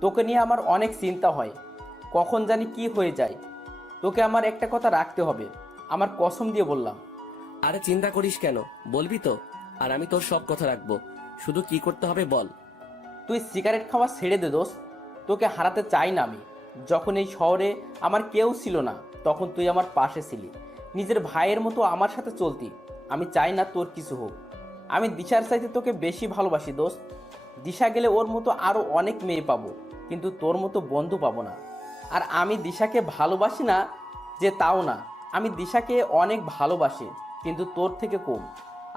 তোকে নিয়ে আমার অনেক চিন্তা হয়, কখন জানি কি হয়ে যায়। তোকে আমার একটা কথা রাখতে হবে, আমার কসম দিয়ে বললাম। আরে চিন্তা করিস কেন, বলবি তো, আর আমি তোর সব কথা রাখবো। শুধু কি করতে হবে বল। তুই সিগারেট খাওয়া ছেড়ে দে দোস্ত, তোকে হারাতে চাই না আমি। যখন এই শহরে আমার কেউ ছিল না, তখন তুই আমার পাশে ছিলি, নিজের ভাইয়ের মতো আমার সাথে চলতি। আমি চাই না তোর কিছু হোক। আমি দিশার চাইতে তোকে বেশি ভালোবাসি দোস্ত। দিশা গেলে ওর মতো আরও অনেক মেয়ে পাবো, কিন্তু তোর মতো বন্ধু পাবো না। আর আমি দিশাকে ভালোবাসি না যে তাও না, আমি দিশাকে অনেক ভালোবাসি, কিন্তু তোর থেকে কম।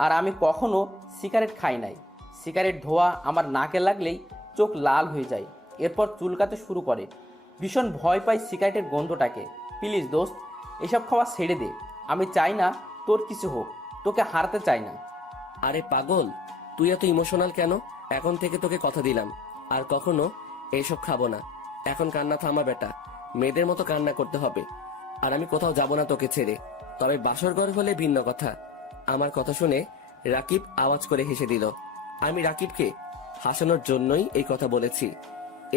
আর আমি কখনো সিগারেট খাই নাই। সিগারেট ধোয়া আমার নাকে লাগলেই চোখ লাল হয়ে যায়, এরপর চুলকাতে শুরু করে। ভীষণ ভয় পাই সিগারেটের গন্ধটাকে। প্লিজ দোস্ত, এসব খাওয়া ছেড়ে দে। আমি চাই না তোর কিছু হোক, তোকে হারাতে চাই না। আরে পাগল, তুই এত ইমোশনাল কেন? এখন থেকে তোকে কথা দিলাম, আর কখনো এইসব খাবো না। এখন কান্না থামা বেটা, মেয়েদের মতো কান্না করতে হবে। আর আমি কোথাও যাব না তোকে ছেড়ে, তবে বাসর ঘর হলে ভিন্ন কথা। আমার কথা শুনে রাকিব আওয়াজ করে হেসে দিল। আমি রাকিবকে হাসানোর জন্যই এই কথা বলেছি।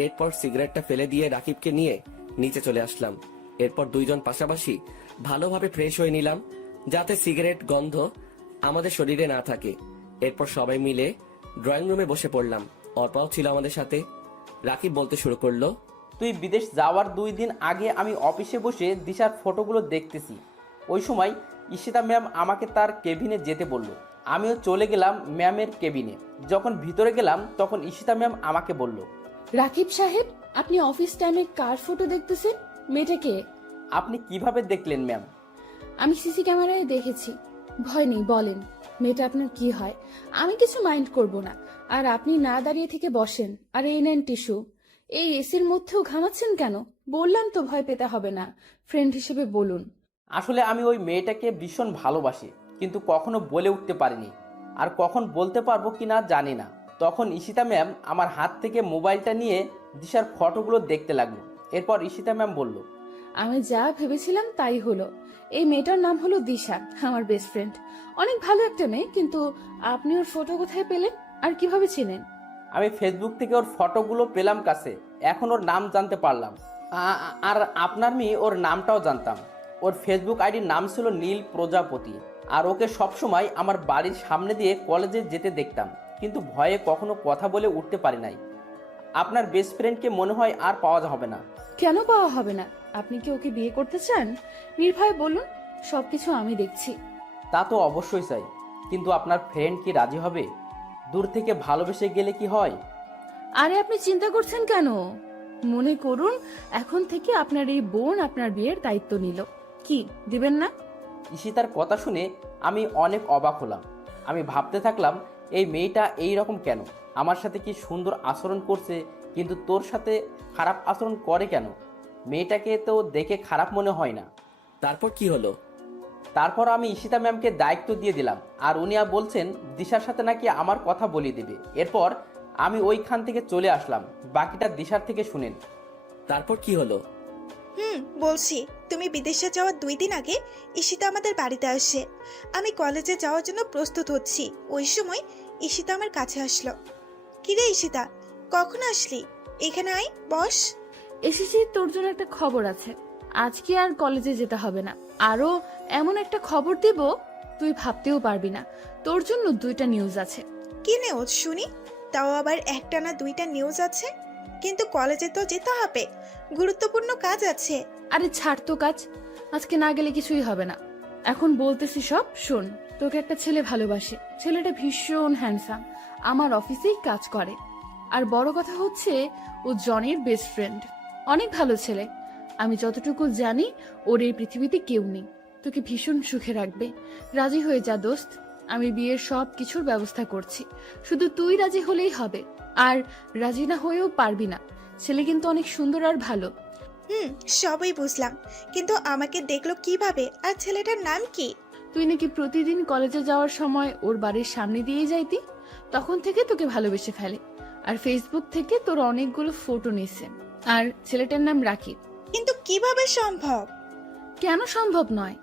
এরপর সিগারেটটা ফেলে দিয়ে রাকিবকে নিয়ে নিচে চলে আসলাম। এরপর দুইজন পাশাপাশি ভালোভাবে ফ্রেশ হয়ে নিলাম, যাতে সিগারেট গন্ধ আমাদের শরীরে না থাকে। এরপর সবাই মিলে ড্রয়িং রুমে বসে পড়লাম। অর্পাও ছিল আমাদের সাথে। রাকিব বলতে শুরু করলো, তুই বিদেশ যাওয়ার 2 দিন আগে আমি অফিসে বসে দিশার ফটোগুলো দেখতেছি। ওই সময় ঈশিতা ম্যাম আমাকে তার কেবিনে যেতে বলল। আমিও চলে গেলাম ম্যামের কেবিনে। যখন ভিতরে গেলাম তখন ঈশিতা ম্যাম আমাকে বলল, রাকিব সাহেব, আপনি অফিস টাইমে কার ফটো দেখতেছেন? মেয়েটাকে? আপনি কিভাবে দেখলেন ম্যাম? আমি সিসি ক্যামেরায় দেখেছি। ভয় নেই, বলেন মেয়েটা আপনার কি হয়? আমি কিছু মাইন্ড করব না। আর আপনি না দাঁড়িয়ে থেকে বসেন, আর এই নেন টিস্যু। এই এসির মধ্যেও ঘামাচ্ছেন কেন? বললাম তো ভয় পেতে হবে না, ফ্রেন্ড হিসেবে বলুন। আসলে আমি ওই মেয়েটাকে ভীষণ ভালোবাসি, কিন্তু কখনো বলে উঠতে পারিনি। আর কখন বলতে পারবো কিনা জানি না। তখন ঈশিতা ম্যাম আমার হাত থেকে মোবাইলটা নিয়ে দিশার ফটোগুলো দেখতে লাগলো। এরপর ঈশিতা ম্যাম বলল, আমি যা ভেবেছিলাম তাই হলো। এই মেয়েটার নাম হলো দিশা, আমার বেস্ট ফ্রেন্ড। অনেক ভালো একটা মেয়ে, কিন্তু আপনি ওর ফটো কোথায় পেলেন আর কিভাবে চিনেন? আমি ফেসবুক থেকে ওর ফটোগুলো পেলাম কাছে, এখন ওর নাম জানতে পারলাম। আর আপনার মেয়ে ওর নামটাও জানতাম। ওর ফেসবুক আইডির নাম ছিল নীল প্রজাপতি। আর ওকে সবসময় আমার বাড়ির সামনে দিয়ে কলেজে যেতে দেখতাম, কিন্তু ভয়ে কখনো কথা বলে উঠতে পারি নাই। আপনার বেস্ট ফ্রেন্ডকে মনে হয় আর পাওয়া হবে না। কেন পাওয়া হবে না? আপনি কি ওকে বিয়ে করতে চান? নির্ভয়ে বলুন, সবকিছু আমি দেখছি। তা তো অবশ্যই চাই, কিন্তু আপনার ফ্রেন্ড কি রাজি হবে? দূর থেকে ভালোবেসে গেলে কি হয়? আরে আপনি চিন্তা করছেন কেন? মনে করুন এখন থেকে আপনার এই বোন আপনার বিয়ের দায়িত্ব নিল। কি দিবেন না? ঈশিতার কথা শুনে আমি অনেক অবাক হলাম। আমি ভাবতে থাকলাম, এই মেয়েটা এই রকম কেন? আমার সাথে কি সুন্দর আচরণ করছে, কিন্তু তোর সাথে খারাপ আচরণ করে কেন? মেয়েটাকে তো দেখে খারাপ মনে হয় না। তারপর কি হলো? তারপর আমি ঈশিতা ম্যামকে দায়িত্ব দিয়ে দিলাম, আর উনি বলছেন দিশার সাথে নাকি আমার কথা বলিয়ে দেবে। এরপর আমি ওইখান থেকে চলে আসলাম। বাকিটা দিশার থেকে শুনেন। তারপর কি হলো? বলছি, তুমি বিদেশে যাওয়ার 2 দিন আগে ঈশিতা আমাদের বাড়িতে আসে। আমি কলেজে যাওয়ার জন্য প্রস্তুত হচ্ছি, ওই সময় ঈশিতা আমার কাছে আসলো। কিরে ঈশিতা, কখন আসলি? এখানে আয়, বস। এসেছি, তোর জন্য একটা খবর আছে। আজকে আর কলেজে যেতে হবে না। আরো এমন একটা খবর দেব তুই ভাবতেও পারবি না। তোর জন্য 2টা নিউজ আছে। কি নিউজ শুনি? তাও আবার একটা না 2টা নিউজ আছে? কিন্তু কলেজে তো যেতে হবে, গুরুত্বপূর্ণ কাজ আছে। আরে ছাড় তো কাজ, আজকে না গেলে কিছুই হবে না। এখন বলতেছি সব শোন। তোকে একটা ছেলে ভালোবাসে। ছেলেটা ভীষণ হ্যান্ডসাম, আমার অফিসেই কাজ করে। আর বড় কথা হচ্ছে ও জনির বেস্ট ফ্রেন্ড। অনেক ভালো ছেলে। আমি যতটুকু জানি ওর এই পৃথিবীতে কেউ নেই। তোকে ভীষণ সুখে রাখবে। রাজি হয়ে যা দোস্ত, আমি বিয়ের সব কিছুর ব্যবস্থা করছি। শুধু তুই রাজি হলেই হবে। আর রাজি না হয়েও পারবি না। ছেলে কিন্তু অনেক সুন্দর আর ভালো। সবই বুঝলাম, কিন্তু আমাকে দেখলো কিভাবে? আর ছেলেটার নাম কি? তুই নাকি প্রতিদিন কলেজে যাওয়ার সময় ওর বাড়ির সামনে দিয়ে যাইতি, তখন থেকে তোকে ভালোবেসে ফেলে। আর ফেসবুক থেকে তোর অনেকগুলো ফটো নিছে। আর ছেলেটার নাম রাকিব। কিন্তু কিভাবে সম্ভব? কেন সম্ভব নয়?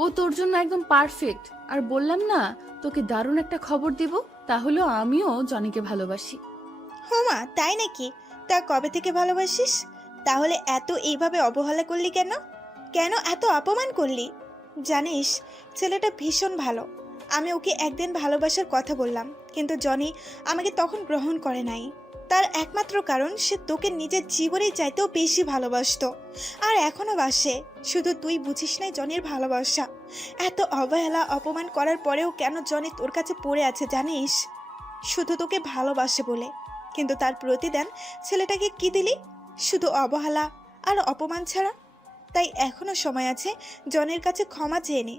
ও তোর জন্য একদম পারফেক্ট। আর বললাম না তোকে দারুণ একটা খবর দিব, তাহলেও আমিও জনিকে ভালোবাসি। হোমা, তাই নাকি? তা কবে থেকে ভালোবাসিস? তাহলে এত এইভাবে অবহেলা করলি কেন? কেন এত অপমান করলি? জানিস, ছেলেটা ভীষণ ভালো। আমি ওকে একদিন ভালোবাসার কথা বললাম, কিন্তু জনি আমাকে তখন গ্রহণ করে নাই। তার একমাত্র কারণ সে তোকে নিজের জীবনের চাইতেও বেশি ভালোবাসতো, আর এখনো বাসে। শুধু তুই বুঝিস নাই জনির ভালোবাসা। এত অবহেলা অপমান করার পরেও কেন জনি তোর কাছে পড়ে আছে জানিস? শুধু তোকে ভালোবাসে বলে। কিন্তু তার প্রতিদান ছেলেটাকে কি দিলি? শুধু অবহেলা আর অপমান ছাড়া। তাই এখনো সময় আছে, জনের কাছে ক্ষমা চেয়ে নে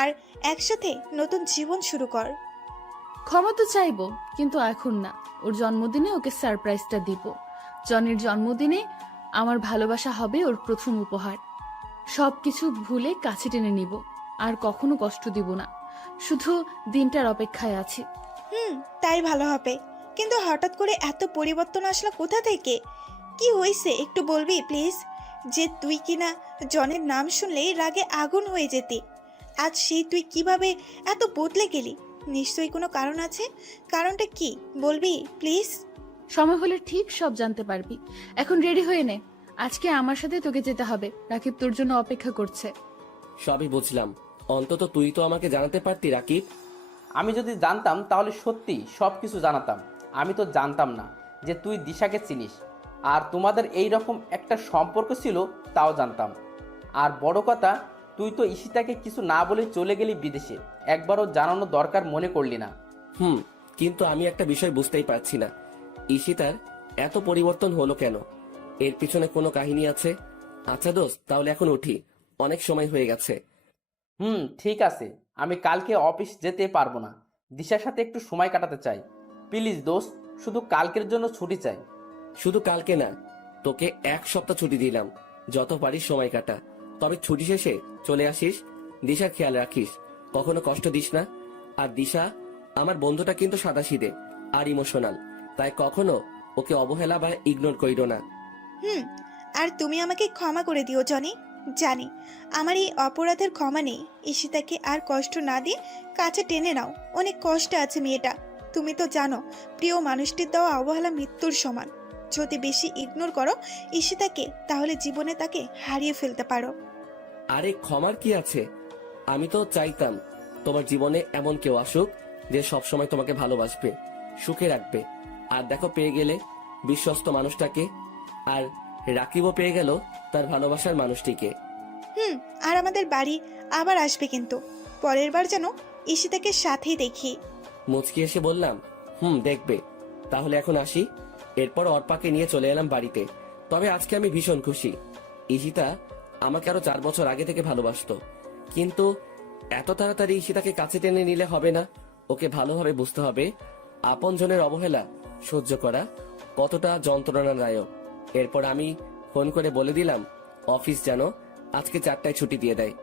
আর একসাথে নতুন জীবন শুরু কর। ক্ষমা তো চাইবো, কিন্তু এখন না। ওর জন্মদিনে ওকে সারপ্রাইজটা দিব। জনির জন্মদিনে আমার ভালোবাসা হবে ওর প্রথম উপহার। সবকিছু ভুলে কাছে টেনে নিব, আর কখনো কষ্ট দিব না। শুধু দিনটার অপেক্ষায় আছি। তাই ভালো হবে। কিন্তু হঠাৎ করে এত পরিবর্তন আসলো কোথা থেকে? কি হয়েছে একটু বলবি প্লিজ? যে তুই কিনা জনের নাম শুনলেই রাগে আগুন হয়ে যেতি, আজ সেই তুই কিভাবে এত বদলে গেলি? নিশ্চয়ই কোনো কারণ আছে। কারণটা কি বলবি প্লিজ? সময় হলে ঠিক সব জানতে পারবি। এখন রেডি হয়ে নে, আজকে আমার সাথে তোকে যেতে হবে। রাকিব তোর জন্য অপেক্ষা করছে। সবই বুঝলাম, অন্তত তুই তো আমাকে জানাতে পারতি রাকিব। আমি যদি জানতাম তাহলে সত্যি সব কিছু জানাতাম। আমি তো জানতাম না যে তুই দিশাকে চিনিস, আর তোমাদের এই রকম একটা সম্পর্ক ছিল তাও জানতাম। আর বড় কথা, তুই তো ঈশিতাকে কিছু না বলে চলে গেলি বিদেশে, একবারও জানানো দরকার মনে করলি না। কিন্তু আমি একটা বিষয় বুঝতেই পারছি না, ঈশিতার এত পরিবর্তন হলো কেন? এর পিছনে কোনো কাহিনী আছে? আচ্ছা দোস্ত, তাহলে এখন উঠি, অনেক সময় হয়ে গেছে। ঠিক আছে, আমি কালকে অফিস যেতে পারবো না। দিশার সাথে একটু সময় কাটাতে চাই। প্লিজ দোস্ত, শুধু কালকের জন্য ছুটি চাই। শুধু কালকে না, তোকে 1 সপ্তাহ ছুটি দিলাম, যত পারিস সময় কাটা। তবে ছুটি শেষে চলে আসিস। দিশার খেয়াল রাখিস, কখনো কষ্ট দিস না। আর দিশা আমার বন্ধুটা কিন্তু সাদাসিধে আর ইমোশনাল, তাই কখনো ওকে অবহেলা বা ইগনোর করিও না। আর তুমি আমাকে ক্ষমা করে দিও জনি। জানি আমার এই অপরাধের ক্ষমা নেই। ঈশিতাকে আর কষ্ট না দিয়ে কাছে টেনে নাও। অনেক কষ্ট আছে মেয়েটা। তুমি তো জানো, প্রিয় মানুষটির দেওয়া অবহেলা মৃত্যুর সমান। যদি বেশি ইগনোর করো ঈশিতাকে, তাহলে জীবনে তাকে হারিয়ে ফেলতে পারো। আরে ক্ষমার কি আছে? আমি তো চাইতাম তোমার জীবনে এমন কেউ আসুক যে সবসময় তোমাকে ভালোবাসবে, সুখে রাখবে। আর দেখো, পেয়ে গেলে বিশ্বস্ত মানুষটাকে। আর রাকিবও পেয়ে গেল তার ভালোবাসার মানুষটিকে। আর আমাদের বাড়ি আবার আসবে, কিন্তু পরের বার যেন ঈশিতাকে সাথেই দেখি। মুচকি এসে বললাম, দেখবে। তাহলে এখন আসি। এরপর অর্পাকে নিয়ে চলে এলাম বাড়িতে। তবে আজকে আমি ভীষণ খুশি। ঈশিতা আমাকে আরো 4 বছর আগে থেকে ভালোবাসতো, কিন্তু এত তাড়াতাড়ি ঈশিতাকে কাছে টেনে নিলে হবে না। ওকে ভালোভাবে বুঝতে হবে আপনজনের অবহেলা সহ্য করা কতটা যন্ত্রণাদায়ক। এরপর আমি ফোন করে বলে দিলাম অফিস যেন আজকে 4টায় ছুটি দিয়ে দেয়।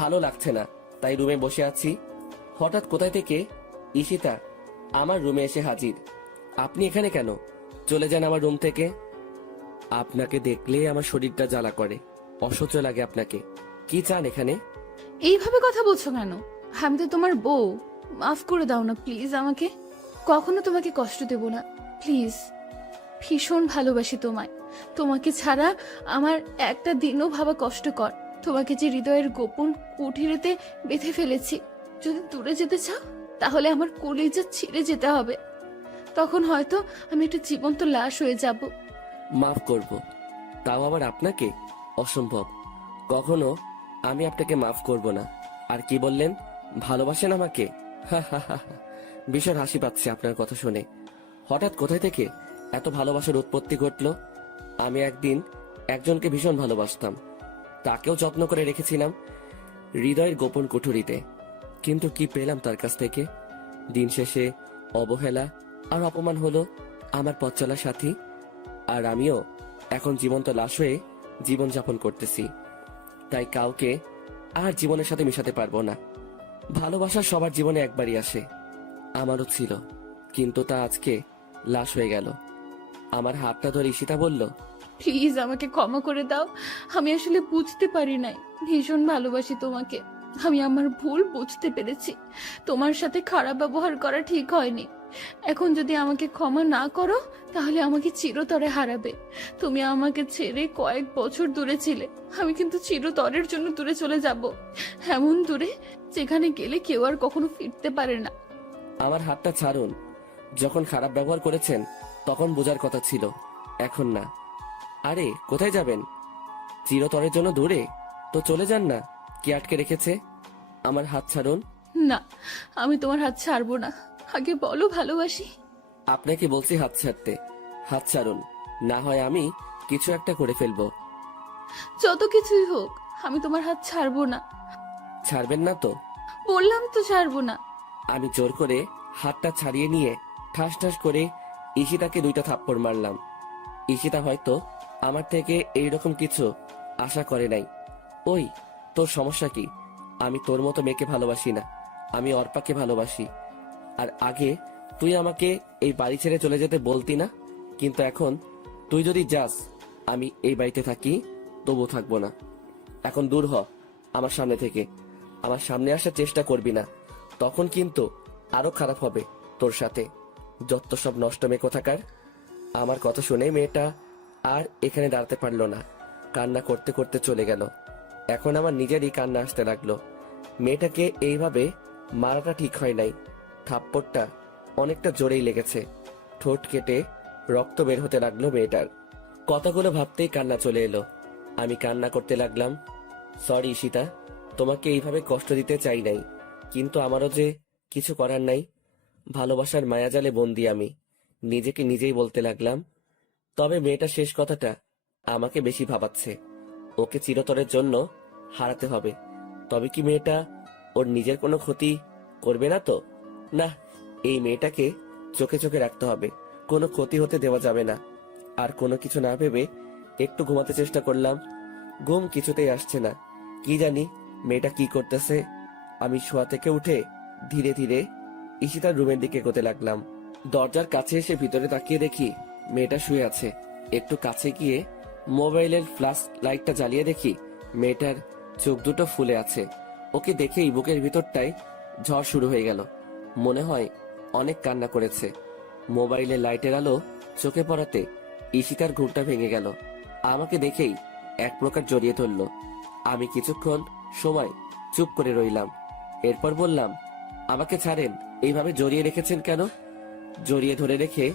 ভালো লাগছে না, তাই রুমে বসে আছি। হঠাৎ কোথায় থেকে ঈশিতা আমার রুমে এসে হাজির। আপনি এখানে কেন? চলে যান আমার রুম থেকে। আপনাকে দেখলে আমার শরীরটা জ্বালা করে, অসহ্য লাগে আপনাকে। কি চান এখানে? এইভাবে কথা বলছো কেন? আমি তো তোমার বউ। মাফ করে দাও না প্লিজ আমাকে। কখনো তোমাকে কষ্ট দেব না, প্লিজ। ভীষণ ভালোবাসি তোমায়। তোমাকে ছাড়া আমার একটা দিনও ভাবা কষ্টকর। তোমাকে যে হৃদয়ের গোপন কুঠিরেতে বেঁধে ফেলেছি। যদি দূরে যেতে চাও, তাহলে আমার কলিজা ছিঁড়ে যেতে হবে। তখন হয়তো আমি একটা জীবন্ত লাশ হয়ে যাব। মাফ করব, তাও আবার আপনাকে? অসম্ভব। কখনো আমি আপনাকে মাফ করব না। আর কি বললেন? ভালোবাসেন আমাকে? ভীষণ হাসি পাচ্ছে আপনার কথা শুনে। হঠাৎ কোথায় থেকে এত ভালোবাসার উৎপত্তি ঘটলো? আমি একদিন একজনকে ভীষণ ভালোবাসতাম, তাকেও যত্ন করে রেখেছিলাম হৃদয়ের গোপন কুঠুরিতে। কিন্তু কি পেলাম তার কাছ থেকে? দিন শেষে অবহেলা আর অপমান হলো আমার পথ চলার সাথী। আর আমিও এখন জীবন্ত লাশ হয়ে জীবনযাপন করতেছি। তাই কাউকে আর জীবনের সাথে মিশাতে পারবো না। ভালোবাসা সবার জীবনে একবারই আসে, আমারও ছিল, কিন্তু তা আজকে লাশ হয়ে গেল। আমার হাতটা ধরে ঈশিতা বলল, প্লিজ আমাকে ক্ষমা করে দাও। আমি আসলে বুঝতে পারি নাই। ভীষণ ভালোবাসি তোমাকে। আমি আমার ভুল বুঝতে পেরেছি। তোমার সাথে খারাপ ব্যবহার করা ঠিক হয়নি। এখন যদি আমাকে ক্ষমা না করো তাহলে আমাকে চিরতরে হারাবে। তুমি আমাকে ছেড়ে কয়েক বছর দূরে ছিলে, আমি কিন্তু চিরতরের জন্য দূরে চলে যাব, এমন দূরে যেখানে গেলে কেউ আর কখনো ফিরতে পারে না। আমার হাতটা ছাড়ুন। যখন খারাপ ব্যবহার করেছেন তখন বোঝার কথা ছিল, এখন না। আরে কোথায় যাবেন? চিরতরের জন্য দূরে? তো চলে যান না, কি আটকে রেখেছে? আমার হাত ছাড়ুন। না, আমি তোমার হাত ছাড়বো না। আগে বলো ভালোবাসি। আপনাকে বলছি হাত ছাড়তে। হাত ছাড়ুন, না হয় আমি কিছু একটা করে ফেলবো। যত কিছুই হোক আমি তোমার হাত ছাড়বো না। ছাড়বেন না তো? বললাম তো ছাড়বো না। আমি জোর করে হাতটা ছাড়িয়ে নিয়ে ঠাস ঠাস করে ঈশিতাকে 2টা থাপ্পড় মারলাম। ঈশিতা হয়তো আমার থেকে এইরকম কিছু আশা করে নাই। ওই, তোর সমস্যা কি? আমি তোর মতো মেয়েকে ভালোবাসি না, আমি অর্পাকে ভালোবাসি। আর আগে তুই আমাকে এই বাড়ি ছেড়ে চলে যেতে বলতি না, কিন্তু এখন তুই যদি যাস আমি এই বাড়িতে থাকি, তবু থাকবো না। এখন দূর হ আমার সামনে থেকে। আমার সামনে আসার চেষ্টা করবি না, তখন কিন্তু আরো খারাপ হবে তোর সাথে। যত সব নষ্ট মেয়ে কোথাকার। আমার কথা শুনে মেয়েটা আর এখানে দাঁড়াতে পারলো না, কান্না করতে করতে চলে গেল। এখন আমার নিজেরই কান্না আসতে লাগলো। মেয়েটাকে এইভাবে মারাটা ঠিক হয় নাই। থাপ্পড়টা অনেকটা জোরেই লেগেছে। ঠোঁট কেটে রক্ত বের হতে লাগলো মেয়েটার। কথাগুলো ভাবতেই কান্না চলে এলো। আমি কান্না করতে লাগলাম। সরি ঈশিতা, তোমাকে এইভাবে কষ্ট দিতে চাই নাই, কিন্তু আমারও যে কিছু করার নাই। ভালোবাসার মায়াজালে বন্দি আমি, নিজেকে নিজেই বলতে লাগলাম। তবে মেয়েটা শেষ কথাটা আমাকে বেশি ভাবাচ্ছে। ওকে চিরতরের জন্য হারাতে হবে। তবে কি মেয়েটা ওর নিজের কোনো ক্ষতি করবে না তো? না, এই মেয়েটাকে চোখে চোখে রাখতে হবে, কোনো ক্ষতি হতে দেওয়া যাবে না। আর কোনো কিছু না ভেবে একটু ঘুমাতে চেষ্টা করলাম, ঘুম কিছুতেই আসছে না। কি জানি মেয়েটা কি করতেছে। আমি শোয়া থেকে উঠে ধীরে ধীরে ঈশিতার রুমের দিকে এগোতে লাগলাম। দরজার কাছে এসে ভিতরে তাকিয়ে দেখি মেয়েটা শুয়ে আছে। একটু কাছে গিয়ে মোবাইলের ফ্ল্যাশ লাইটটা জ্বালিয়ে দেখি মেয়েটার চোখ দুটো ফুলে আছে। ওকে দেখেই বুকের ভিতরটায় ঝড় শুরু হয়ে গেল। মনে হয় অনেক কান্না করেছে। মোবাইলের লাইটের আলো চোখে পড়াতে ঈশিতার ঘুমটা ভেঙে গেল। আমাকে দেখেই এক প্রকার জড়িয়ে ধরল। আমি কিছুক্ষণ সময় চুপ করে রইলাম। এরপর বললাম, আমাকে ছাড়েন, এইভাবে জড়িয়ে রেখেছেন কেন? জড়িয়ে ধরে রেখে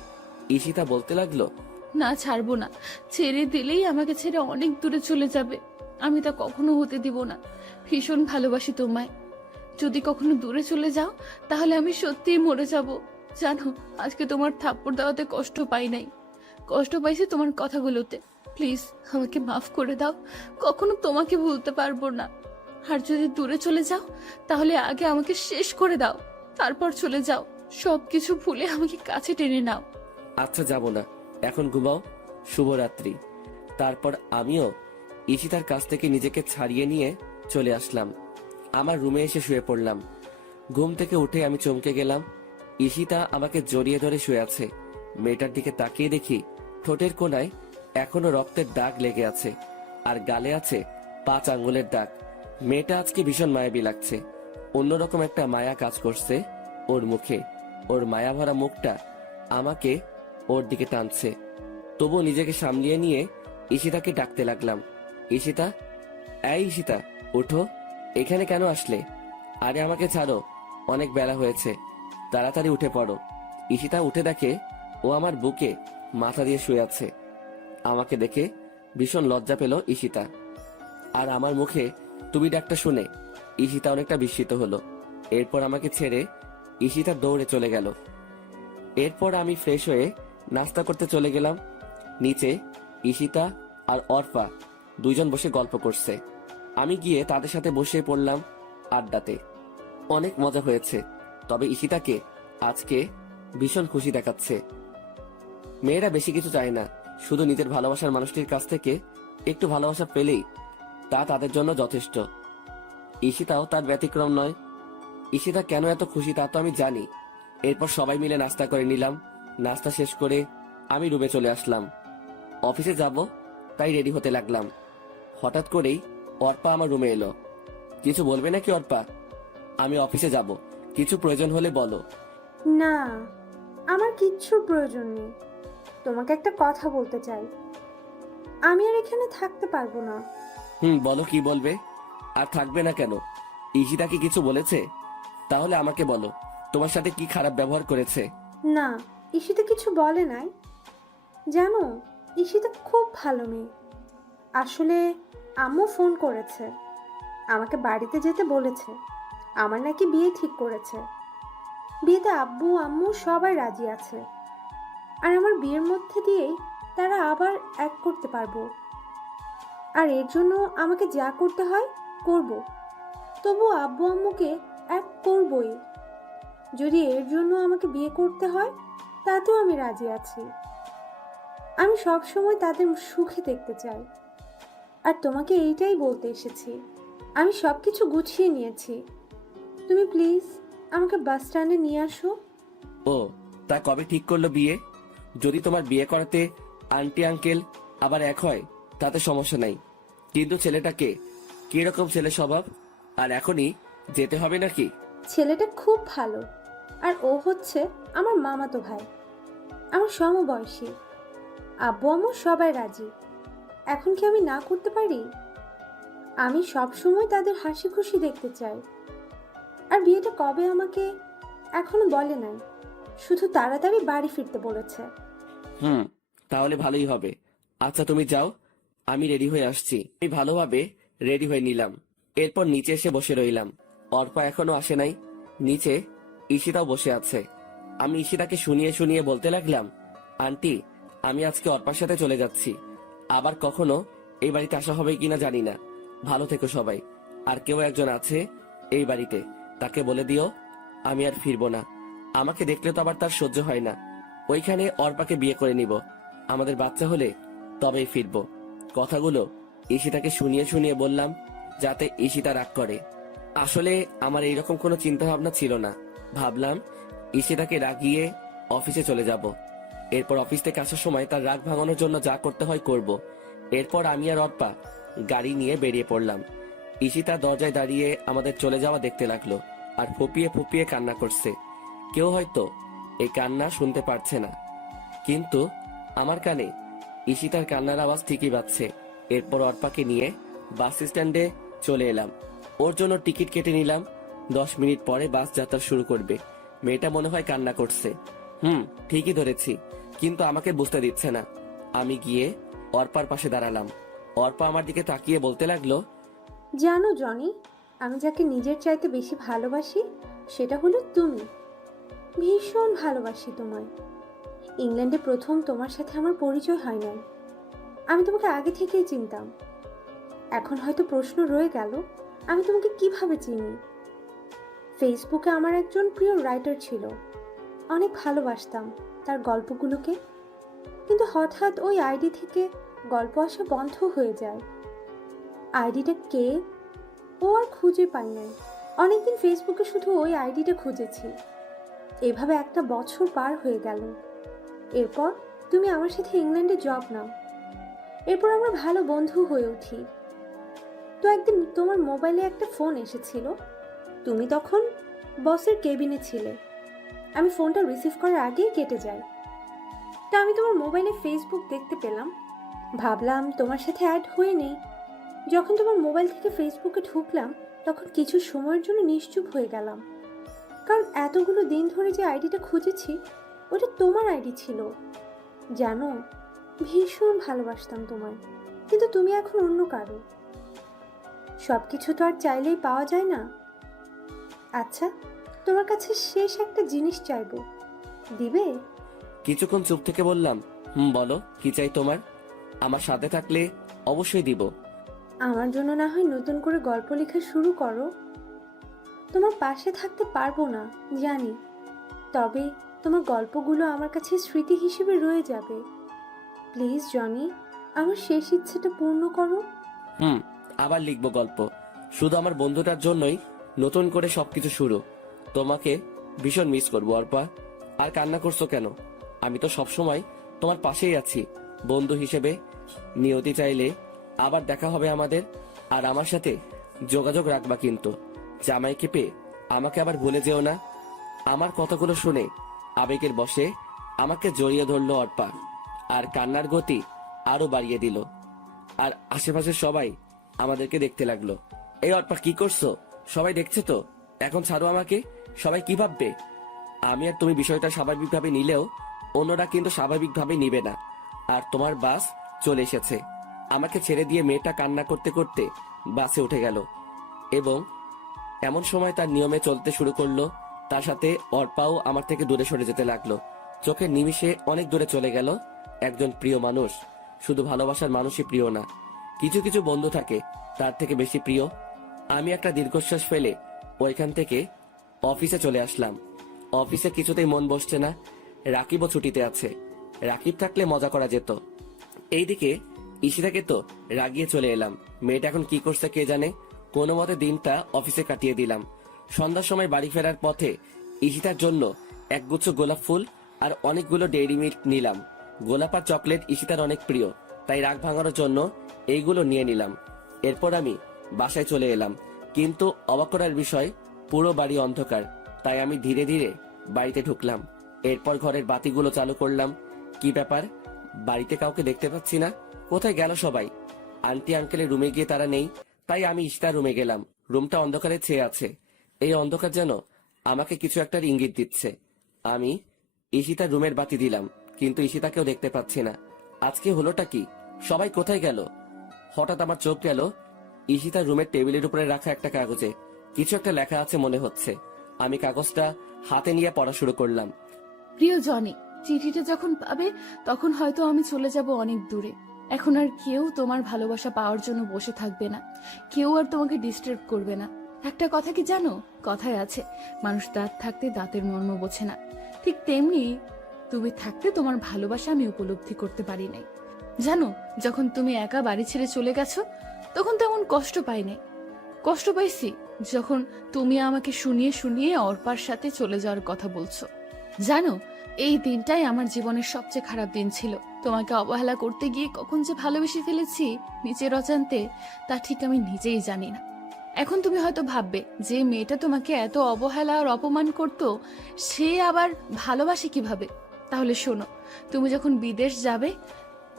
ঈশিতা বলতে লাগলো, না, ছাড়বো না। ছেড়ে দিলেই আমাকে ছেড়ে অনেক দূরে চলে যাবে। আমি তা কখনো হতে দিব না। ভীষণ ভালোবাসি তোমায়। যদি কখনো দূরে চলে যাও তাহলে আমি সত্যিই মরে যাব। জানো, আজকে তোমার থাপ্পড় দেওয়াতে কষ্ট পাই নাই, কষ্ট পাইছি তোমার কথাগুলোতে। প্লিজ আমাকে মাফ করে দাও। কখনো তোমাকে ভুলতে পারবো না। আর যদি দূরে চলে যাও তাহলে আগে আমাকে শেষ করে দাও, তারপর চলে যাও। সবকিছু ভুলে আমাকে কাছে টেনে নাও। আচ্ছা যাব না, এখন ঘুমাও, শুভরাত্রি। তারপর আমিও ঈশিতার কাছ থেকে নিজেকে ছাড়িয়ে নিয়ে চলে আসলাম। আমার রুমে এসে শুয়ে পড়লাম। ঘুম থেকে উঠে আমি চমকে গেলাম। ঈশিতা আমাকে জড়িয়ে ধরে শুয়ে আছে। মেয়েটার দিকে তাকিয়ে দেখি ঠোঁটের কোণায় এখনো রক্তের দাগ লেগে আছে, আর গালে আছে 5 আঙ্গুলের দাগ। মেয়েটা আজকে ভীষণ মায়াবী লাগছে। অন্যরকম একটা মায়া কাজ করছে ওর মুখে। ওর মায়া ভরা মুখটা আমাকে ওর দিকে টানছে। তবু নিজেকে সামলিয়ে নিয়ে ঈশিতাকে ডাকতে লাগলাম, ঈশিতা, এই ঈশিতা, উঠো, এখানে কেন আসলে? আরে আমাকে ছাড়ো, অনেক বেলা হয়েছে, তাড়াতাড়ি উঠে পড়ো। ঈশিতা উঠে দেখে ও আমার বুকে মাথা দিয়ে শুয়ে আছে। আমাকে দেখে ভীষণ লজ্জা পেল ঈশিতা। আর আমার মুখে তুমি ডাকটা শুনে ঈশিতা অনেকটা বিস্মিত হলো। এরপর আমাকে ছেড়ে ঈশিতা দৌড়ে চলে গেল। এরপর আমি ফ্রেশ হয়ে নাস্তা করতে চলে গেলাম। নিচে ঈশিতা আর অর্পা 2জন বসে গল্প করছে। আমি গিয়ে তাদের সাথে বসে পড়লাম আড্ডাতে। অনেক মজা হয়েছে। তবে ঈশিতাকে আজকে ভীষণ খুশি দেখাচ্ছে। মেয়েরা বেশি কিছু চায় না, শুধু নিজের ভালোবাসার মানুষটির কাছ থেকে একটু ভালোবাসা পেলেই তা তাদের জন্য যথেষ্ট। ঈশিতাও তার ব্যতিক্রম নয়। ঈশিতা কেন এত খুশি তা তো আমি জানি। এরপর সবাই মিলে নাস্তা করে নিলাম। নাস্তা শেষ করে আমি রুমে চলে আসলাম। অফিসে যাব তাই রেডি হতে লাগলাম। হঠাৎ করেই অর্পা আমার রুমে এলো। কিছু বলবে নাকি অর্পা? আমি অফিসে যাব, কিছু প্রয়োজন হলে বলো। না, আমার কিচ্ছুর প্রয়োজন নেই। তোমাকে একটা কথা বলতে চাই। আমি আর এখানে থাকতে পারবো না। বলো, কি বলবে? আর থাকবে না কেন? ঈশিতা কি কিছু বলেছে? তাহলে আমাকে বলো, তোমার সাথে কি খারাপ ব্যবহার করেছে? না, ঈশিতা কিছু বলে নাই। জানো, ঈশিতা খুব ভালো মেয়ে। আসলে আম্মু ফোন করেছে, আমাকে বাড়িতে যেতে বলেছে। আমার নাকি বিয়ে ঠিক করেছে। বিয়েতে আব্বু আম্মু সবাই রাজি আছে। আর আমার বিয়ের মধ্যে দিয়েই তারা আবার এক করতে পারবো। আর এর জন্য আমাকে যা করতে হয় করব। তবু আব্বু আম্মুকে এক করবই। যদি এর জন্য আমাকে বিয়ে করতে হয় তাতেও আমি রাজি আছি। আমি সব সময় তাদের সুখে দেখতে চাই। আর তোমাকে এইটাই বলতে এসেছি। আমি সব কিছু গুছিয়ে নিয়েছি। তুমি প্লিজ আমাকে বাস স্ট্যান্ডে নিয়ে আসো। ও, তা কবে ঠিক করলো বিয়ে? যদি তোমার বিয়ে করাতে আন্টি আঙ্কেল আবার এক হয় তাতে সমস্যা নাই, কিন্তু ছেলেটাকে কিরকম ছেলে স্বভাব? আর এখনই যেতে হবে নাকি? ছেলেটা খুব ভালো। আর ও হচ্ছে আমার মামাতো ভাই, আমার সমবয়সী। আব্বু আম্মু সবাই রাজি। এখন কি আমি না করতে পারি? আমি সব সময় তাদের হাসি খুশি দেখতে চাই। আর বিয়েটা কবে আমাকে এখনো বলে নাই, শুধু তাড়াতাড়ি বাড়ি ফিরতে বলেছে। তাহলে ভালোই হবে। আচ্ছা তুমি যাও, আমি রেডি হয়ে আসছি। আমি ভালোভাবে রেডি হয়ে নিলাম। এরপর নিচে এসে বসে রইলাম। অর্পা এখনো আসে নাই। নিচে ঈশিতাও বসে আছে। আমি ঈশিতাকে শুনিয়ে শুনিয়ে বলতে লাগলাম, আন্টি, আমি আজকে অর্পার সাথে চলে যাচ্ছি। আবার কখনো এই বাড়িতে আসা হবে কিনা জানি না। ভালো থেকো সবাই। আর কেউ একজন আছে এই বাড়িতে, তাকে বলে দিও আমি আর ফিরবো না। আমাকে দেখলে তো আবার তার সহ্য হয় না। ওইখানে অর্পাকে বিয়ে করে নিব। আমাদের বাচ্চা হলে তবেই ফিরবো। কথাগুলো ঈশিতাকে শুনিয়ে শুনিয়ে বললাম, যাতে ঈশিতা রাগ করে। আসলে আমার এইরকম কোনো চিন্তা ভাবনা ছিল না। ভাবলাম ঈশিতাকে রাগিয়ে অফিসে চলে যাব। এরপর অফিস থেকে আসার সময় তার রাগ ভাঙানোর জন্য যা করতে হয় করব। এরপর আমি আর অর্পা গাড়ি নিয়ে বেরিয়ে পড়লাম। ঈশিতা দরজায় দাঁড়িয়ে আমাদের চলে যাওয়া দেখতে লাগলো আর ফুপিয়ে ফুপিয়ে কান্না করছে। কেউ হয়তো এই কান্না শুনতে পারছে না, কিন্তু আমার কানে ঈশিতার কান্নার আওয়াজ ঠিকই বাজছে। এরপর অর্পাকে নিয়ে বাস স্ট্যান্ডে চলে এলাম। ওর জন্য টিকিট কেটে নিলাম। 10 মিনিট পরে বাস যাত্রা শুরু করবে। মেয়েটা মনে হয় কান্না করছে। ঠিকই ধরেছি, কিন্তু আমাকে বুঝতে দিচ্ছে না। আমি গিয়ে অর্পার পাশে দাঁড়ালাম। অর্পা আমার দিকে তাকিয়ে বলতে লাগলো, জানো জনি, আমি যাকে নিজের চাইতে বেশি ভালোবাসি সেটা হলো তুমি। ভীষণ ভালোবাসি তোমায়। ইংল্যান্ডে প্রথম তোমার সাথে আমার পরিচয় হয় নাই। আমি তোমাকে আগে থেকেই চিনতাম। এখন হয়তো প্রশ্ন রয়ে গেল, আমি তোমাকে কিভাবে চিনি। ফেসবুকে আমার একজন প্রিয় রাইটার ছিল, অনেক ভালোবাসতাম তার গল্পগুলোকে। কিন্তু হঠাৎ ওই আইডি থেকে গল্প আসা বন্ধ হয়ে যায়। আইডিটা কে ও আর খুঁজে পাই নাই। অনেকদিন ফেসবুকে শুধু ওই আইডিটা খুঁজেছি। এভাবে একটা বছর পার হয়ে গেল। এরপর তুমি আমার সাথে ইংল্যান্ডে জব নাও। এরপর আমরা ভালো বন্ধু হয়ে উঠি। তো একদিন তোমার মোবাইলে একটা ফোন এসেছিল। তুমি তখন বসের কেবিনে ছিলে। আমি ফোনটা রিসিভ করার আগেই কেটে যাই। তা আমি তোমার মোবাইলে ফেসবুক দেখতে পেলাম। ভাবলাম তোমার সাথে অ্যাড হয়ে নেই। যখন তোমার মোবাইল থেকে ফেসবুকে ঢুকলাম তখন কিছু সময়ের জন্য নিশ্চুপ হয়ে গেলাম, কারণ এতগুলো দিন ধরে যে আইডিটা খুঁজেছি ওটা তোমার আইডি ছিল। জানো, ভীষণ ভালোবাসতাম তোমায়, কিন্তু তুমি এখন অন্য কারো। সব কিছু তো আর চাইলেই পাওয়া যায় না। আচ্ছা, তোমার কাছে শেষ একটা জিনিস চাইবো, দিবে? কিছুক্ষণ চুপ থেকে বললাম, বলো কি চাই তোমার? আমার সাথে থাকলে অবশ্যই দিব। আমার জন্য না হয় নতুন করে গল্প লেখা শুরু করো। তোমার পাশে থাকতে পারবো না জানি, তবে তোমার গল্পগুলো আমার কাছে স্মৃতি হিসেবে রয়ে যাবে। প্লিজ জনি, আমার শেষ ইচ্ছেটা পূর্ণ করো। আবার লিখবো গল্প, শুধু আমার বন্ধুটার জন্যই নতুন করে সবকিছু শুরু। তোমাকে ভীষণ মিস করবো অর্পা। আর কান্না করছো কেন? আমি তো সবসময় তোমার পাশেই আছি বন্ধু হিসেবে। নিয়তি চাইলে আবার দেখা হবে আমাদের। আর আমার সাথে যোগাযোগ রাখবা কিন্তু। জামাইকে পেয়ে আমাকে আবার ভুলে যেও না। আমার কথাগুলো শুনে আবেগের বশে আমাকে জড়িয়ে ধরলো অর্পা, আর কান্নার গতি আরো বাড়িয়ে দিল। আর আশেপাশে সবাই আমাদেরকে দেখতে লাগলো। এই অর্পা, কি করছো? সবাই দেখছে তো, এখন ছাড়ো আমাকে। সবাই কি ভাববে? আমি আর তুমি বিষয়টা স্বাভাবিকভাবে নিলেও অন্যরা কিন্তু স্বাভাবিকভাবে নিবে না। আর তোমার বাস চলে এসেছে। আমাকে ছেড়ে দিয়ে মেয়েটা কান্না করতে করতে বাসে উঠে গেল এবং এমন সময় তার নিয়মে চলতে শুরু করলো। তার সাথে অর্পাও আমার থেকে দূরে সরে যেতে লাগলো। চোখের নিমিষে অনেক দূরে চলে গেল একজন প্রিয় মানুষ। শুধু ভালোবাসার মানুষই প্রিয় না, কিছু কিছু বন্ধু থাকে তার থেকে বেশি প্রিয়। আমি একটা দীর্ঘশ্বাস ফেলে ওইখান থেকে অফিসে চলে আসলাম। অফিসে কিছুতেই মন বসছে না। রাকিবও ছুটিতে আছে। রাকিব থাকলে মজা করা যেত। এইদিকে ঈশিতাকে তো রাগিয়ে চলে এলাম। মেয়েটা এখন কি করছে কে জানে। কোনো মতে দিনটা অফিসে কাটিয়ে দিলাম। সন্ধ্যার সময় বাড়ি ফেরার পথে ঈশিতার জন্য একগুচ্ছ গোলাপ ফুল আর অনেকগুলো ডেইরি মিল্ক নিলাম। গোলাপ আর চকলেট ঈশিতার অনেক প্রিয়, তাই রাগ ভাঙানোর জন্য এইগুলো নিয়ে নিলাম। এরপর আমি বাসায় চলে এলাম, কিন্তু অবাক করার বিষয় পুরো বাড়ি অন্ধকার। তাই আমি ধীরে ধীরে বাড়িতে ঢুকলাম। এরপর ঘরের বাতিগুলো চালু করলাম। কি ব্যাপার, বাড়িতে কাউকে দেখতে পাচ্ছি না। কোথায় গেল সবাই? আন্টি আঙ্কেলের রুমে গিয়ে তারা নেই, তাই আমি ঈশিতার রুমে গেলাম। রুমটা অন্ধকারে ছেয়ে আছে। এই অন্ধকার যেন আমাকে কিছু একটা ইঙ্গিত দিচ্ছে। আমি ঈশিতার রুমের বাতি দিলাম, কিন্তু ঈশিতাকেও দেখতে পাচ্ছি না। আজকে হলোটা কি? সবাই কোথায় গেল? হঠাৎ আমার চোখ গেল ঈশিতার রুমের টেবিলের উপরে রাখা একটা কাগজে। কিছু একটা লেখা আছে মনে হচ্ছে। আমি কাগজটা হাতে নিয়ে পড়া শুরু করলাম। প্রিয় জনি, চিঠিটা যখন পাবে তখন হয়তো আমি চলে যাব অনেক দূরে। এখন আর কেউ তোমার ভালোবাসা পাওয়ার জন্য বসে থাকবে না, কেউ আর তোমাকে ডিস্টার্ব করবে না। একটা কথা কি জানো, কথায় আছে মানুষ দাঁত থাকতে দাঁতের মর্ম বোঝে না। ঠিক তেমনি তুমি থাকতে তোমার ভালোবাসা আমি উপলব্ধি করতে পারি নাই। জানো, যখন তুমি একা বাড়ি ছেড়ে চলে গেছো তখন তেমন কষ্ট পাই নাই। কষ্ট পাইছি যখন তুমি আমাকে শুনিয়ে শুনিয়ে অর্পার সাথে চলে যাওয়ার কথা বলছো। জানো, এই দিনটাই আমার জীবনের সবচেয়ে খারাপ দিন ছিল। তোমাকে অবহেলা করতে গিয়ে কখন যে ভালোবেসে ফেলেছি নিজের অজান্তে, তা ঠিক আমি নিজেই জানি না। এখন তুমি হয়তো ভাববে যে মেয়েটা তোমাকে এত অবহেলা আর অপমান করতো, সে আবার ভালোবাসে কিভাবে। তাহলে শোনো, তুমি যখন বিদেশ যাবে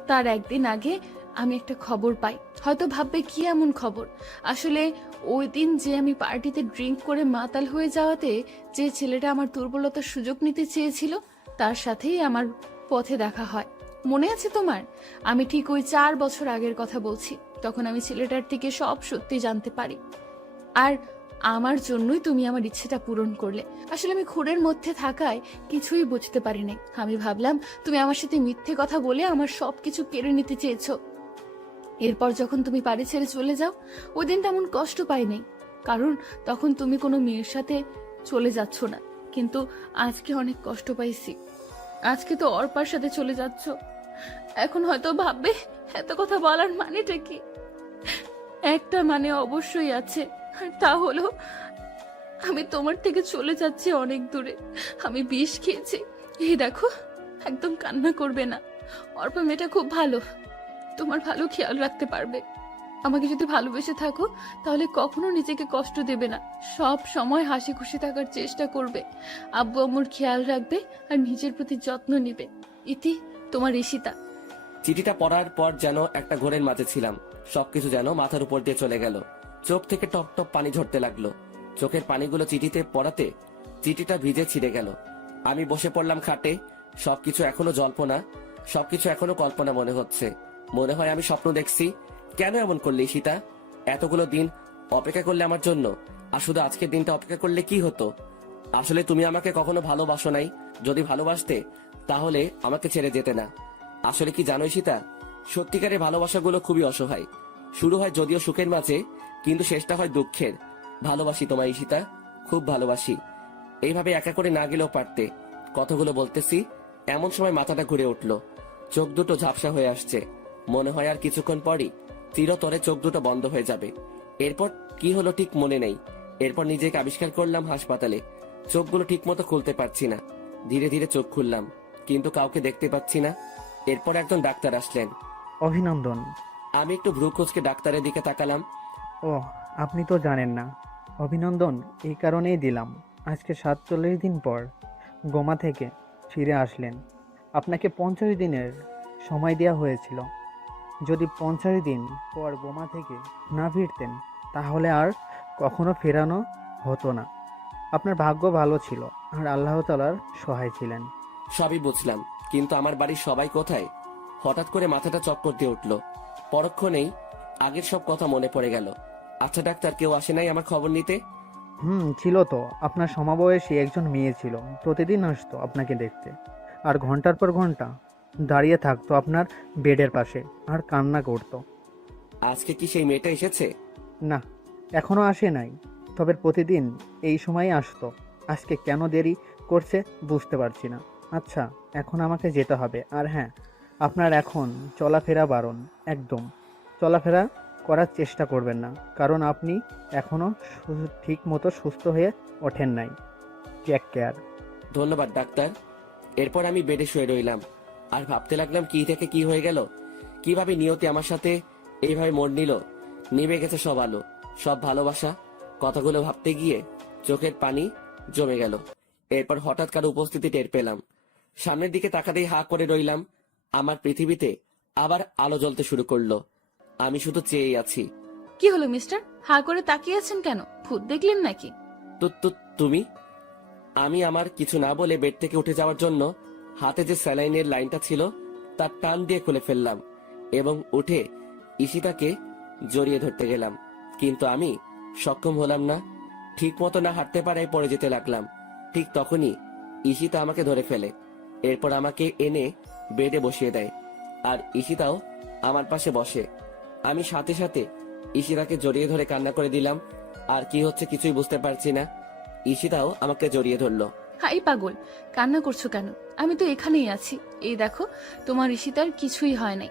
তার একদিন আগে আমি একটা খবর পাই। হয়তো ভাববে কি এমন খবর। আসলে ওই দিন যে আমি পার্টিতে ড্রিঙ্ক করে মাতাল হয়ে যাওয়াতে যে ছেলেটা আমার দুর্বলতার সুযোগ নিতে চেয়েছিল, তার সাথেই আমার পথে দেখা হয়। মনে আছে তোমার? আমি ঠিক ওই 4 বছর আগের কথা বলছি। তখন আমি ছেলেটার থেকে সব সত্যি জানতে পারি, আর আমার জন্যই তুমি আমার ইচ্ছেটা পূরণ করলে। আসলে আমি খুঁড়ের মধ্যে থাকায় কিছুই বুঝতে পারি নাই। আমি ভাবলাম তুমি আমার সাথে মিথ্যে কথা বলে আমার সবকিছু কেড়ে নিতে চেয়েছো। এরপর যখন তুমি বাড়ি ছেড়ে চলে যাও, ওই দিন তেমন কষ্ট পাই নাই, কারণ তখন তুমি কোনো মেয়ের সাথে চলে যাচ্ছ না। কিন্তু আজকে অনেক কষ্ট পাইছি। আজকে তো অর্পার সাথে চলে যাচ্ছ। এখন হয়তো ভাববে এত কথা বলার মানেটা কি। একটা মানে অবশ্যই আছে, আর তা হলো আমি তোমার থেকে চলে যাচ্ছি অনেক দূরে। আমি বিষ খেয়েছি। এই দেখো, একদম কান্না করবে না। অর্পা মেয়েটা খুব ভালো, তোমার ভালো খেয়াল রাখতে পারবে। আমাকে যদি ভালোবেসে থাকো তাহলে কখনো নিজেকে কষ্ট দেবে না, সব সময় হাসি খুশি থাকার চেষ্টা করবে, আব্বু আম্মুর খেয়াল রাখবে আর নিজের প্রতি যত্ন নিবে। ইতি, তোমার ঈশিতা। চিঠিটা পড়ার পর যেন একটা ঘোরের মাঝে ছিলাম। সবকিছু যেন মাথার উপর দিয়ে চলে গেল। চোখ থেকে টপ টপ পানি ঝরতে লাগলো। চোখের পানিগুলো চিঠিতে পড়াতে চিঠিটা ভিজে ছিঁড়ে গেল। আমি বসে পড়লাম খাটে। সবকিছু এখনো জল্পনা, সবকিছু এখনো কল্পনা মনে হচ্ছে। মনে হয় আমি স্বপ্ন দেখছি। কেন এমন করলে ঈশিতা? এতগুলো দিন অপেক্ষা করলে আমার জন্য, আর শুধু আজকের দিনটা অপেক্ষা করলে কি হতো? আসলে তুমি আমাকে কখনো ভালোবাসো নাই। যদি ভালোবাসতে তাহলে আমাকে ছেড়ে যেতে না। আসলে কি জানো ঈশিতা, সত্যিকারের ভালোবাসাগুলো খুবই অসহায়। শুরু হয় যদিও সুখের মাঝে, কিন্তু শেষটা হয় দুঃখের। ভালোবাসি তোমায় ঈশিতা, খুব ভালোবাসি। এইভাবে একা করে না গেলেও পারতে। কথাগুলো বলতেছি এমন সময় মাথাটা ঘুরে উঠলো। চোখ দুটো ঝাপসা হয়ে আসছে। মনে হয় আর কিছুক্ষণ পরই চিরতরে চোখ দুটো বন্ধ হয়ে যাবে। এরপর কি হলো ঠিক মনে নেই। এরপর নিজেকে আবিষ্কার করলাম হাসপাতালে। চোখগুলো ঠিক মতো খুলতে পারছি না। ধীরে ধীরে চোখ খুললাম, কিন্তু কাউকে দেখতে পাচ্ছি না। এরপর একজন ডাক্তার আসলেন। অভিনন্দন। আমি একটু ভ্রু কুঁচকে ডাক্তারের দিকে তাকালাম। ও, আপনি তো জানেন না। অভিনন্দন এই কারণেই দিলাম, আজকে 47 দিন পর গোমা থেকে ফিরে আসলেন। আপনাকে 50 দিনের সময় দেওয়া হয়েছিল। যদি 50 দিন পর বোমা থেকে না ফিরতেন তাহলে আর কখনো ফেরানো হতো না। আপনার ভাগ্য ভালো ছিল আর আল্লাহ তাআলার সহায় ছিলেন। সবই বুঝলাম, কিন্তু আমার বাড়ির সবাই কোথায়? হঠাৎ করে মাথাটা চক্কর দিয়ে উঠলো। পরক্ষণেই আগের সব কথা মনে পড়ে গেল। আচ্ছা ডাক্তার, কেউ আসে নাই আমার খবর নিতে? ছিল তো। আপনার সমবয়সী একজন মেয়ে ছিল, প্রতিদিন আসতো আপনাকে দেখতে, আর ঘন্টার পর ঘন্টা দাঁড়িয়ে থাকতো আপনার বেডের পাশে আর কান্না করতো। আজকে কি সেই মেয়েটা এসেছে? না, এখনো আসে নাই, তবে প্রতিদিন এই সময় আসতো। আজকে কেন দেরি করছে বুঝতে পারছি না। আচ্ছা, এখন আমাকে যেতে হবে। আর হ্যাঁ, আপনার এখন চলাফেরা বারণ, একদম চলাফেরা করার চেষ্টা করবেন না, কারণ আপনি এখনো ঠিক মতো সুস্থ হয়ে ওঠেন নাই। Take care. ধন্যবাদ ডাক্তার। এরপর আমি বেডে শুয়ে রইলাম আর ভাবতে লাগলাম কি থেকে কি হয়ে গেল। কিভাবে নিয়তি আমার সাথে এইভাবে মোড় নিল। নিভে গেছে সব আলো, সব ভালোবাসা। কথাগুলো ভাবতে গিয়ে চোখের পানি জমে গেল। এরপর হঠাৎ কারো উপস্থিতি টের পেলাম। সামনের দিকে তাকাতেই হা করে রইলাম। আমার পৃথিবীতে আবার আলো জ্বলতে শুরু করলো। আমি শুধু চেয়েই আছি। কি হলো মিস্টার, হা করে তাকিয়ে আছেন কেন? ভূত দেখলেন নাকি? তুমি? আমি আমার কিছু না বলে বেড থেকে উঠে যাওয়ার জন্য হাতে যে স্যালাইনের লাইনটা ছিল তার টান দিয়ে খুলে ফেললাম এবং উঠে ঈশিতাকে জড়িয়ে ধরতে গেলাম, কিন্তু আমি সক্ষম হলাম না। ঠিক মতো না হাঁটতে পারায় পড়ে যেতে লাগলাম। ঠিক তখনই ঈশিতা আমাকে ধরে ফেলে। এরপর আমাকে এনে বেডে বসিয়ে দেয় আর ঈশিতাও আমার পাশে বসে। আমি সাথে সাথে ঈশিতাকে জড়িয়ে ধরে কান্না করে দিলাম। আর কি হচ্ছে কিছুই বুঝতে পারছি না। ঈশিতাও আমাকে জড়িয়ে ধরলো। হাই পাগল, কান্না করছো কেন? আমি তো এখানেই আছি। এই দেখো, তোমার ঈশিতার কিছুই হয় নাই।